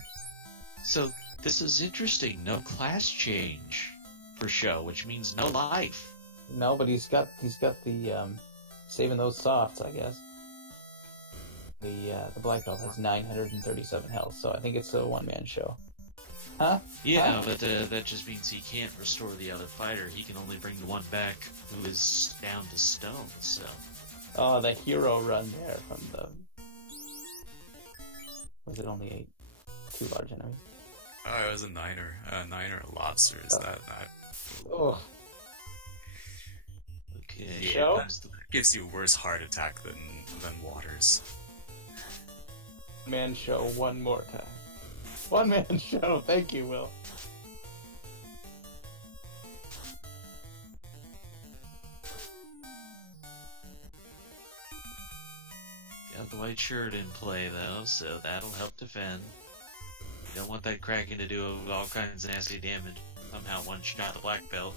So this is interesting. No class change for Show, which means no life. No, but he's got the saving those softs, I guess. The black belt has 937 health, so I think it's a one-man show. Huh? Yeah, Huh? but that just means he can't restore the other fighter. He can only bring the one back who is down to stone, so... Oh, the hero run there from the... Was it only 8? 2 large enemies? Oh, it was a niner. A niner lobster. Is that? Oh. Okay. Show? That gives you worse heart attack than Waters. Man show one more time. One man show. Thank you, Will. Got the white shirt in play, though, so that'll help defend. You don't want that Kraken to do all kinds of nasty damage. Somehow one-shot the black belt.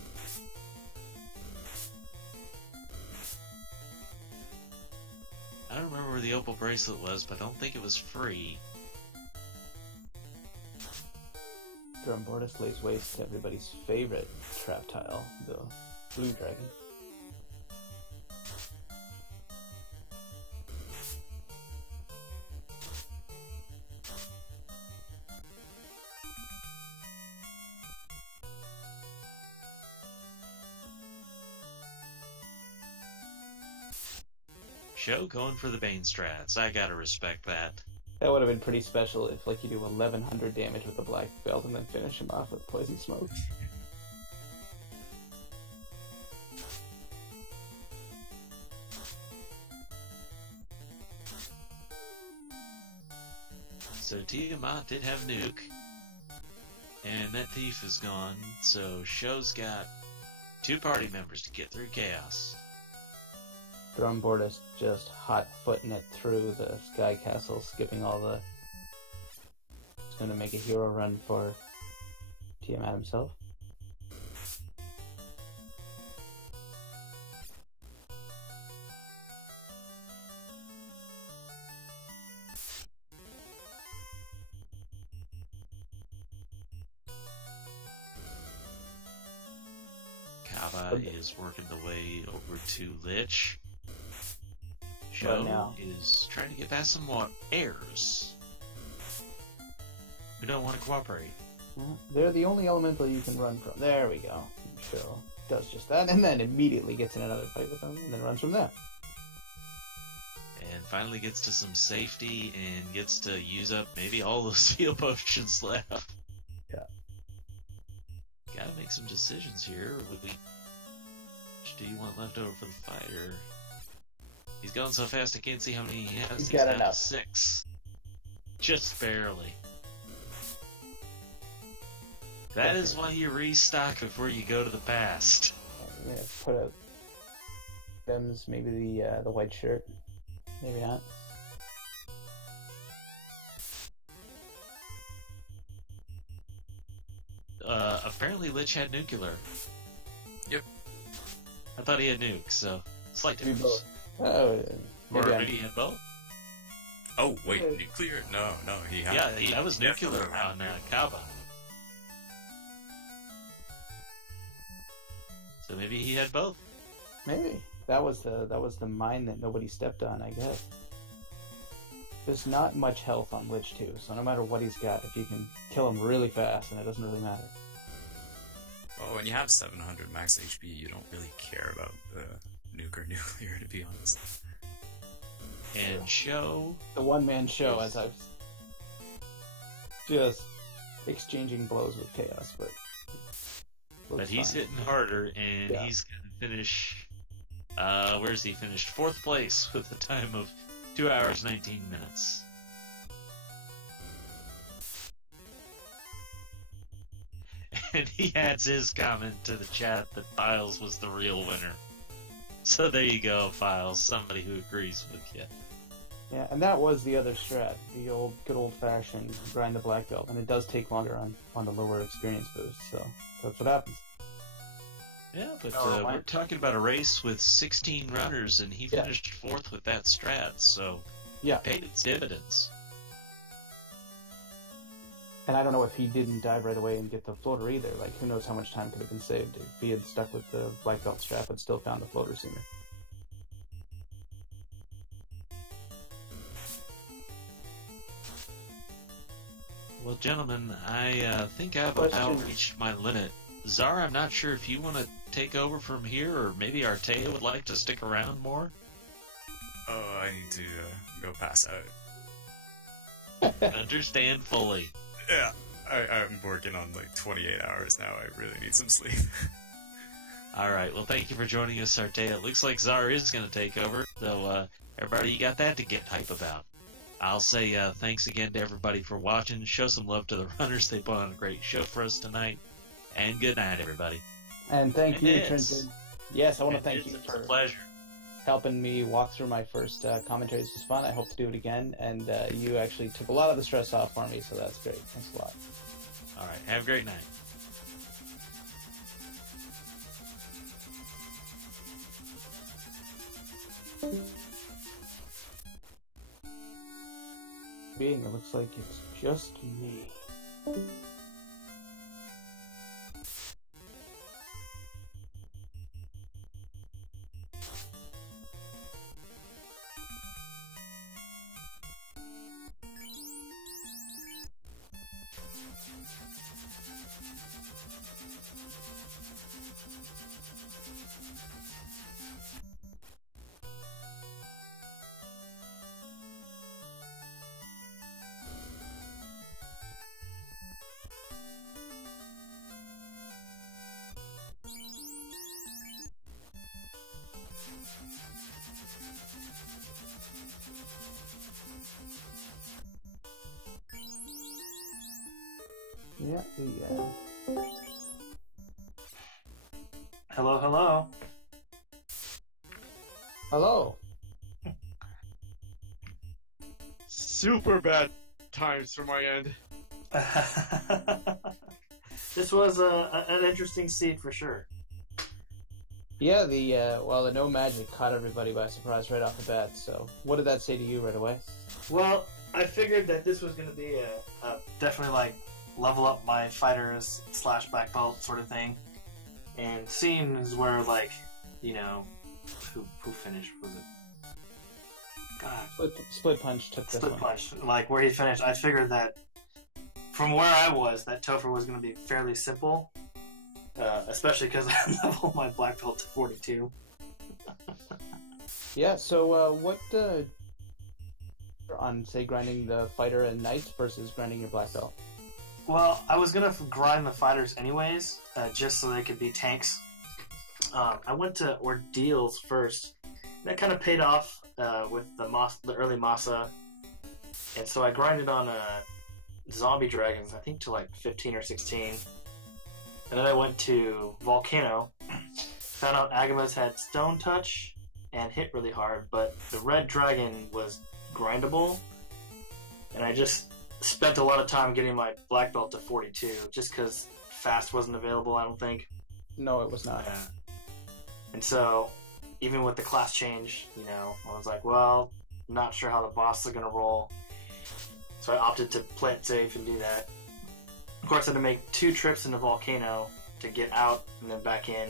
I don't remember where the opal bracelet was, but I don't think it was free. Drumbortus lays waste to everybody's favorite trap tile, the blue dragon. Show going for the Bane strats. I gotta respect that. That would have been pretty special if, like, you do 1100 damage with the black belt and then finish him off with poison smoke. So Tiamat did have nuke, and that thief is gone. So Show's got 2 party members to get through chaos. Drumbortus just hot-footing it through the Sky Castle, skipping all the... It's going to make a hero run for Tiamat himself. Kaba is working the way over to Lich. Right Show now. is trying to get past some more heirs who don't want to cooperate. They're the only elemental you can run from. There we go. Show does just that, and then immediately gets in another fight with them, and then runs from there. And finally gets to some safety and gets to use up maybe all those heal potions left. Yeah. Gotta make some decisions here. Which do you want left over for the fighter? He's going so fast I can't see how many he has. He's got down to enough. 6. Just barely. That is why you restock before you go to the past. Yeah, put out Them's maybe the white shirt. Maybe not. Apparently Lich had nuclear. Yep. I thought he had nuke, so slight Maybe difference. both. Oh, Or maybe maybe he had both? Oh wait, nuclear? No, he had. Yeah, that was nuclear on Kaba. So maybe he had both. maybe that was the mine that nobody stepped on, I guess. There's not much health on Lich too, so no matter what he's got, if you can kill him really fast, then it doesn't really matter. Well, when you have 700 max HP, you don't really care about nuke or nuclear, to be honest. And Show. The one-man show, as I've just exchanging blows with Chaos, but But he's fine. hitting harder, and Yeah. he's going to finish Where's he finished? 4th place with a time of 2 hours, 19 minutes. And he adds his comment to the chat that Files was the real winner. So there you go, Files. Somebody who agrees with you. Yeah, and that was the other strat, the good old-fashioned grind the black belt, and it does take longer on the lower experience boost, so that's what happens. Yeah, but we're talking about a race with 16 runners, and he finished 4th with that strat, so yeah, it paid its dividends. And I don't know if he didn't dive right away and get the floater either. Like, who knows how much time could have been saved if he had stuck with the black belt strap but still found the floater sooner. Well, gentlemen, I think I've about reached my limit. Zara, I'm not sure if you want to take over from here, or maybe Artea would like to stick around more. Oh, I need to go pass out. Understand fully. Yeah, I'm working on like 28 hours now. I really need some sleep. Alright, well, thank you for joining us, Artea. It looks like Zara is going to take over, so everybody, you got that to get hype about. I'll say thanks again to everybody for watching. Show some love to the runners. They put on a great show for us tonight. And good night, everybody. And thank you, Trinton. Yes, I want to thank you for pleasure. helping me walk through my first commentary. This was fun. I hope to do it again. And you actually took a lot of the stress off for me, so that's great. Thanks a lot. All right. Have a great night. It looks like it's just me. Yeah, Hello, hello. Hello. Super bad times for my end. This was an interesting seed for sure. Yeah, the no magic caught everybody by surprise right off the bat. So, what did that say to you right away? Well, I figured that this was going to be a definitely like level up my fighters / black belt sort of thing, and seeing is where like, you know, who finished, was it? God, Split Punch took this Split one. Punch, like where he finished. I figured that from where I was, that Topher was going to be fairly simple, especially because I leveled my black belt to 42. Yeah. So, what on say grinding the fighter and knights versus grinding your black belt? Well, I was gonna grind the fighters anyways, just so they could be tanks. I went to ordeals first. That kind of paid off with the early Masa, and so I grinded on zombie dragons, I think to like 15 or 16, and then I went to Volcano. Found out Agamas had Stone Touch and hit really hard, but the red dragon was grindable, and I just spent a lot of time getting my black belt to 42, just because fast wasn't available, I don't think. No, it was not. Yeah. And so, even with the class change, you know, I was like, well, not sure how the boss is going to roll. So I opted to play it safe and do that. Of course, I had to make 2 trips into Volcano to get out and then back in.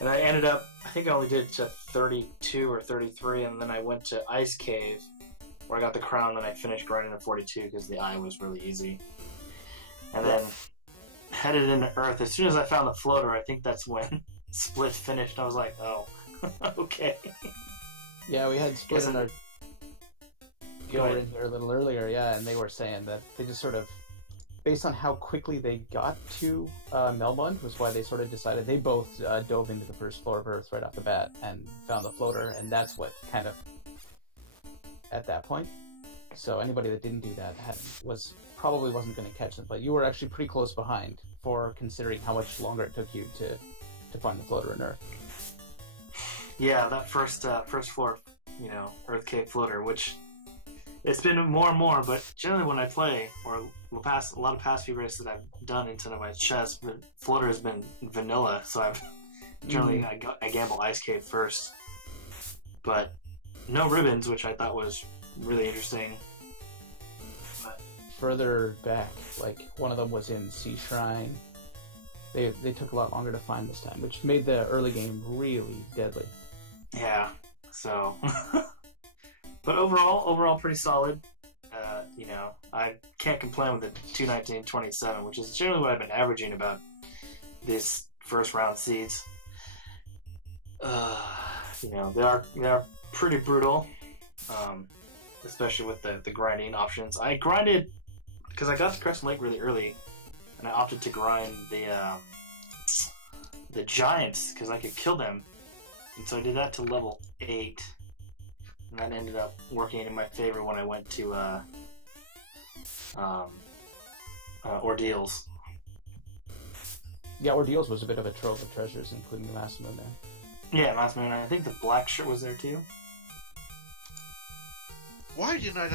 And I ended up, I think I only did to 32 or 33, and then I went to Ice Cave, where I got the crown, and I finished grinding at 42 because the eye was really easy. And then headed into Earth. As soon as I found the floater, I think that's when Split finished. I was like, oh, okay. Yeah, we had Split in our guild in here a little earlier, yeah, and they were saying that they just sort of based on how quickly they got to Melmond was why they sort of decided they both dove into the first floor of Earth right off the bat and found the floater, and that's what kind of at that point. So anybody that didn't do that probably wasn't going to catch them, but you were actually pretty close behind for considering how much longer it took you to find the floater in Earth. Yeah, that first floor, Earth cave floater, which it's been more and more, but generally when I play, or a lot of past few races that I've done into my chess, the floater has been vanilla, so I've generally I gamble ice cave first, but no ribbons, which I thought was really interesting. But further back, like one of them was in Sea Shrine. They took a lot longer to find this time, which made the early game really deadly. Yeah, so but overall pretty solid. I can't complain with the 219.27, which is generally what I've been averaging about this first round seeds. They are pretty brutal, especially with the grinding options. I grinded because I got to Crescent Lake really early, and I opted to grind the giants because I could kill them, and so I did that to level 8, and that ended up working in my favor when I went to Ordeals. Yeah, Ordeals was a bit of a trove of treasures, including the Mass Moon there. Yeah, Mass Moon. I think the black shirt was there too. Why didn't I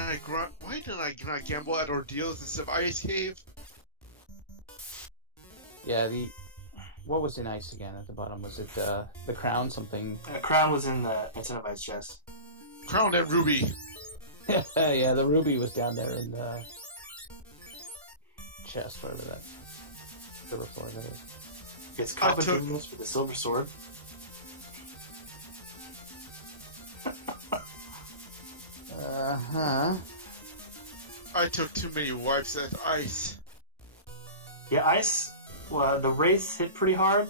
not gamble at Ordeals instead of Ice Cave? Yeah, what was in ice again at the bottom? Was it the crown something? Crown was in the incentivized chest. Crown at Ruby. Yeah, the ruby was down there in the chest, whatever that silver floor that is. It's competitions for the silver sword. I took too many wipes at ice. Yeah, ice. Well, the race hit pretty hard,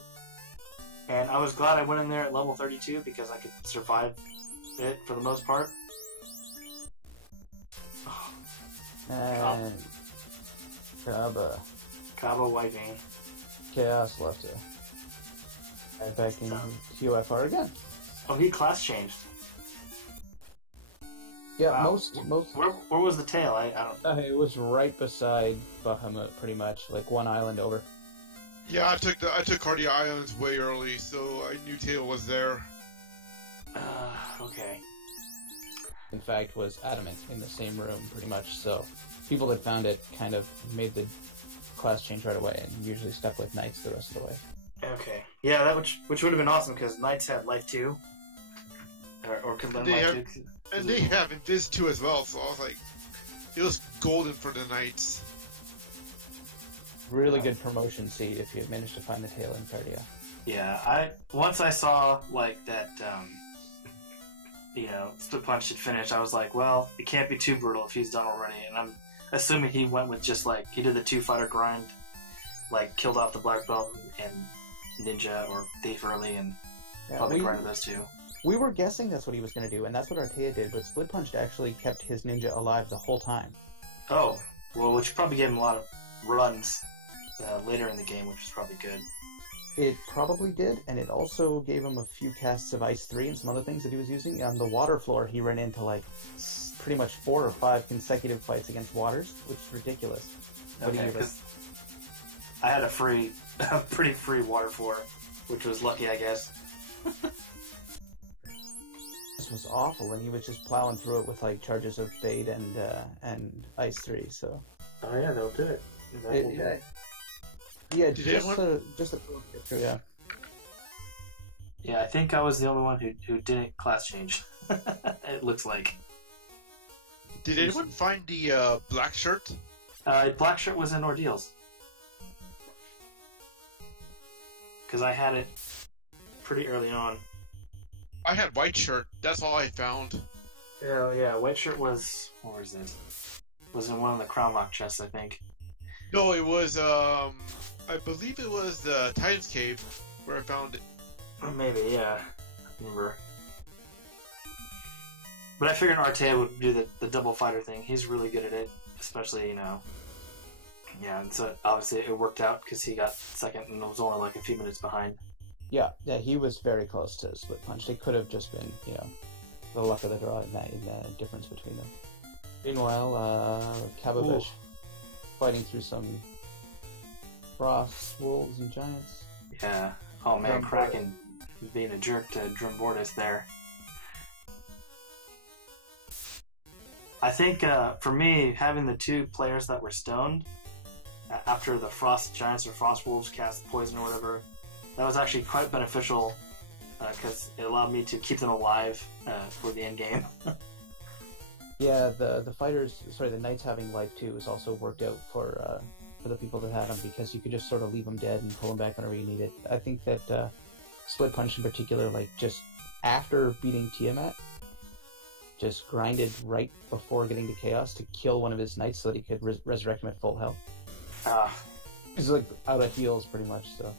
and I was glad I went in there at level 32 because I could survive it for the most part. And Kaba wiping. Chaos left it. Right back in QFR again. Oh, he class changed. Yeah, wow. most. Where was the tail? I don't. It was right beside Bahamut, pretty much, like one island over. Yeah, I took Cardia Islands way early, so I knew Tail was there. Okay. In fact, was adamant in the same room, pretty much. So people that found it kind of made the class change right away, and usually stuck with Knights the rest of the way. Okay. Yeah, that which would have been awesome because Knights had life 2, or could lend life 2. And they have Invis 2 as well, so I was like, it was golden for the Knights. Really good promotion seed if you managed to find the tail in Cardia. Yeah, once I saw like that, Split Punch had finished, I was like, well, it can't be too brutal if he's done already, and I'm assuming he went with just like he did the 2-fighter grind, like killed off the black belt and ninja or thief early, and probably grinded those two. We were guessing that's what he was going to do, and that's what Artea did, but Split Punch actually kept his ninja alive the whole time. Oh, well, which probably gave him a lot of runs later in the game, which was probably good. It probably did, and it also gave him a few casts of Ice 3 and some other things that he was using. On the water floor, he ran into like pretty much 4 or 5 consecutive fights against waters, which is ridiculous. Okay, because I had a pretty free water floor, which was lucky, I guess. This was awful, and he was just plowing through it with like charges of Fade and Ice 3. So. Oh yeah, they'll do it. Yeah, just a picture, yeah. Yeah, I think I was the only one who didn't class change. It looks like. Did anyone find the black shirt? Black shirt was in Ordeals. Because I had it pretty early on. I had white shirt. That's all I found. Yeah, white shirt was... Where is it? Was in one of the Crown Lock chests, I think. No, it was, I believe it was the Titan's Cave where I found it. Maybe, yeah. I remember. But I figured Artea would do the double fighter thing. He's really good at it, especially, Yeah, and so obviously it worked out because he got second and was only like a few minutes behind. Yeah, he was very close to Split Punch. They could have just been, the luck of the draw in that difference between them. Meanwhile, Kababish fighting through some frost, wolves, and giants. Yeah. Oh man, Kraken being a jerk to Drimbordis there. I think for me, having the two players that were stoned after the Frost Giants or Frost Wolves cast poison or whatever, that was actually quite beneficial because it allowed me to keep them alive for the end game. Yeah, the knights having life too is also worked out for the people that had them because you could just sort of leave them dead and pull them back whenever you need it. I think that Split Punch in particular, like just after beating Tiamat, just grinded right before getting to Chaos to kill one of his knights so that he could resurrect him at full health. He's like out of heals pretty much, so.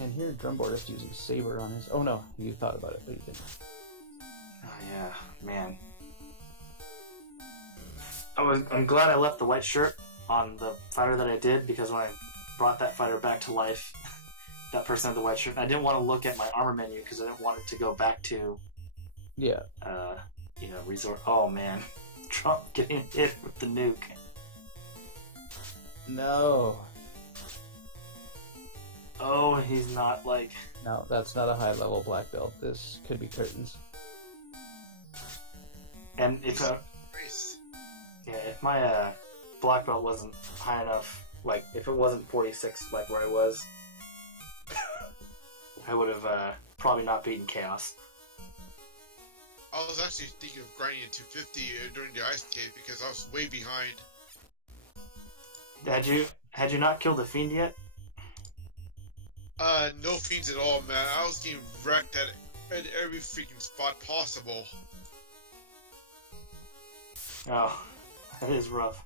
And here Drumbordist using Saber on his... Oh no, you thought about it, but you didn't. Oh yeah, man. I'm glad I left the white shirt on the fighter that I did because when I brought that fighter back to life, that person had the white shirt. I didn't want to look at my armor menu because I didn't want it to go back to, resort. Oh man, Trump getting hit with the nuke. No. Oh, he's not like. No, that's not a high level black belt. This could be curtains. And if my black belt wasn't high enough, like if it wasn't 46, like where I was, I would have probably not beaten Chaos. I was actually thinking of grinding to 250 during the ice cave because I was way behind. Had you not killed the fiend yet? No fiends at all, man. I was getting wrecked at every freaking spot possible. Oh, that is rough.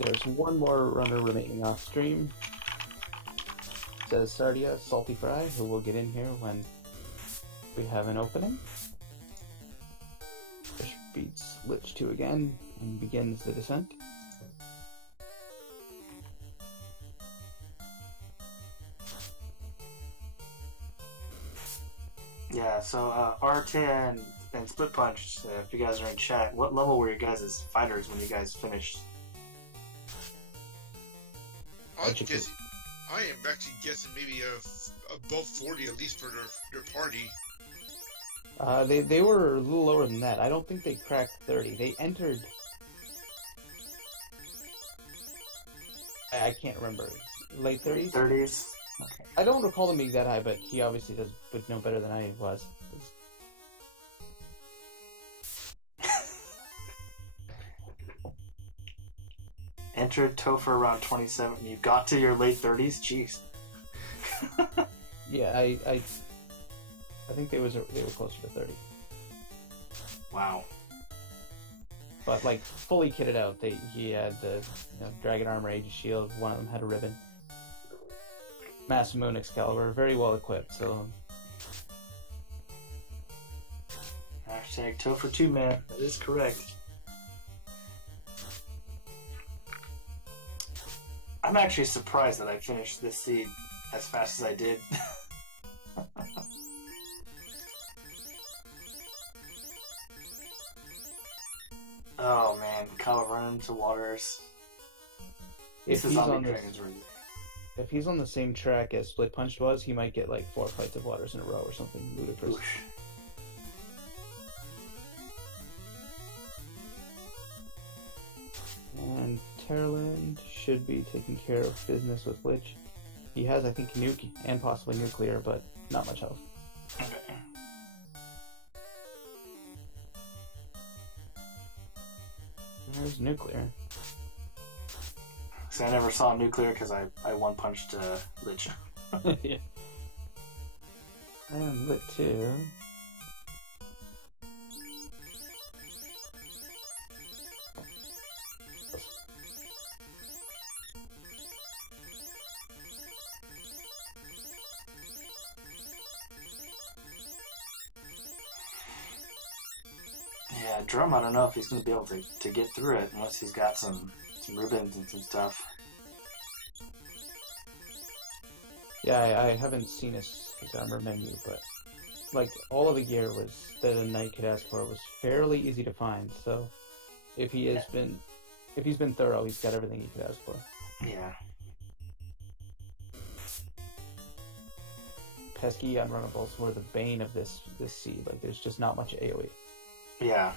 There's one more runner remaining off stream. Says Sardia, Salty Fry, who will get in here when we have an opening. Fish beats Lich 2 again and begins the descent. Yeah, so Arta and Split Punch, if you guys are in chat, what level were your guys' fighters when you guys finished? I am actually guessing maybe above 40 at least for their party. They were a little lower than that. I don't think they cracked 30. They entered... I can't remember. Late 30s? 30s. Okay. I don't recall them being that high, but he obviously would know better than I was. Entered Topher around 27. You got to your late 30s? Jeez. Yeah, I think they were closer to 30. Wow. But like fully kitted out, he had the Dragon Armor, Aegis Shield. One of them had a ribbon. Massive Moon Excalibur, very well equipped. So Hashtag Topher 2 man. That is correct. I'm actually surprised that I finished this seed as fast as I did. Oh man, Kyle running to waters. if he's on the same track as Split Punch was, he might get like 4 fights of waters in a row or something ludicrous. Oosh. And Terraland should be taking care of business with Lich. He has, I think, Nuke and possibly Nuclear, but not much health. Okay. There's Nuclear. See, I never saw Nuclear because I one-punched Lich. Yeah. And Lit 2. Yeah, Drum, I don't know if he's going to be able to get through it unless he's got some ribbons and some stuff. Yeah, I haven't seen his armor menu, but like all of the gear that a knight could ask for was fairly easy to find. So if he's been thorough, he's got everything he could ask for. Yeah. Pesky unrunnables were the bane of this seed. Like, there's just not much AoE. Yeah,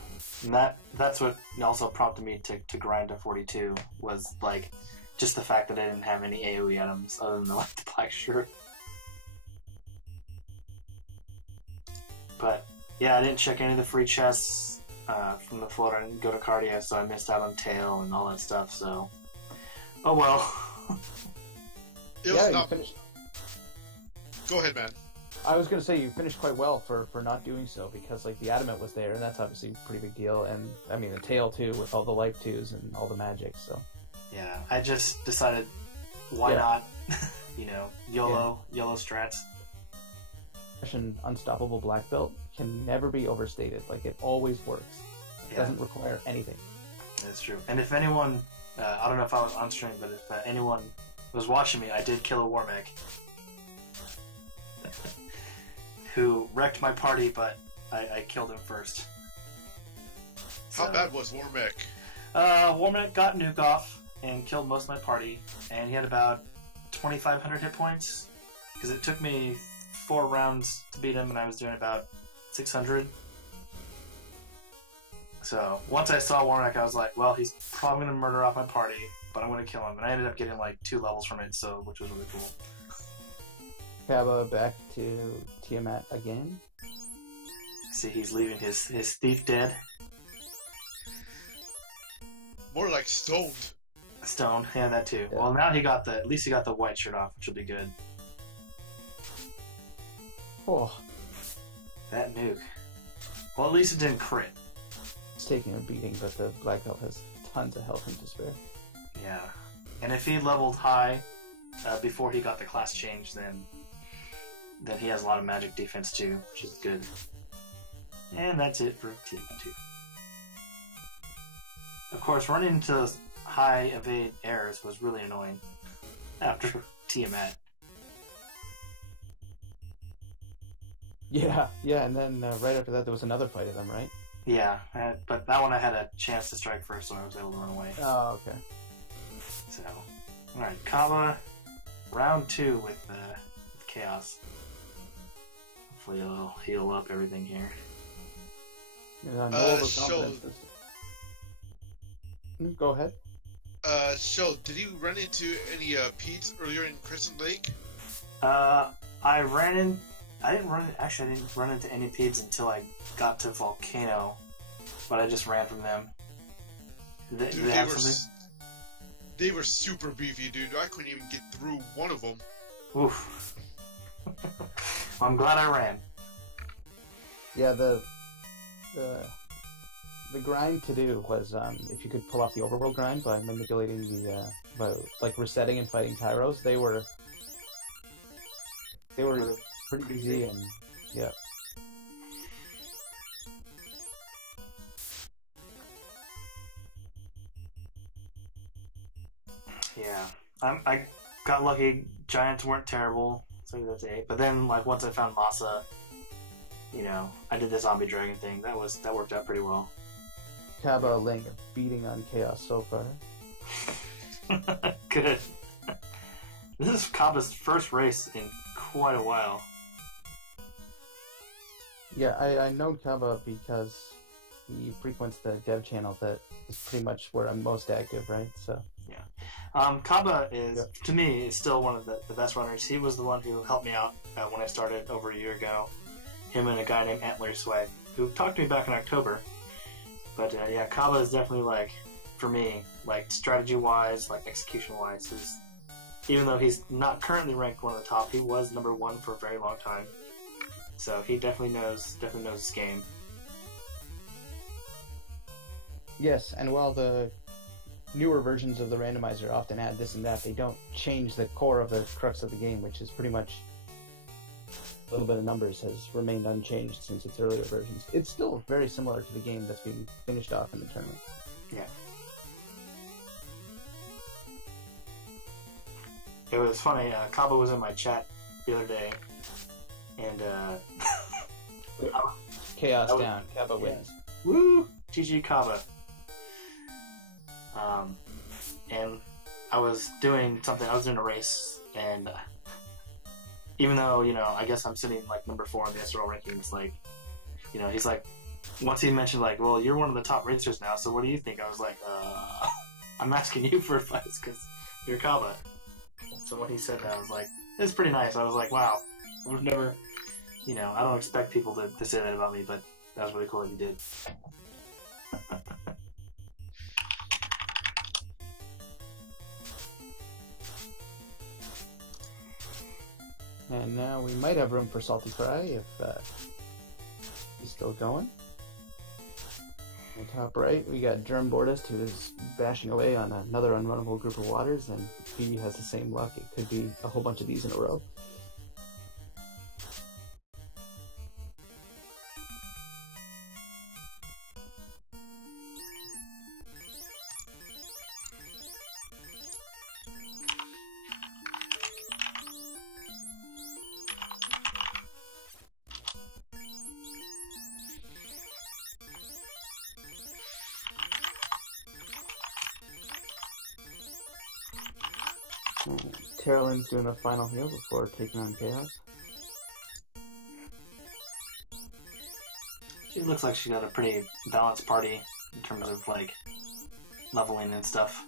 and that's what also prompted me to grind to 42, was like just the fact that I didn't have any AoE items other than like the black shirt. But yeah, I didn't check any of the free chests from the floor. I didn't go to Cardia, so I missed out on tail and all that stuff. So, oh well. It was not... Go ahead, man. I was gonna say you finished quite well for not doing so, because like the adamant was there, and that's obviously a pretty big deal. And I mean the tail too, with all the life 2s and all the magic. So yeah, I just decided why not, YOLO strats. An unstoppable black belt can never be overstated. Like, it always works. It doesn't require anything. That's true. And if anyone, I don't know if I was on stream, but if anyone was watching me, I did kill a war mech who wrecked my party, but I killed him first. How bad was Warmech? Warmech got nuke off and killed most of my party, and he had about 2,500 hit points, because it took me 4 rounds to beat him, and I was doing about 600. So once I saw Warmech, I was like, well, he's probably going to murder off my party, but I'm going to kill him. And I ended up getting like 2 levels from it, which was really cool. Kaba back to Tiamat again. See, he's leaving his thief dead. More like stoned. Stoned, yeah, that too. Yeah. Well, now at least he got the white shirt off, which will be good. Oh, That nuke. Well, at least it didn't crit. it's taking a beating, but the black belt has tons of health and to spare. Yeah. And if he leveled high before he got the class change, then he has a lot of magic defense too, which is good. And that's it for Team 2. Of course, running into those high evade errors was really annoying after Tiamat. Yeah, and then right after that there was another fight of them, right? Yeah, but that one I had a chance to strike first, so I was able to run away. Oh, okay. So, alright, Kaba, round 2 with Chaos. Hopefully it'll heal up everything here. Go ahead. So, did you run into any Pete's earlier in Crescent Lake? I didn't run into any peds until I got to Volcano, but I just ran from them. They were super beefy, dude. I couldn't even get through one of them. Oof. Well, I'm glad I ran. Yeah, the grind to do was if you could pull off the overworld grind by manipulating by resetting and fighting Tyros, they were pretty easy, and yeah. Yeah, I got lucky. Giants weren't terrible, so that's 8. But then, once I found Masa, I did the zombie dragon thing. That worked out pretty well. Kaba laying a beating on Chaos so far. Good. This is Kaba's first race in quite a while. Yeah, I know Kaba because he frequents the dev channel that is pretty much where I'm most active, right? So yeah. Kaba is, to me, is still one of the best runners. He was the one who helped me out when I started over a year ago. Him and a guy named Antler Swag, who talked to me back in October. But yeah, Kaba is definitely for me, strategy-wise, execution-wise, even though he's not currently ranked one of the top, he was number 1 for a very long time. So he definitely knows his game. Yes, and while the newer versions of the randomizer often add this and that, they don't change the core of the crux of the game, which is pretty much little bit of numbers has remained unchanged since its earlier versions. It's still very similar to the game that's being finished off in the tournament. Yeah. It was funny. Kaba was in my chat the other day, and Chaos down. Kappa wins. woo, GG Kaba. And I was doing something. I was doing a race, and even though I guess I'm sitting like number 4 in the SRL rankings, like he's like, once he mentioned like, well, you're one of the top racers now, so what do you think? I was like, I'm asking you for advice because you're Kaba. So when he said that, I was like, it's pretty nice. I was like, wow, I would never, I don't expect people to say that about me, but that was really cool that he did. And now we might have room for Salty Fry if he's still going. In the top right, we got Germ Bordist, who is bashing away on another unrunnable group of waters, and if he has the same luck, it could be a whole bunch of these in a row. Carolyn's doing a final heal before taking on Chaos. She looks like she's got a pretty balanced party in terms of like leveling and stuff.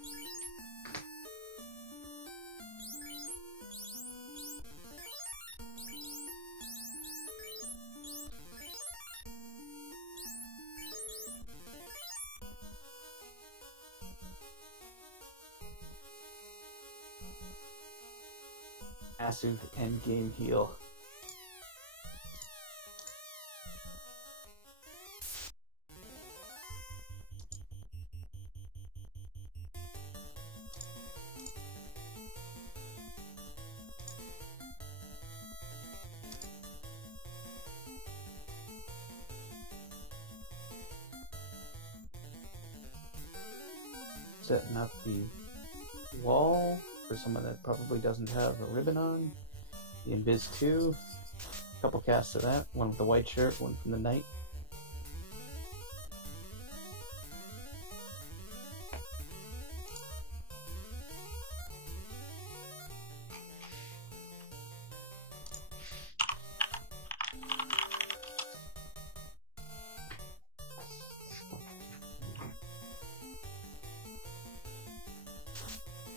Massive endgame heal. Setting up the wall for someone that probably doesn't have a ribbon on. The Invis 2. A couple casts of that. One with the white shirt, one from the Knight.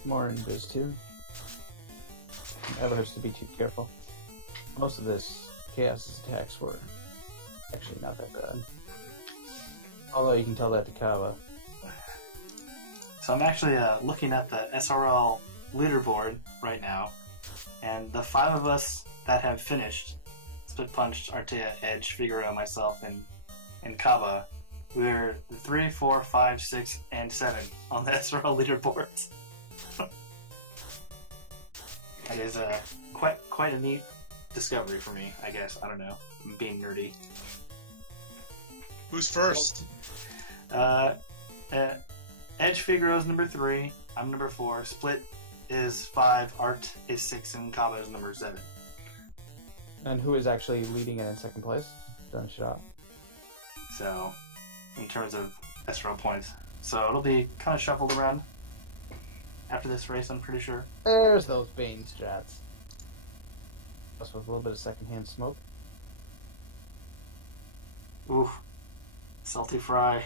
More Invis 2. Never hurts to be too careful. Most of this Chaos's attacks were actually not that bad. Although you can tell that to Kava. So I'm actually looking at the SRL leaderboard right now, and the 5 of us that have finished, Split Punched, Artea, Edge, Figaro, myself, and Kava, we're 3, 4, 5, 6, and 7 on the SRL leaderboards. That is quite a neat discovery for me, I guess. I don't know. I'm being nerdy. Who's first? Edge Figaro's number 3. I'm number 4. Split is 5. Art is 6. And Kaba is number 7. And who is actually leading it in second place? Don't shot. So, in terms of SRL points. So it'll be kind of shuffled around after this race, I'm pretty sure. There's those Bane strats. Plus with a little bit of secondhand smoke. Oof. Salty Fry.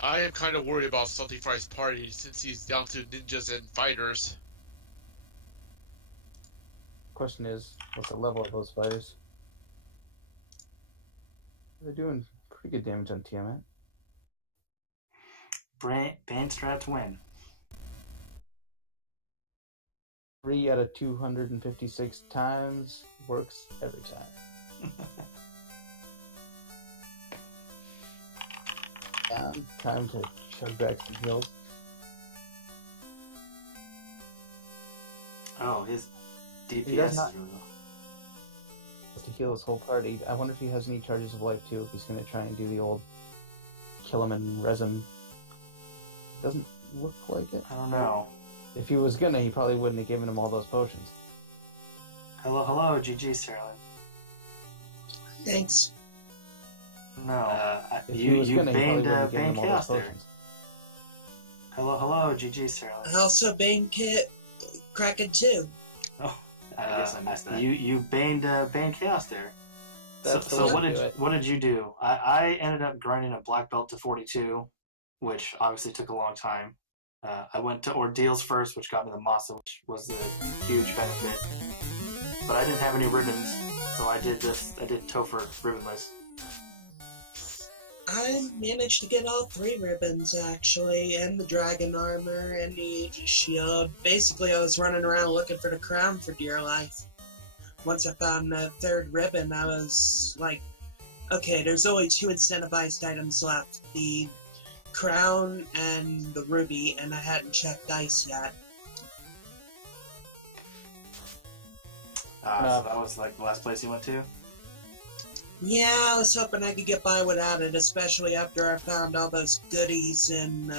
I am kind of worried about Salty Fry's party since he's down to ninjas and fighters. Question is, what's the level of those fighters? They're doing pretty good damage on Tiamat. Bane strats win. 3 out of 256 times works every time. Time to chug back some heals. Oh, his DPS He does is not. really low. To heal his whole party. I wonder if he has any charges of life too, if he's going to try and do the old kill him and res him. Doesn't look like it. I don't know. If he was gonna, he probably wouldn't have given him all those potions. Hello, hello, GG, Sterling. Thanks. No, If he was you gonna, he probably banned wouldn't have given him all those Chaos there. potions. Hello, hello, GG, Sterling. I also banned Kraken too. Oh, I guess I missed that. You banned Chaos there. That's the So way what to did do it. what did you do? I ended up grinding a black belt to 42, which obviously took a long time. I went to Ordeals first, which got me the Masa, which was a huge benefit. But I didn't have any ribbons, so I did Topher ribbonless. I managed to get all 3 ribbons, actually, and the dragon armor, and the Aegis shield. Basically, I was running around looking for the crown for dear life. Once I found the 3rd ribbon, I was like, okay, there's only 2 incentivized items left. The crown and the ruby, and I hadn't checked dice yet. So that was like the last place you went to? Yeah, I was hoping I could get by without it, especially after I found all those goodies in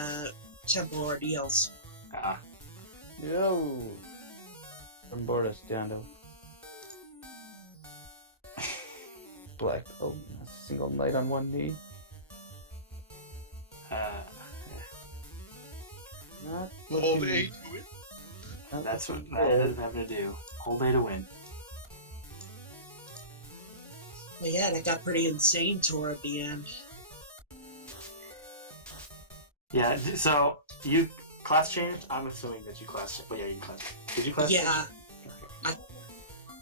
Temple Ordeals. Yo! From Boris down to black. Oh, a single knight on one knee. Not Hold looking- A to it. not That's what looking I ended good. up having to do. Whole day to win. But yeah, that got pretty insane toward the end. Yeah, so you class changed? I'm assuming that you class changed. Well, yeah, you class changed. Did you class change? Yeah,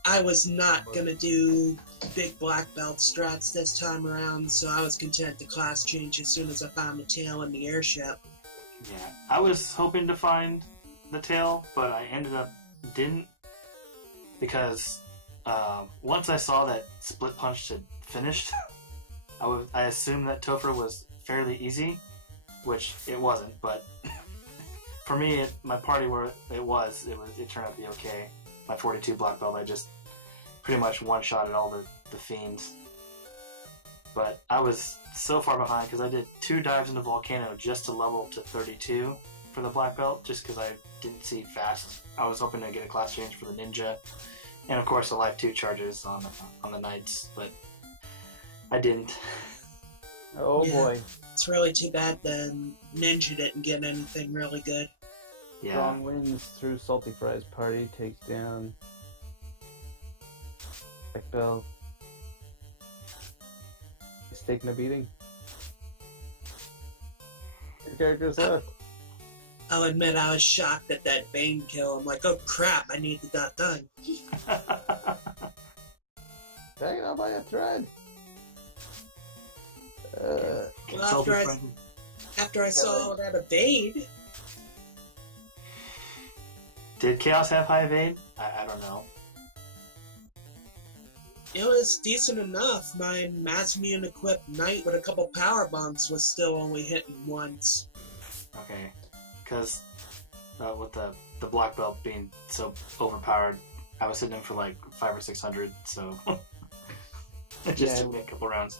I was not gonna do big black belt strats this time around, so I was content to class change as soon as I found the tail in the airship. Yeah, I was hoping to find the tail, but I ended up didn't because once I saw that split punch had finished, I assumed that Topher was fairly easy, which it wasn't. But for me, my party where it turned out to be okay. My 42 black belt, I just pretty much one-shotted all the fiends. But I was so far behind because I did 2 dives into Volcano just to level to 32 for the black belt, just because I didn't see fast. I was hoping to get a class change for the ninja, and of course the life 2 charges on the knights, but I didn't. Oh Yeah. boy. It's really too bad the ninja didn't get anything really good. Yeah, Strong wins through Salty Fries party, takes down Black Belt. He's taking a beating. Your character's left. I'll admit I was shocked at that Bane kill. I'm like, oh crap, I needed that done. Hanging on by a thread. Well, Salty after Fries. after I saw all that evade, Did Chaos have high evade? I don't know. it was decent enough. My mass immune equipped knight with a couple power bombs was still only hitting once. Okay, because with the black belt being so overpowered, I was hitting him for like 500 or 600, so it just Yeah. took me a couple rounds.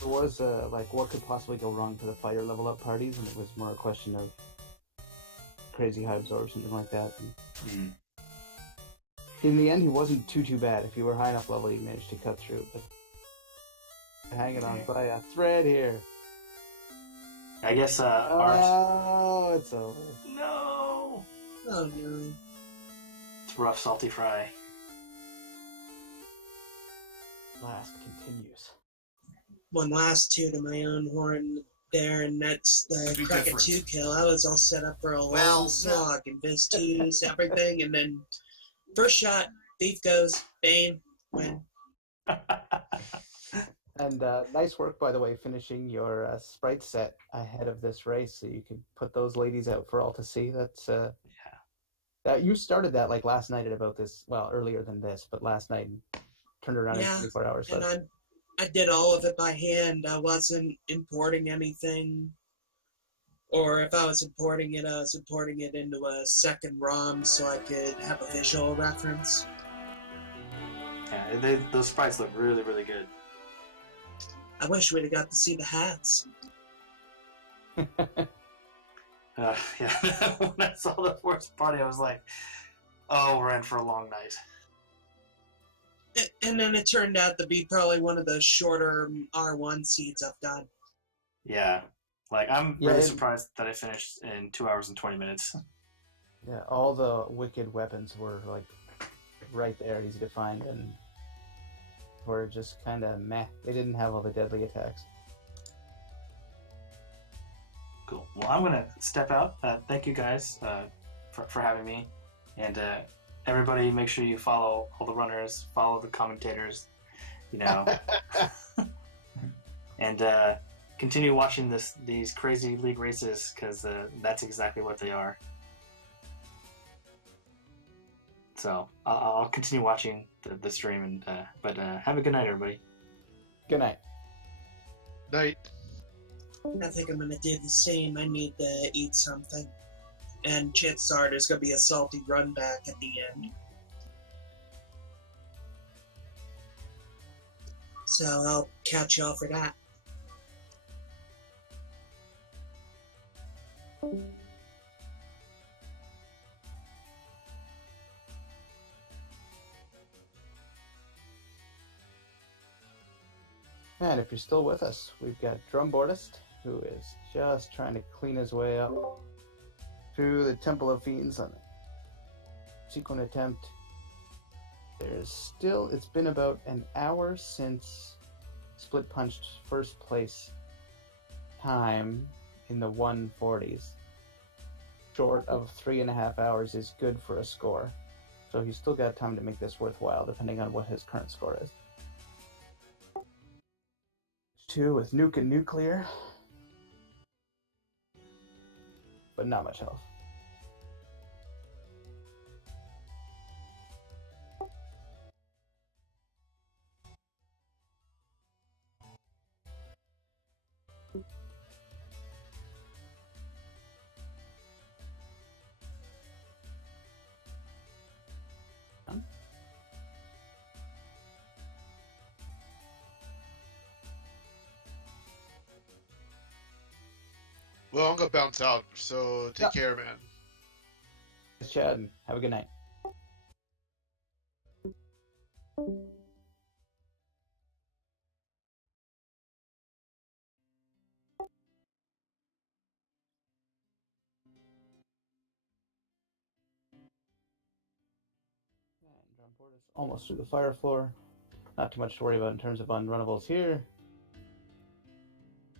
There was like what could possibly go wrong for the fighter level up parties, and it was more a question of crazy high absorb, something like that. And in the end, he wasn't too bad. If you were high enough level, you managed to cut through. But hanging on by a thread here. I guess Art. Oh, it's over. No, Oh no. it's rough, Salty Fry. Last continues. One last 2 to my own horn there, and that's the Be Kraken different. 2 kill. I was all set up for a Well, long slog, and Biz 2s, everything, and then first shot, thief goes, Bane, win. And nice work, by the way, finishing your sprite set ahead of this race, so you could put those ladies out for all to see. That's that you started that like last night at about this. Well, earlier than this, but last night and turned around in Yeah, 24 hours. So And I did all of it by hand. I wasn't importing anything Or if I was importing it, I was importing it into a second ROM so I could have a visual reference. Yeah, those sprites look really, really good. I wish we'd have got to see the hats. Yeah, when I saw the forced party, I was like, oh, we're in for a long night. And then it turned out to be probably one of the shorter R1 seeds I've done. Yeah, like I'm really surprised that I finished in 2 hours and 20 minutes. Yeah, all the wicked weapons were like right there, easy to find, and were just kind of meh. They didn't have all the deadly attacks. Cool. Well, I'm gonna step out. Thank you guys for having me, and everybody, make sure you follow all the runners, follow the commentators, you know, and continue watching these crazy league races because that's exactly what they are. So I'll continue watching the stream, and but have a good night, everybody. Good night. Night. I think I'm gonna do the same. I need to eat something. And chances are there's gonna be a salty run back at the end. So I'll catch y'all for that. And if you're still with us, we've got Drumboardist, who is just trying to clean his way up through the Temple of Fiends on a sequent attempt. It's been about an hour since Split punched first place time in the 140s. Short of 3.5 hours is good for a score. So he's still got time to make this worthwhile, depending on what his current score is. 2 with Nuke and Nuclear, but not much health. Well, I'm gonna bounce out, so take care, man. Thanks, Chad. Have a good night. Almost through the fire floor. Not too much to worry about in terms of unrunnables here.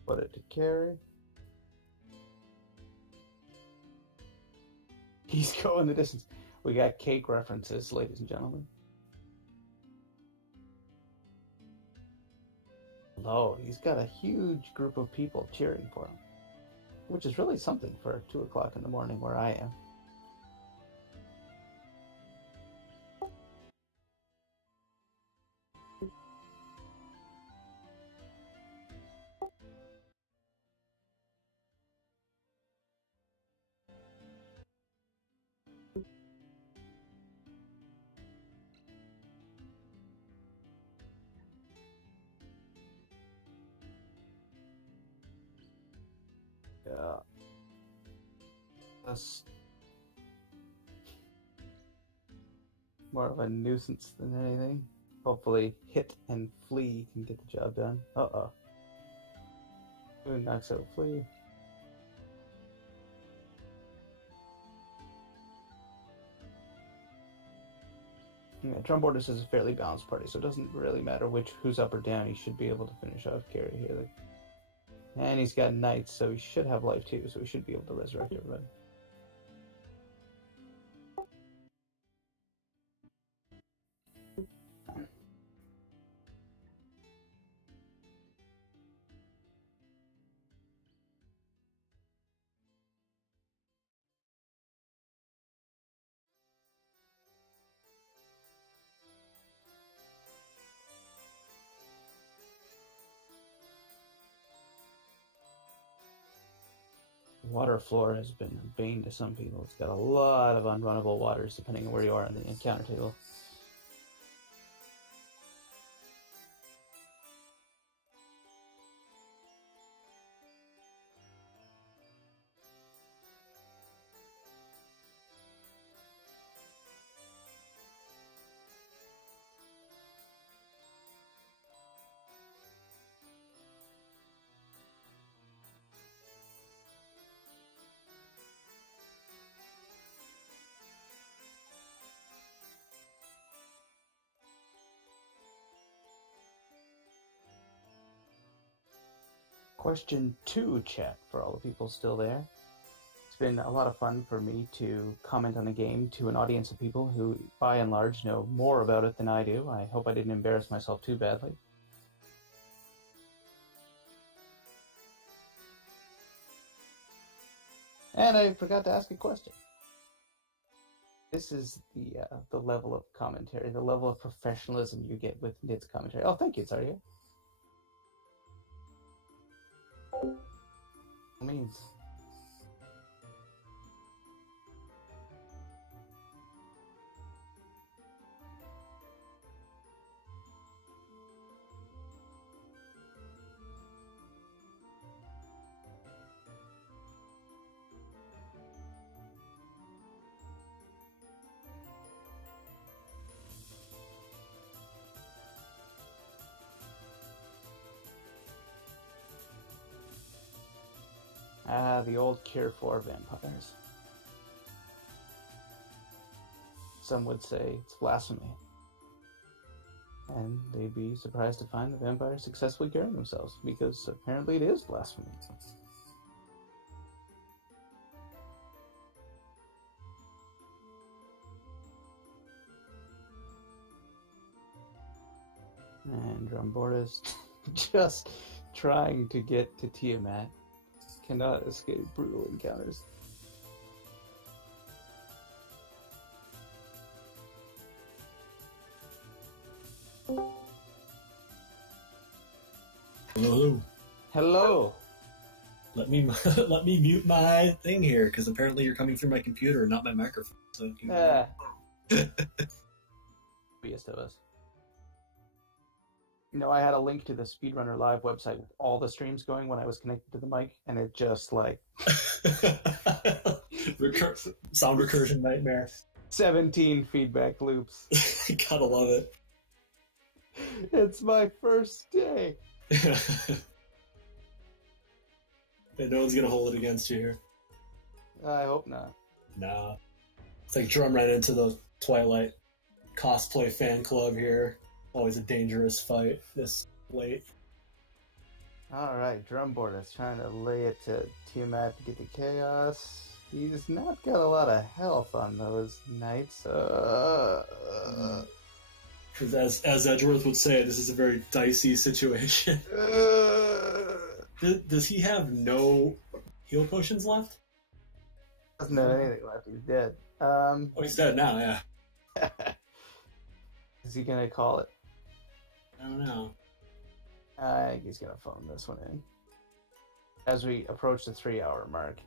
Put it to carry. He's going the distance. We got cake references, ladies and gentlemen. Hello, he's got a huge group of people cheering for him, which is really something for 2 o'clock in the morning where I am. Yeah. That's more of a nuisance than anything. Hopefully, Hit and Flea can get the job done. Uh-oh. Who knocks out Flea? Yeah, Drumboardist is a fairly balanced party, so it doesn't really matter who's up or down. He should be able to finish off carry here. And he's got Knights, so he should have life too, so he should be able to resurrect everybody. water floor has been a bane to some people. It's got a lot of unrunnable waters depending on where you are on the encounter table. Question 2, chat, for all the people still there. It's been a lot of fun for me to comment on a game to an audience of people who, by and large, know more about it than I do. I hope I didn't embarrass myself too badly. And I forgot to ask a question. This is the level of commentary, the level of professionalism you get with Nid's commentary. Oh, thank you, Sardia. Means. The old cure for vampires. Some would say it's blasphemy. And they'd be surprised to find the vampires successfully curing themselves, because apparently it is blasphemy. And Drumboard is just trying to get to Tiamat. Cannot escape brutal encounters. Hello. Hello. Let me let me mute my thing here, because apparently you're coming through my computer, not my microphone. So Biggest of us. You know, I had a link to the Speedrunner Live website with all the streams going when I was connected to the mic, and it just, like... Sound recursion nightmare. 17 feedback loops. Gotta love it. It's my first day. And no one's gonna hold it against you here. I hope not. Nah. It's like Drum ran into the Twilight cosplay fan club here. Always a dangerous fight this late. Alright, Drumboard is trying to lay it to Tiamat to get the chaos. He's not got a lot of health on those nights. Because as Edgeworth would say, this is a very dicey situation. Does he have no heal potions left? Doesn't have anything left. He's dead. Oh, he's dead now, yeah. Is he gonna call it? I don't know. I think he's gonna phone this one in. As we approach the 3-hour mark,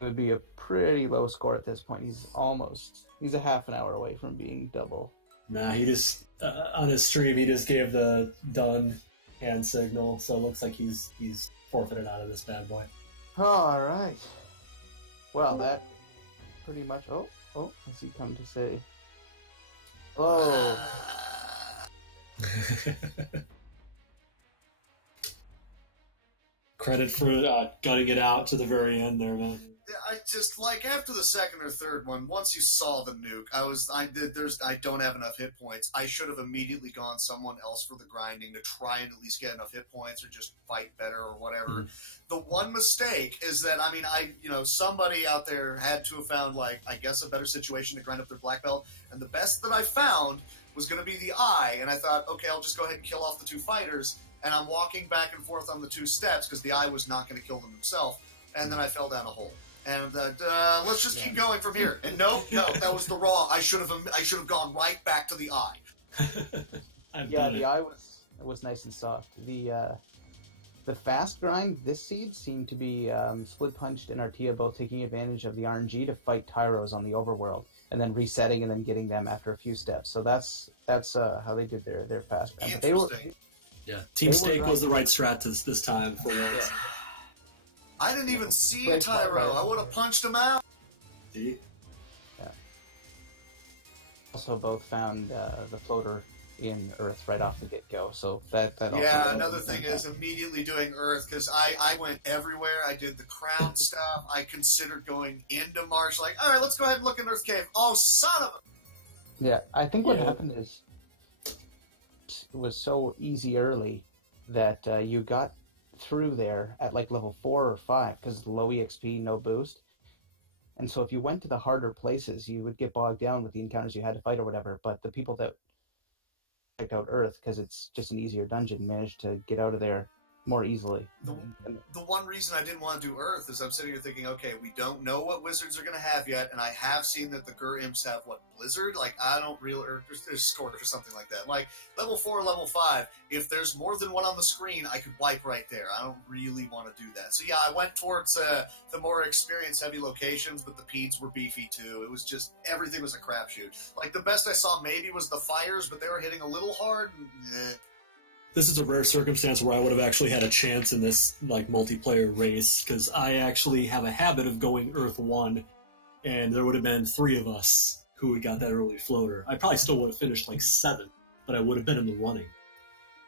it would be a pretty low score at this point. He's a half an hour away from being double. Nah, he just, on his stream, he just gave the done hand signal, so it looks like he's forfeited out of this bad boy. Alright. Well, that pretty much... Oh, has he come to say... Oh. Credit for gutting it out to the very end there, man. I just, like, after the second or third one, once you saw the nuke, I don't have enough hit points. I should have immediately gone someone else for the grinding to try and at least get enough hit points or just fight better or whatever. The one mistake is that, somebody out there had to have found, like, I guess a better situation to grind up their black belt, and the best that I found was going to be the eye, and I thought, okay, I'll just go ahead and kill off the 2 fighters, and I'm walking back and forth on the 2 steps because the eye was not going to kill them himself, and then I fell down a hole. And let's just keep going from here. And no, that was the wrong. I should have gone right back to the eye. Yeah, the eye was nice and soft. The the fast grind, this seed seemed to be Split Punched and Artea both taking advantage of the RNG to fight Tyros on the overworld, and then resetting and then getting them after a few steps. So that's how they did their fast grind. But they were, yeah, Team Steak was the right strat this time for once. Yeah. I didn't even see a Tyro. I would have punched him out. See? Yeah. Also, both found the floater in Earth right off the get-go, so that also... Yeah, another thing is immediately doing Earth, because I went everywhere. I did the crown stuff. I considered going into Marsh, like, all right, let's go ahead and look in Earth Cave. Oh, son of a... Yeah, I think what happened is it was so easy early that you got through there at like level 4 or 5 because low EXP, no boost. And so if you went to the harder places, you would get bogged down with the encounters you had to fight or whatever. But the people that checked out Earth, because it's just an easier dungeon, managed to get out of there more easily. The one reason I didn't want to do Earth is I'm sitting here thinking, okay, we don't know what wizards are going to have yet, and I have seen that the Gur Imps have, what, Blizzard? Like, I don't really... Or there's Scorch or something like that. Like, level 4, level 5, if there's more than one on the screen, I could wipe right there. I don't really want to do that. So yeah, I went towards the more experience-heavy locations, but the Peds were beefy too. It was just... Everything was a crapshoot. Like, the best I saw maybe was the Fires, but they were hitting a little hard, and This is a rare circumstance where I would have actually had a chance in this like multiplayer race, because I actually have a habit of going Earth 1, and there would have been 3 of us who had got that early floater. I probably still would have finished like 7th, but I would have been in the running.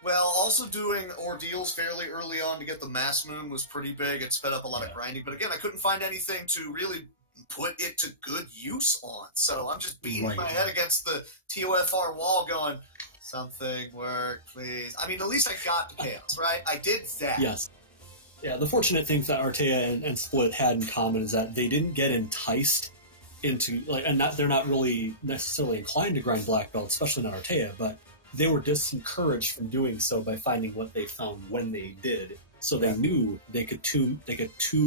Well, also doing ordeals fairly early on to get the Mass Moon was pretty big. It sped up a lot of grinding, but again, I couldn't find anything to really put it to good use on. So I'm just beating my head against the TOFR wall going, something work, please. I mean, at least I got to Chaos, right? I did that. Yes. Yeah, the fortunate thing that Artea and Split had in common is that they didn't get enticed into, like, and they're not really necessarily inclined to grind Black Belt, especially not Artea, but they were discouraged from doing so by finding what they found when they did. So they knew they could two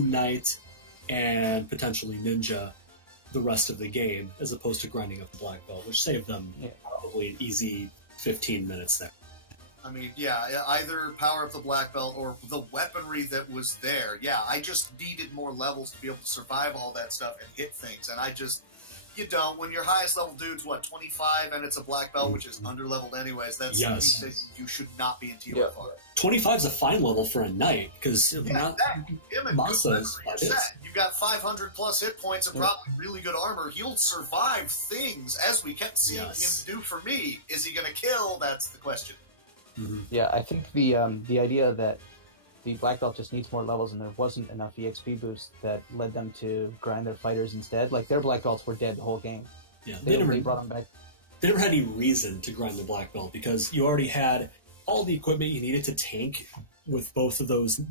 Knight and potentially Ninja the rest of the game, as opposed to grinding up the Black Belt, which saved them probably an easy 15 minutes there. I mean, yeah, either power up the Black Belt or the weaponry that was there. Yeah, I just needed more levels to be able to survive all that stuff and hit things, and I just... You don't. When your highest level dude's, what, 25, and it's a Black Belt, which is under-leveled anyways, that's you should not be in TOFR. Yeah. 25 is a fine level for a Knight, because Masa is You've got 500 plus hit points and probably really good armor. He'll survive things, as we kept seeing him do for me. Is he going to kill? That's the question. Mm-hmm. Yeah, I think the idea that the Black Belt just needs more levels and there wasn't enough EXP boost that led them to grind their fighters instead. Like, their Black Belts were dead the whole game. Yeah, they never brought them back. They never had any reason to grind the Black Belt because you already had all the equipment you needed to tank with both of those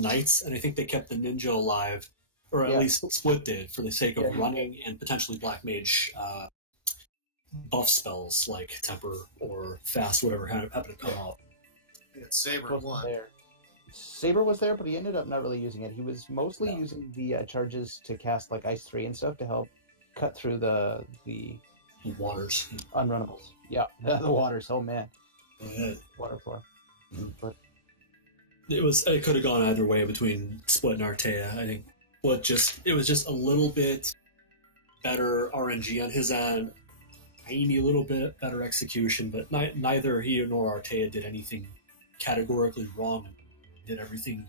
Knights, and I think they kept the Ninja alive, or at least Split did, for the sake of running and potentially Black Mage buff spells like Temper or Fast, whatever happened to come out. Saber won. Saber was there, but he ended up not really using it. He was mostly using the charges to cast like Ice 3 and stuff to help cut through the waters, unrunnables. Yeah, the waters. Oh man, water floor. Mm-hmm. But it could have gone either way between Split and Artea. I think it was just a little bit better RNG on his end, tiny little bit better execution, but neither he nor Artea did anything categorically wrong. Did everything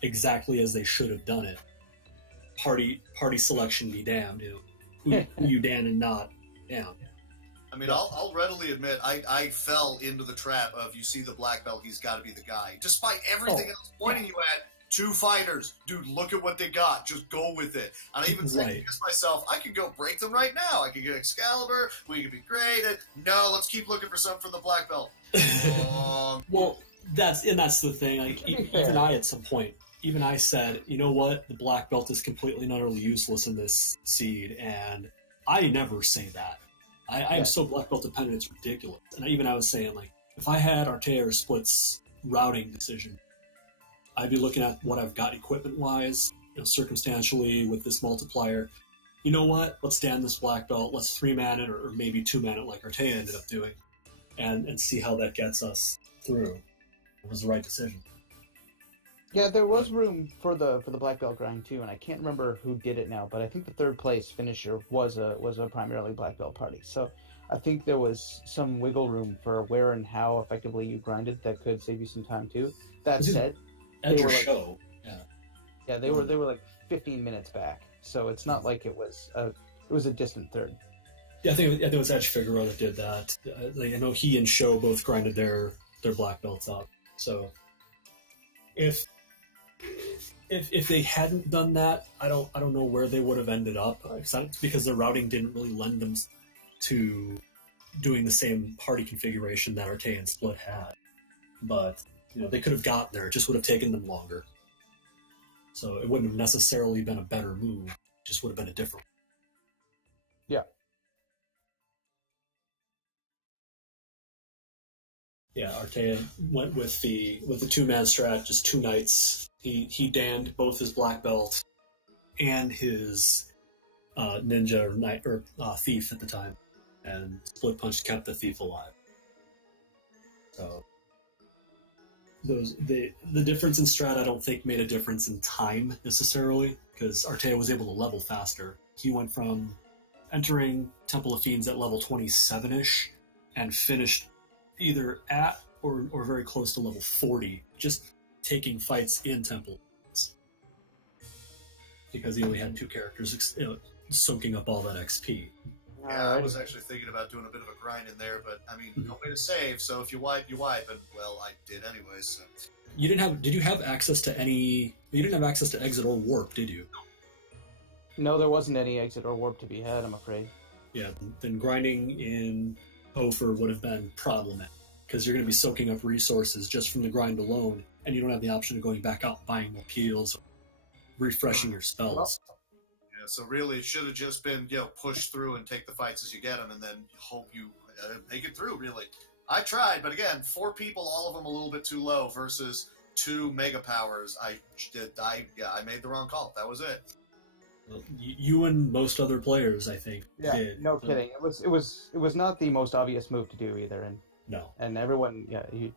exactly as they should have done it. Party selection be damned, who you Dan and not down. I mean, I'll readily admit I fell into the trap of you see the Black Belt, he's got to be the guy, despite everything else pointing you at 2 fighters, dude. Look at what they got. Just go with it. And I even said to myself, I could go break them right now. I could get Excalibur. We could be great. And no, let's keep looking for something for the Black Belt. Well. That's the thing. Like, even I, at some point, I said, you know what, the Black Belt is completely and utterly useless in this seed, and I never say that. I am so Black Belt dependent, it's ridiculous. And I was saying, like, if I had Artea or Split's routing decision, I'd be looking at what I've got equipment-wise, circumstantially with this multiplier. You know what? Let's stand this Black Belt. Let's 3-man it, or maybe 2-man it, like Artea ended up doing, and see how that gets us through. It was the right decision. Yeah, there was room for the black belt grind too, and I can't remember who did it now, but I think the third place finisher was a primarily black belt party. So I think there was some wiggle room for where and how effectively you grinded that could save you some time too. That said, At they your were like, show. yeah, they were like 15 minutes back, so it's not like it was a distant third. Yeah, I think it was Edge Figueroa that did that. I know he and Show both grinded their black belts up. So if they hadn't done that, I don't know where they would have ended up, because their routing didn't really lend them to doing the same party configuration that Arte and Split had. But they could have gotten there; it just would have taken them longer. So it wouldn't have necessarily been a better move; it just would have been a different. Yeah. Yeah, Arte went with the 2-man strat, just 2 knights. He danned both his black belt and his ninja or knight or thief at the time, and Split Punch kept the thief alive. So the difference in strat, I don't think made a difference in time necessarily, because Arte was able to level faster. He went from entering Temple of Fiends at level 27-ish and finished either at or very close to level 40, just taking fights in Temple, because he only had 2 characters soaking up all that XP. Yeah, I was actually thinking about doing a bit of a grind in there, but I mean, no way to save, so if you wipe, you wipe, and well, I did anyways. So. Did you have access to any? You didn't have access to exit or warp, did you? No, there wasn't any exit or warp to be had, I'm afraid. Yeah, then grinding in Hofer would have been problematic, because you're going to be soaking up resources just from the grind alone, and you don't have the option of going back out and buying more heals or refreshing your spells. Yeah, so really it should have just been, push through and take the fights as you get them, and then hope you make it through, really. I tried, but again, 4 people, all of them a little bit too low, versus 2 mega powers. I made the wrong call. That was it. You and most other players, I think, did. No kidding. It was not the most obvious move to do either, and no. And everyone, you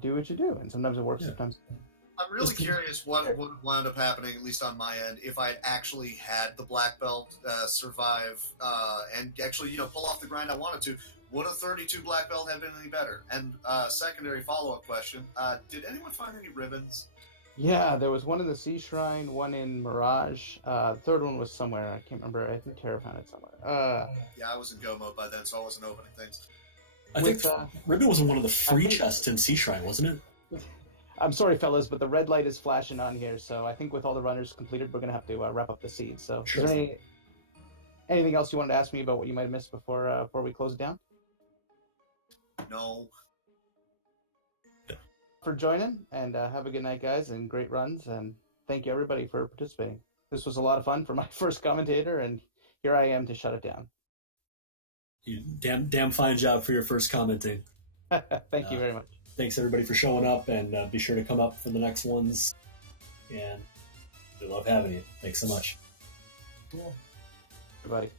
do what you do, and sometimes it works, sometimes. I'm really curious what would wound up happening, at least on my end, if I actually had the black belt survive and actually, pull off the grind I wanted to. Would a 32 black belt have been any better? And secondary follow-up question: did anyone find any ribbons? Yeah, there was one in the Sea Shrine, one in Mirage. The third one was somewhere. I can't remember. I think Terra found it somewhere. Yeah, I was in go mode by then, so I wasn't opening things. I think ribbon was in one of the free chests in Sea Shrine, wasn't it? I'm sorry, fellas, but the red light is flashing on here, so I think with all the runners completed, we're going to have to wrap up the seed. So, Sure. Is there anything else you wanted to ask me about what you might have missed before we close it down? No. For joining, and have a good night, guys, and great runs, and thank you, everybody, for participating. This was a lot of fun for my first commentator, and here I am to shut it down. You damn fine job for your first commenting. Thank you very much. Thanks, everybody, for showing up, and be sure to come up for the next ones. And we love having you. Thanks so much. Cool. Everybody.